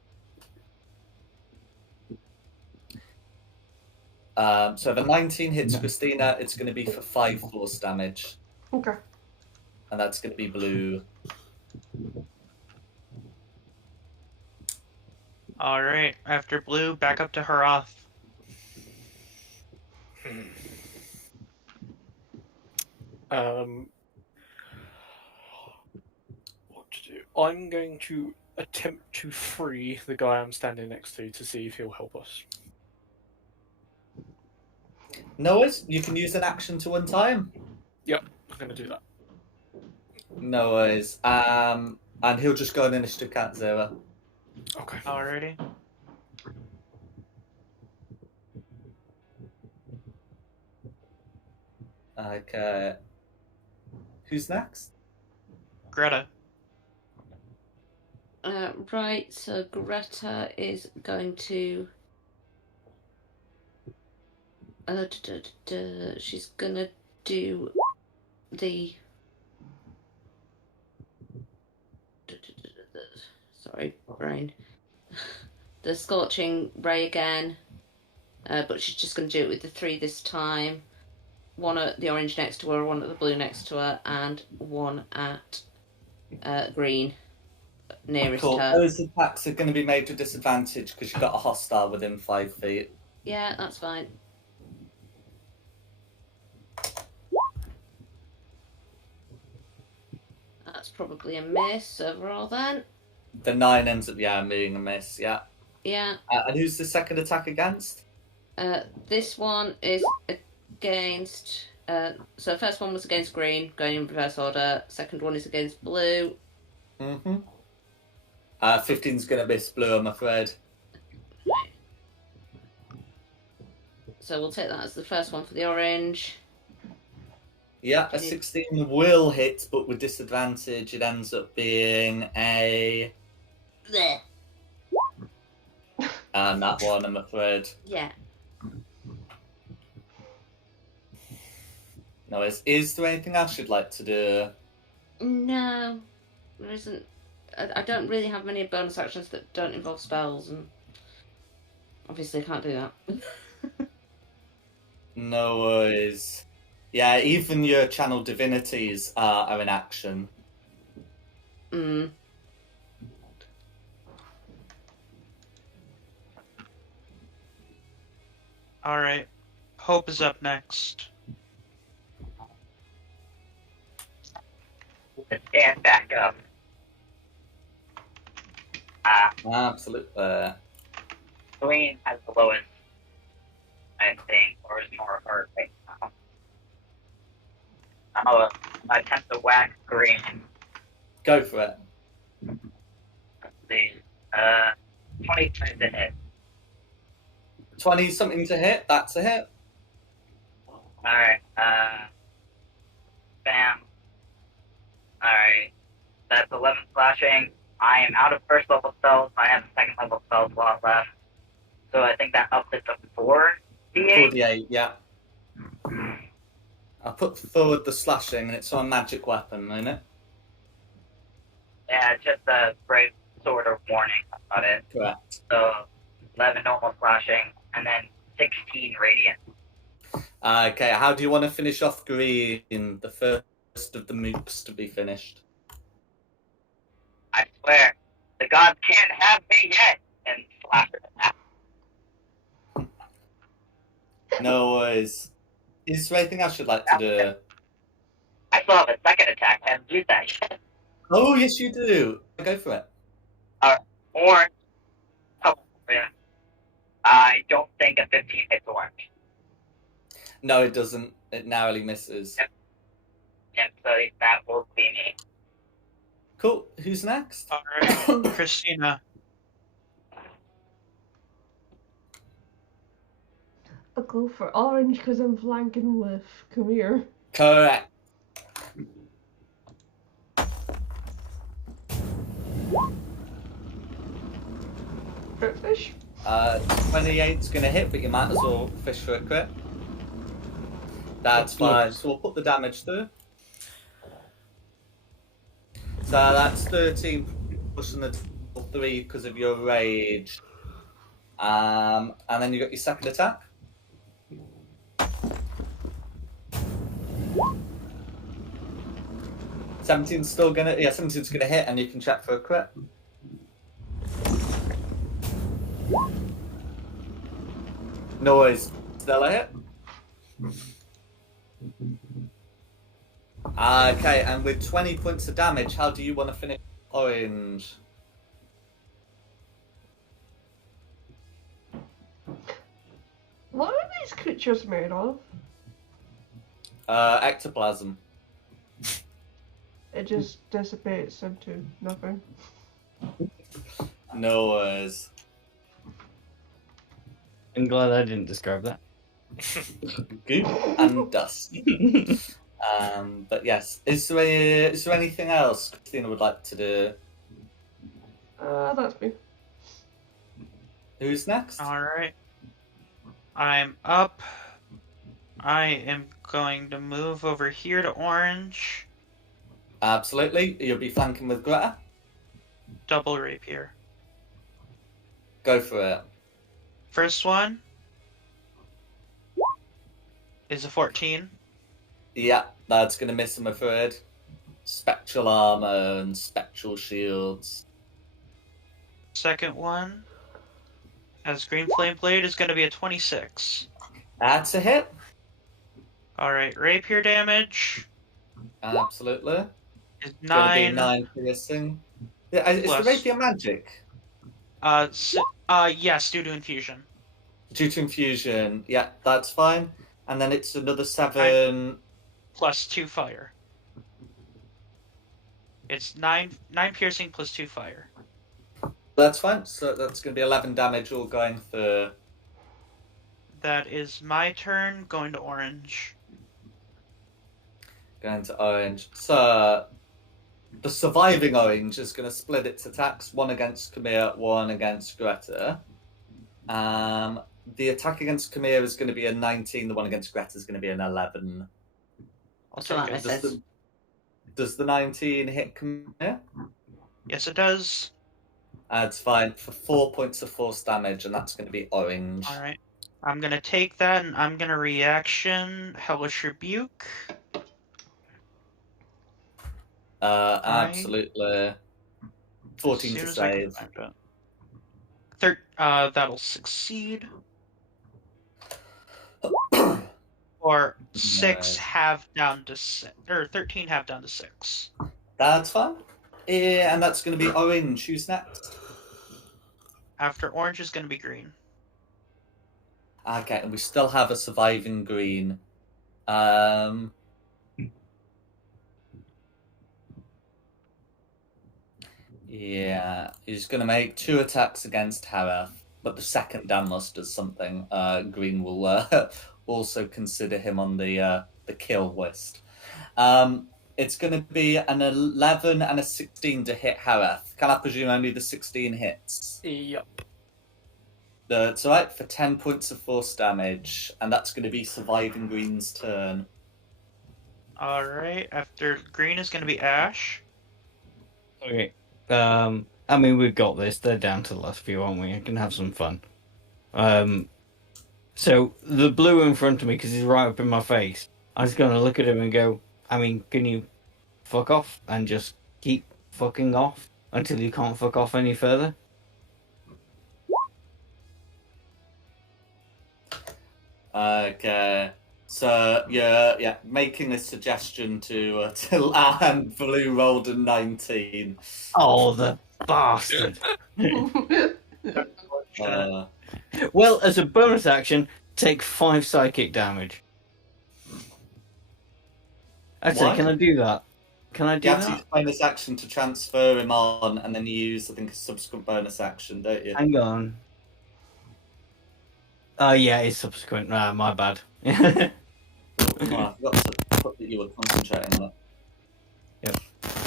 So if a 19 hits Christina, it's going to be for 5 force damage. Okay. And that's going to be blue. Alright, after Blue, back up to Harath. What to do? I'm going to attempt to free the guy I'm standing next to see if he'll help us. No worries. You can use an action to untie him. Yep, I'm going to do that. No worries. And he'll just go on initiative count 0. Okay. Alrighty. Okay. Who's next? Greta. Right, so Greta is going to. She's gonna do the. Sorry, brain. The Scorching Ray again, but she's just going to do it with the 3 this time. 1 at the orange next to her, 1 at the blue next to her, and 1 at green nearest Cool. her. Those attacks are going to be made to disadvantage because you've got a hostile within 5 feet. Yeah, that's fine. That's probably a miss overall then. The 9 ends up, being a miss, yeah. Yeah. And who's the second attack against? This one is against. So first one was against green, going in reverse order. Second one is against blue. 15's going to miss blue, I'm afraid. So we'll take that as the first one for the orange. Yeah, a 16 will hit, but with disadvantage, it ends up being a. There. And that one, I'm afraid. Yeah. No, is there anything else you'd like to do? No, there isn't. I don't really have many bonus actions that don't involve spells, and obviously I can't do that. No worries. Yeah, even your channel divinities are in action. Mm. Alright. Hope is up next. Stand back up. Absolutely. Green has the lowest, I think, or is more hurt right now. I'll attempt to whack green. Go for it. Let's see. 25 to hit. 20 something to hit. That's a hit. Alright, bam. Alright, that's 11 slashing. I am out of first level spells. I have a second level spell slot left. So I think that ups it to 4d8. 48, yeah. I'll put forward the slashing, and it's on magic weapon, isn't it? Yeah, just a brave sword of warning. That's about it. Correct. So 11 normal slashing, and then 16 radiant. Okay, how do you want to finish off green? The first of the mooks to be finished. I swear, the gods can't have me yet! And slash it. No worries. Is there anything else you'd like to do? I still have a second attack. I haven't used that yet. Oh, yes, you do. Go for it. Orange. Oh, yeah. I don't think a 15 hits orange. No, it doesn't. It narrowly misses. Yep, so that will be me. Cool. Who's next? Alright, Christina. I'll go for orange because I'm flanking with Kamir. Correct. Crit fish. 28's going to hit, but you might as well fish for a crit. That's fine. So we'll put the damage through. So that's 13 plus an 3 because of your rage. And then you got your second attack. Seventeen's still gonna, 17's gonna hit, and you can check for a crit. No worries, still a hit. Okay, and with 20 points of damage, how do you want to finish orange? What are these creatures made of? Ectoplasm. It just dissipates into nothing. No worries. I'm glad I didn't describe that. Goop and dust. But yes, is there anything else Christina would like to do? That's me. Who's next? Alright. I'm up. I am going to move over here to orange. Absolutely. You'll be flanking with Greta. Double rapier. Go for it. First one is a 14. Yeah, that's going to miss, I'm afraid. Spectral armor and spectral shields. Second one has green flame blade is going to be a 26. That's a hit. Alright, rapier damage Absolutely. is Gonna be 9. 9 piercing. Yeah, is the Plus- rapier magic? Yes, due to infusion. Due to infusion, yeah, that's fine. And then it's another 7. Plus 2 fire. It's 9 piercing plus 2 fire. That's fine. So that's going to be 11 damage all going through. That is my turn, going to orange. Going to orange. So the surviving orange is going to split its attacks, one against Kamir, one against Greta. The attack against Kamir is going to be a 19. The one against Greta is going to be an 11. I'll So take that it. misses. Does the 19 hit Kamir? Yes, it does. It's fine for 4 points of force damage, and that's going to be orange. All right. I'm gonna take that, and I'm gonna reaction Hellish Rebuke. Absolutely. 14 to As soon as I can save. find it. That'll succeed. Or 6 half down to 6, or 13 half down to 6. That's fine. Yeah, and that's going to be orange. Who's next? After orange is gonna be green. Okay, and we still have a surviving green. Yeah, he's going to make 2 attacks against Hareth, but the second Danlos does something. Green will also consider him on the kill list. It's going to be an 11 and a 16 to hit Hareth. Can I presume only the 16 hits? Yep. That's alright, for 10 points of force damage, and that's going to be surviving Green's turn. Alright, after green is gonna be Ash. Okay. I mean, we've got this. They're down to the last few, aren't we? I can have some fun. So the blue in front of me, because he's right up in my face, I'm just gonna look at him and go, I mean, can you fuck off and just keep fucking off until you can't fuck off any further? Okay. So yeah, making a suggestion to and blue rolled a 19. Oh, the bastard! Uh, Well, as a bonus action, take 5 psychic damage. Actually, What? can I do that? Can I do you have to that? use bonus action to transfer him on, and then you use, I think, a subsequent bonus action, don't you? Hang on. Oh, yeah, it's subsequent. My bad. Oh, I forgot to put that you were concentrating on that.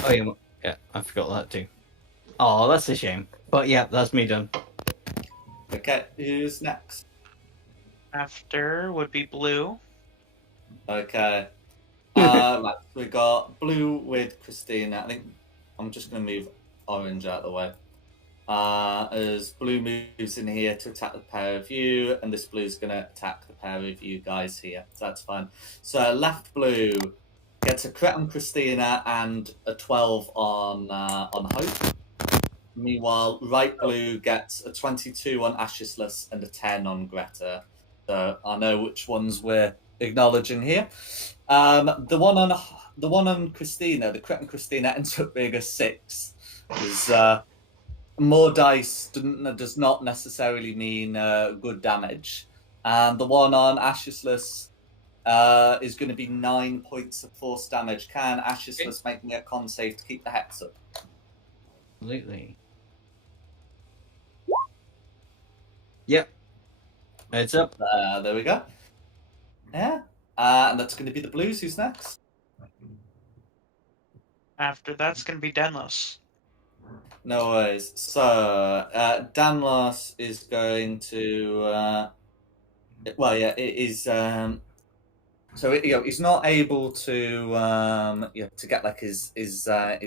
Oh, yeah, I forgot that too. Oh, that's a shame. But yeah, that's me done. Okay, who's next? After would be blue. Okay. Right, we got blue with Christina. I think I'm just going to move orange out of the way. As blue moves in here to attack the pair of you, and this blue is going to attack the pair of you guys here. So that's fine. So left blue gets a crit on Christina and a 12 on Hope. Meanwhile, right blue gets a 22 on Ashisless and a 10 on Greta. So I know which ones we're acknowledging here. The one on Christina, the crit on Christina ends up being a 6. Because more dice does not necessarily mean good damage. And the one on Ashisless is going to be 9 points of force damage. Can Ashisless make me a con save to keep the hex up? Absolutely. Yep. It's up. There we go. Yeah. And that's going to be the blues. Who's next? After that's gonna be Denlos. No worries. So, Danlos is going to. Well, yeah, it is. So he's not able to to get like his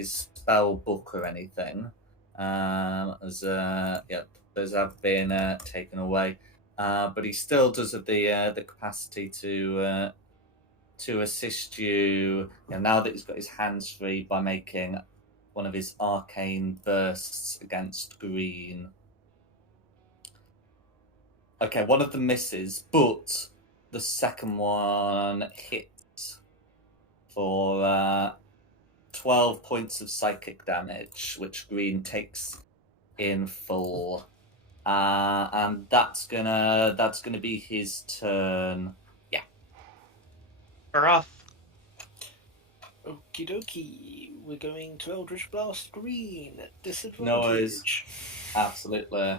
spell book or anything. As those have been taken away. But he still does have the capacity to assist you. Now that he's got his hands free by making one of his arcane bursts against green. Okay, one of them misses, but the second one hits for 12 points of psychic damage, which green takes in full. And that's gonna be his turn. We're off. Okie dokie. We're going to Eldritch Blast Green at No worries. disadvantage. Absolutely.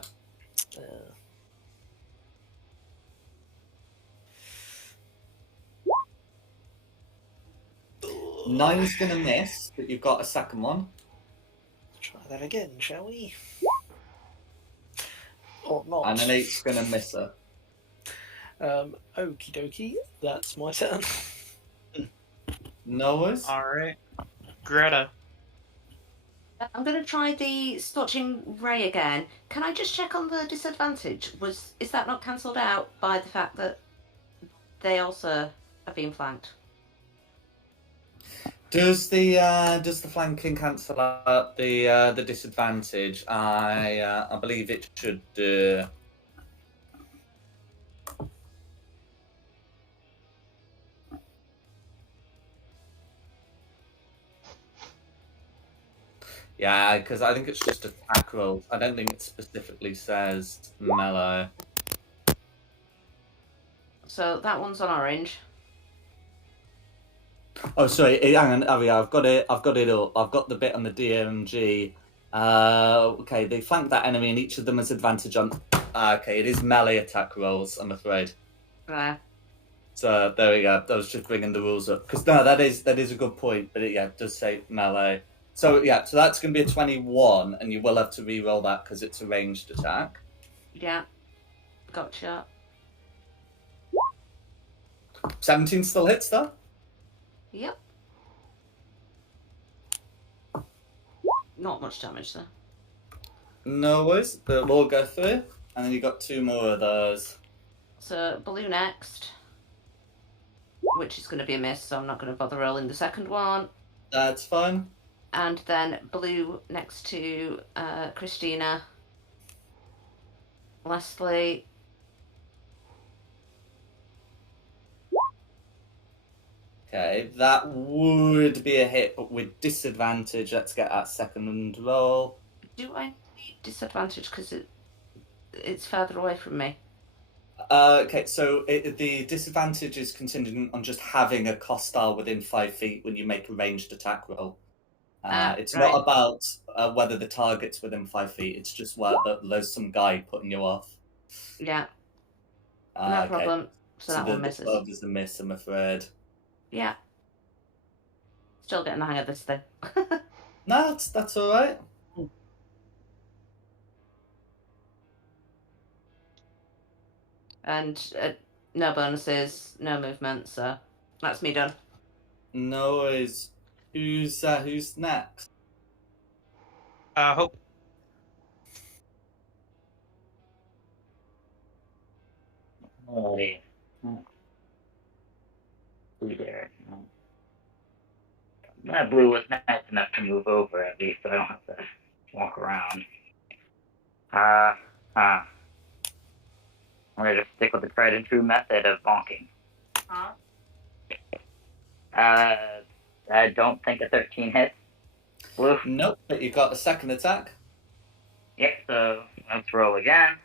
Nine's gonna miss, but you've got a second one. Try that again, shall we? Or not. And an 8's gonna miss her. Okie dokie. That's my turn. No worries. Alright. Greta. I'm going to try the Scorching Ray again. Can I just check on the disadvantage? Is that not cancelled out by the fact that they also are being flanked? Does the flanking cancel out the disadvantage? I believe it should. Yeah, because I think it's just attack rolls. I don't think it specifically says melee. So that one's on orange. Oh, sorry. Hang on. Oh, yeah, I've got it up. I've got the bit on the DMG. Okay, they flank that enemy, and each of them has advantage on. Okay, it is melee attack rolls, I'm afraid. There. So there we go. I was just bringing the rules up because no, that is a good point. But it does say melee. So yeah, so that's going to be a 21, and you will have to re-roll that because it's a ranged attack. Yeah. Gotcha. 17 still hits though. Yep. Not much damage there. No worries, but we'll go through, and then you got 2 more of those. So blue next, which is going to be a miss, so I'm not going to bother rolling the second one. That's fine. And then blue next to Christina, Leslie. Okay, that would be a hit, but with disadvantage. Let's get that second roll. Do I need disadvantage because it's further away from me? Okay, so the disadvantage is contingent on just having a hostile within 5 feet when you make a ranged attack roll. It's right. not about whether the target's within 5 feet. It's just whether there's some guy putting you off. Yeah. No problem. So that the, one misses. The 12 is a miss, I'm afraid. Yeah. Still getting the hang of this thing. No, that's all right. And no bonuses, no movement, so that's me done. No worries. Who's next? Hope. Blue there. Blue was nice enough to move over at least, so I don't have to walk around. I'm gonna just stick with the tried and true method of bonking. I don't think a 13 hits. Blue. Nope, but you got a second attack. Yep, so let's roll again.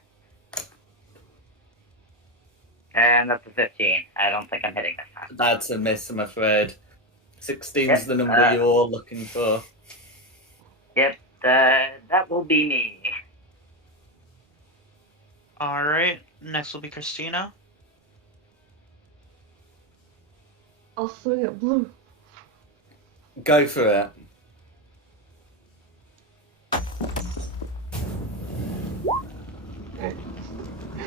And that's a 15. I don't think I'm hitting this time. That's a miss, I'm afraid. 16's the number you're looking for. Yep, that will be me. Alright, next will be Christina. I'll swing at blue. Go for it. Okay.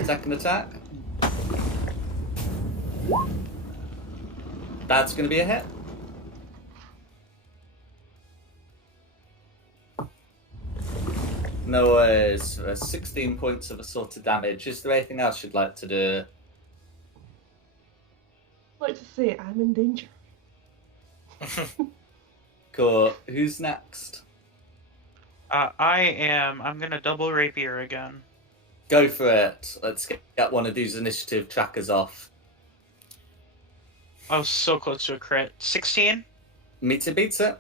Second attack. That's going to be a hit. No worries. 16 points of assaulted damage. Is there anything else you'd like to do? I'd like to say I'm in danger. Cool. Who's next? I'm gonna double rapier again. Go for it. Let's get one of these initiative trackers off. I was so close to a crit. 16? Meets it, beats it.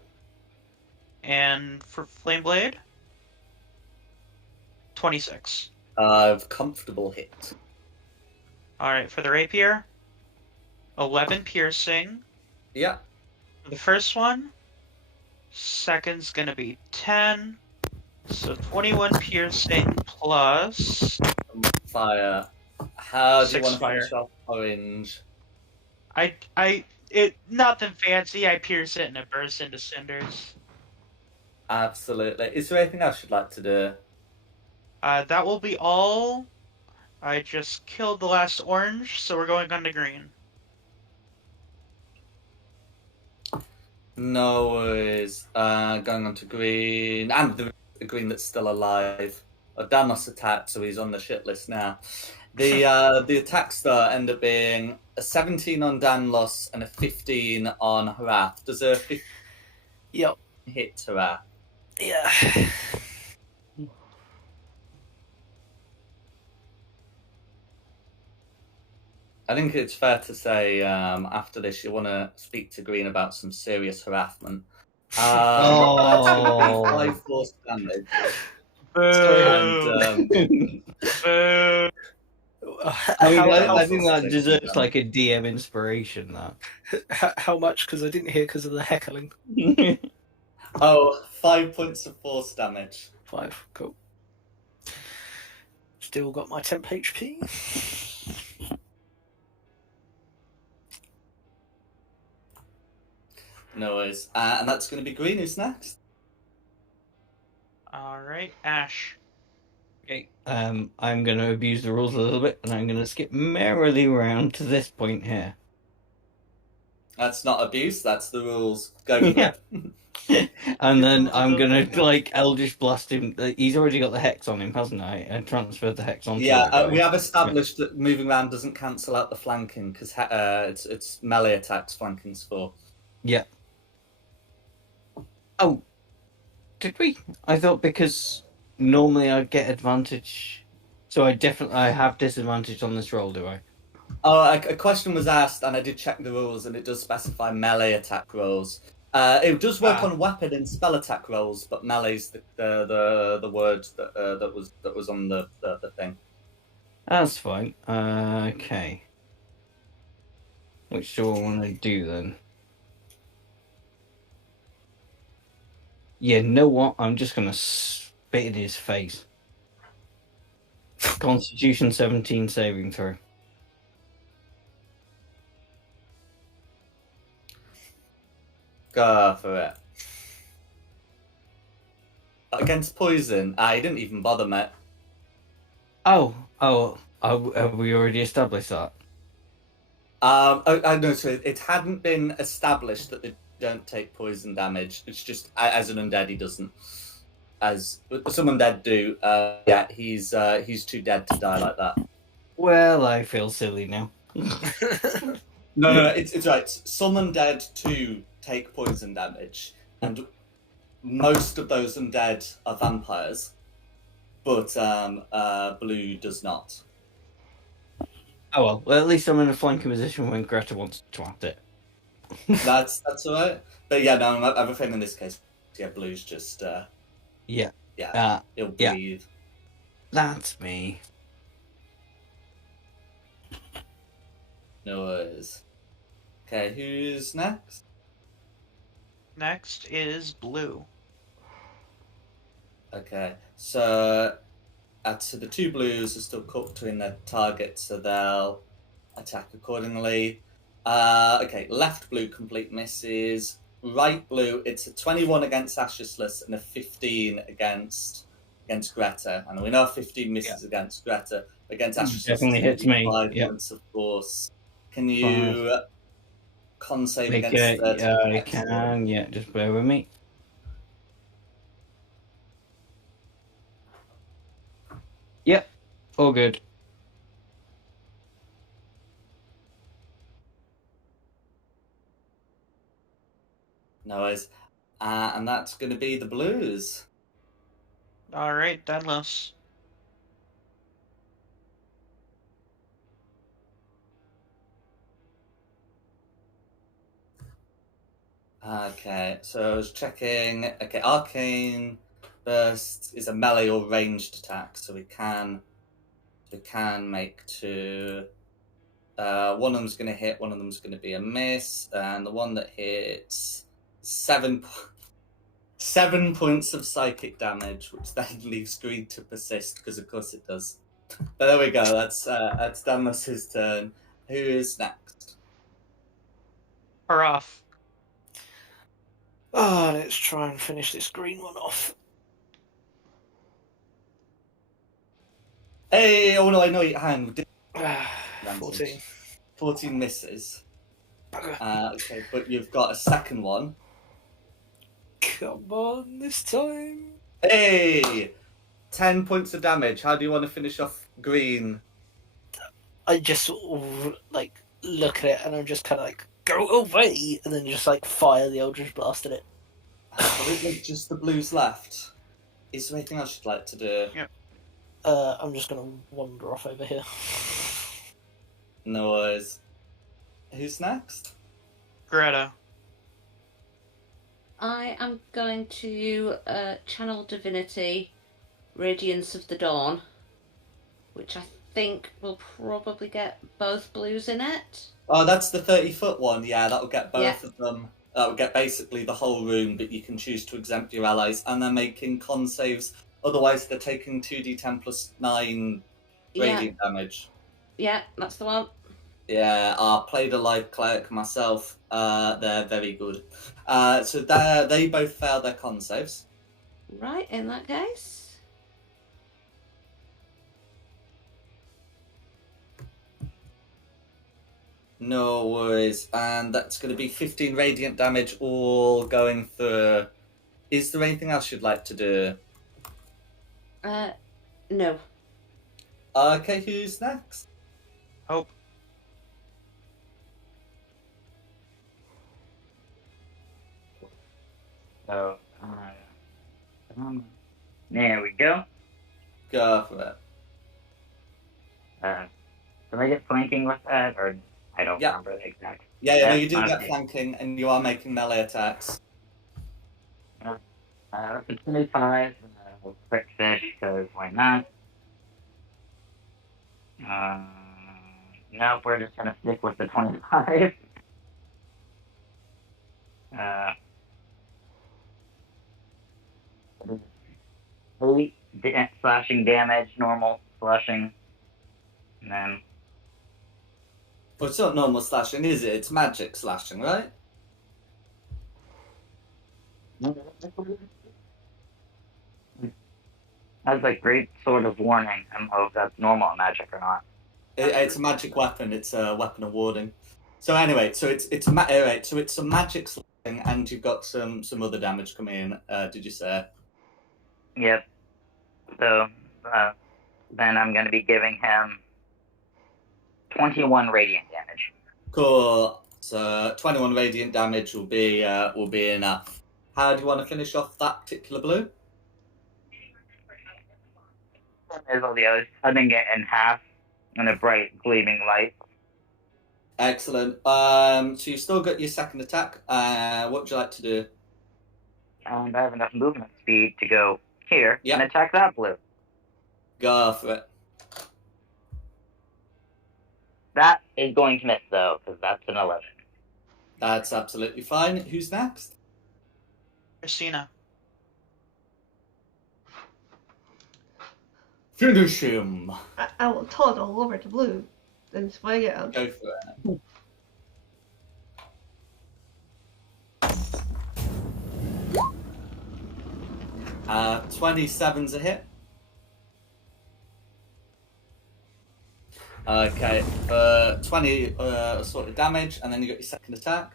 And for Flame Blade? 26. Comfortable hit. All right, for the rapier, 11 piercing. Yeah. For the first one, second's gonna be 10. So 21 piercing plus Fire. How do you 6 want to fire. finish off Orange? It nothing fancy. I pierce it and it bursts into cinders. Absolutely. Is there anything else you'd like to do? That will be all. I just killed the last orange, so we're going on to green. No worries. Going on to green, and the green that's still alive. Danos attacked, so he's on the shit list now. The attacks though end up being a 17 on Danlos and a 15 on Harath. Does a 15 Yep. hit Harath? Yeah. I think it's fair to say after this you want to speak to Green about some serious harassment. That's Oh. 5 force damage. Boo! And Boo! I mean, how, I think that six deserves damage. like a DM inspiration. how much? Because I didn't hear because of the heckling. That. Oh, 5 points of force damage. 5. Cool. Still got my temp HP. No worries. And that's going to be Green. Who's next? All right, Ash. Okay. I'm going to abuse the rules a little bit, and I'm going to skip merrily around to this point here. That's not abuse. That's the rules. Go for Yeah. it. And then I'm going to like Eldritch Blast him. He's already got the hex on him, hasn't I? And transferred the hex on. Yeah, we have established that moving around doesn't cancel out the flanking because it's melee attacks flanking's for. Yeah. Oh, did we? I thought because normally I get advantage, so I have disadvantage on this roll, do I? Oh, a question was asked, and I did check the rules, and it does specify melee attack rolls. It does work on weapon and spell attack rolls, but melee's the word that was on the thing. That's fine. Okay. Which do I want to do then? Yeah, know what? I'm just gonna spit in his face. Constitution 17 saving throw. Go for it. Against poison, I didn't even bother, mate. Oh, have we already established that? I know. So it hadn't been established that they don't take poison damage. It's just as an undead, he doesn't. As some undead do. Yeah, he's too dead to die like that. Well, I feel silly now. No, it's right. Some undead too take poison damage, and most of those undead are vampires, but Blue does not. Oh well, at least I'm in a flanking position when Greta wants to twat it. That's alright. But yeah, no, I have a feeling in this case, yeah, Blue's just Yeah. he'll yeah. breathe. That's me. No worries. Okay, who's next? Next is Blue. Okay, so the 2 blues are still caught between their targets, so they'll attack accordingly. Okay, left blue complete misses. Right blue, it's a 21 against Ashesless and a 15 against Greta. And we know 15 misses against Greta. Against Ashesless, Definitely hits me. 5 Yep. points of force. Can you con save Make against it, 30? I can, yeah, just bear with me. Yep, all good. No worries. And that's going to be the blues. All right, Denlos. Okay, so I was checking. Okay, Arcane Burst is a melee or ranged attack, so we can You can make 2. One of them's going to hit, one of them's going to be a miss, and the one that hits 7 points of psychic damage, which then leaves green to persist, because of course it does. But there we go, that's Damas's turn. Who is next? Haraf. Let's try and finish this green one off. Hey, oh no, I know, hang on. 14. 14 misses. Bugger. Okay, but you've got a second one. Come on, this time. Hey! 10 points of damage. How do you want to finish off green? I just sort of, like, look at it and I'm just kind of like, go away! And then just, like, fire the Eldritch Blast at it. Well, there's just the blues left. Is there anything else you'd like to do? Yeah. I'm just going to wander off over here. No worries. Who's next? Greta. I am going to channel Divinity, Radiance of the Dawn, which I think will probably get both blues in it. Oh, that's the 30-foot one. Yeah, that'll get both Yeah. of them. That'll get basically the whole room, but you can choose to exempt your allies, and they're making con saves. Otherwise, they're taking 2d10 plus 9 radiant damage. Yeah, that's the one. Yeah, I played a live cleric myself. They're very good. So they both fail their con saves. Right, in that case. No worries. And that's going to be 15 radiant damage all going through. Is there anything else you'd like to do? No. Okay, who's next? Hope. So, there we go. Go for it. Did I get flanking with that, or I don't Yeah. remember the exact. Yeah, no, you do That's get okay. flanking, and you are making melee attacks. That's a 25. We'll quick fish, because why not? Nope, we're just gonna stick with the 25. Slashing damage, normal slashing, and then Well, it's not normal slashing, is it? It's magic slashing, right? that's like great sword of warning. I don't know if that's normal magic or not. It's a magic weapon. It's a weapon of warding. So anyway, so it's a magic slashing, and you've got some other damage coming in. Did you say? Yep. So then I'm going to be giving him 21 radiant damage. Cool. So 21 radiant damage will be enough. How do you want to finish off that particular blue? There's all the others, cutting it in half in a bright gleaming light. Excellent. So you've still got your second attack. What would you like to do? And I have enough movement speed to go here Yep. and attack that blue. Go for it. That is going to miss, though, because that's an 11. That's absolutely fine. Who's next? Christina. Finish him. I will toddle over to blue and swing at him. Go for it. Uh, 27's a hit. Okay, 20 sort of damage, and then you got your second attack.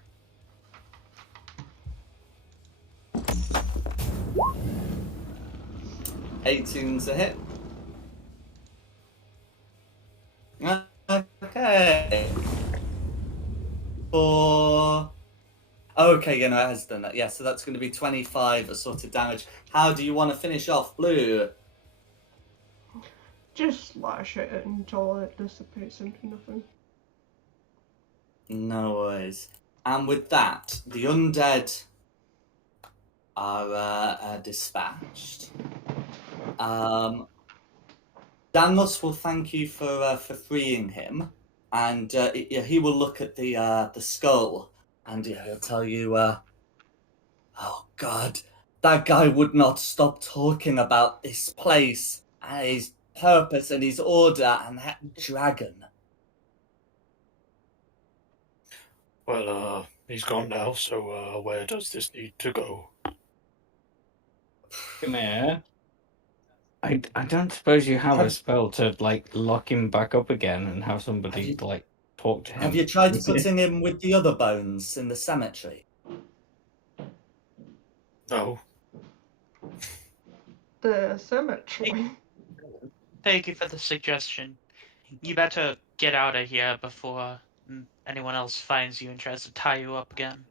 $18's a hit. Okay. Okay, yeah, no, it has done that. Yeah, so that's going to be 25 assorted damage. How do you want to finish off, Blue? Just slash it until it dissipates into nothing. No worries. And with that, the undead are dispatched. Danlos will thank you for freeing him, and he will look at the skull, and he'll tell you, "Oh God, that guy would not stop talking about this place and his purpose and his order and that dragon." Well, he's gone now, so where does this need to go? Come here. I don't suppose you have a spell to like lock him back up again and have somebody like talk to him. Have you tried putting him with the other bones in the cemetery? No. The cemetery. Thank you for the suggestion. You better get out of here before anyone else finds you and tries to tie you up again.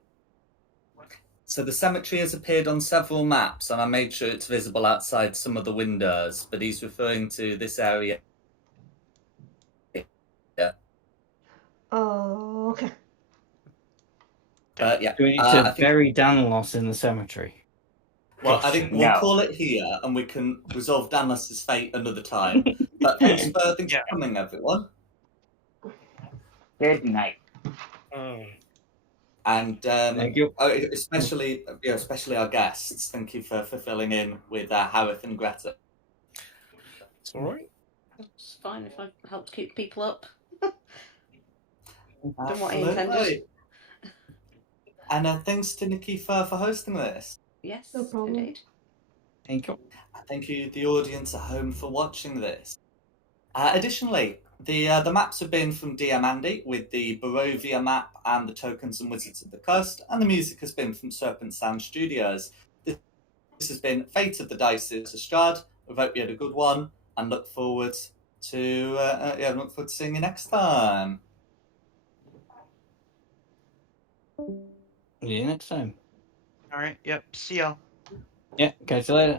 So the cemetery has appeared on several maps, and I made sure it's visible outside some of the windows, but he's referring to this area. Oh, okay. Yeah. Do we need I to think, bury Danlos in the cemetery? well, I think we'll No. call it here, and we can resolve Danlos's fate another time. But thanks for coming, everyone. Good night. And Thank you. especially our guests. Thank you for filling in with Harith and Greta. It's all right. It's fine if I helped keep people up. Than what I intended. Absolutely. And thanks to Nikki for hosting this. Yes, No problem. indeed. Thank you. Thank you, the audience at home, for watching this. Additionally, the maps have been from DM Andy with the Barovia map and the Tokens and Wizards of the Coast, and the music has been from Serpent Sound Studios. This has been Fate of the Dice's STRAUD. We hope you had a good one, and look forward to seeing you next time. See you next time. All right. Yep. See y'all. Yeah, catch you later.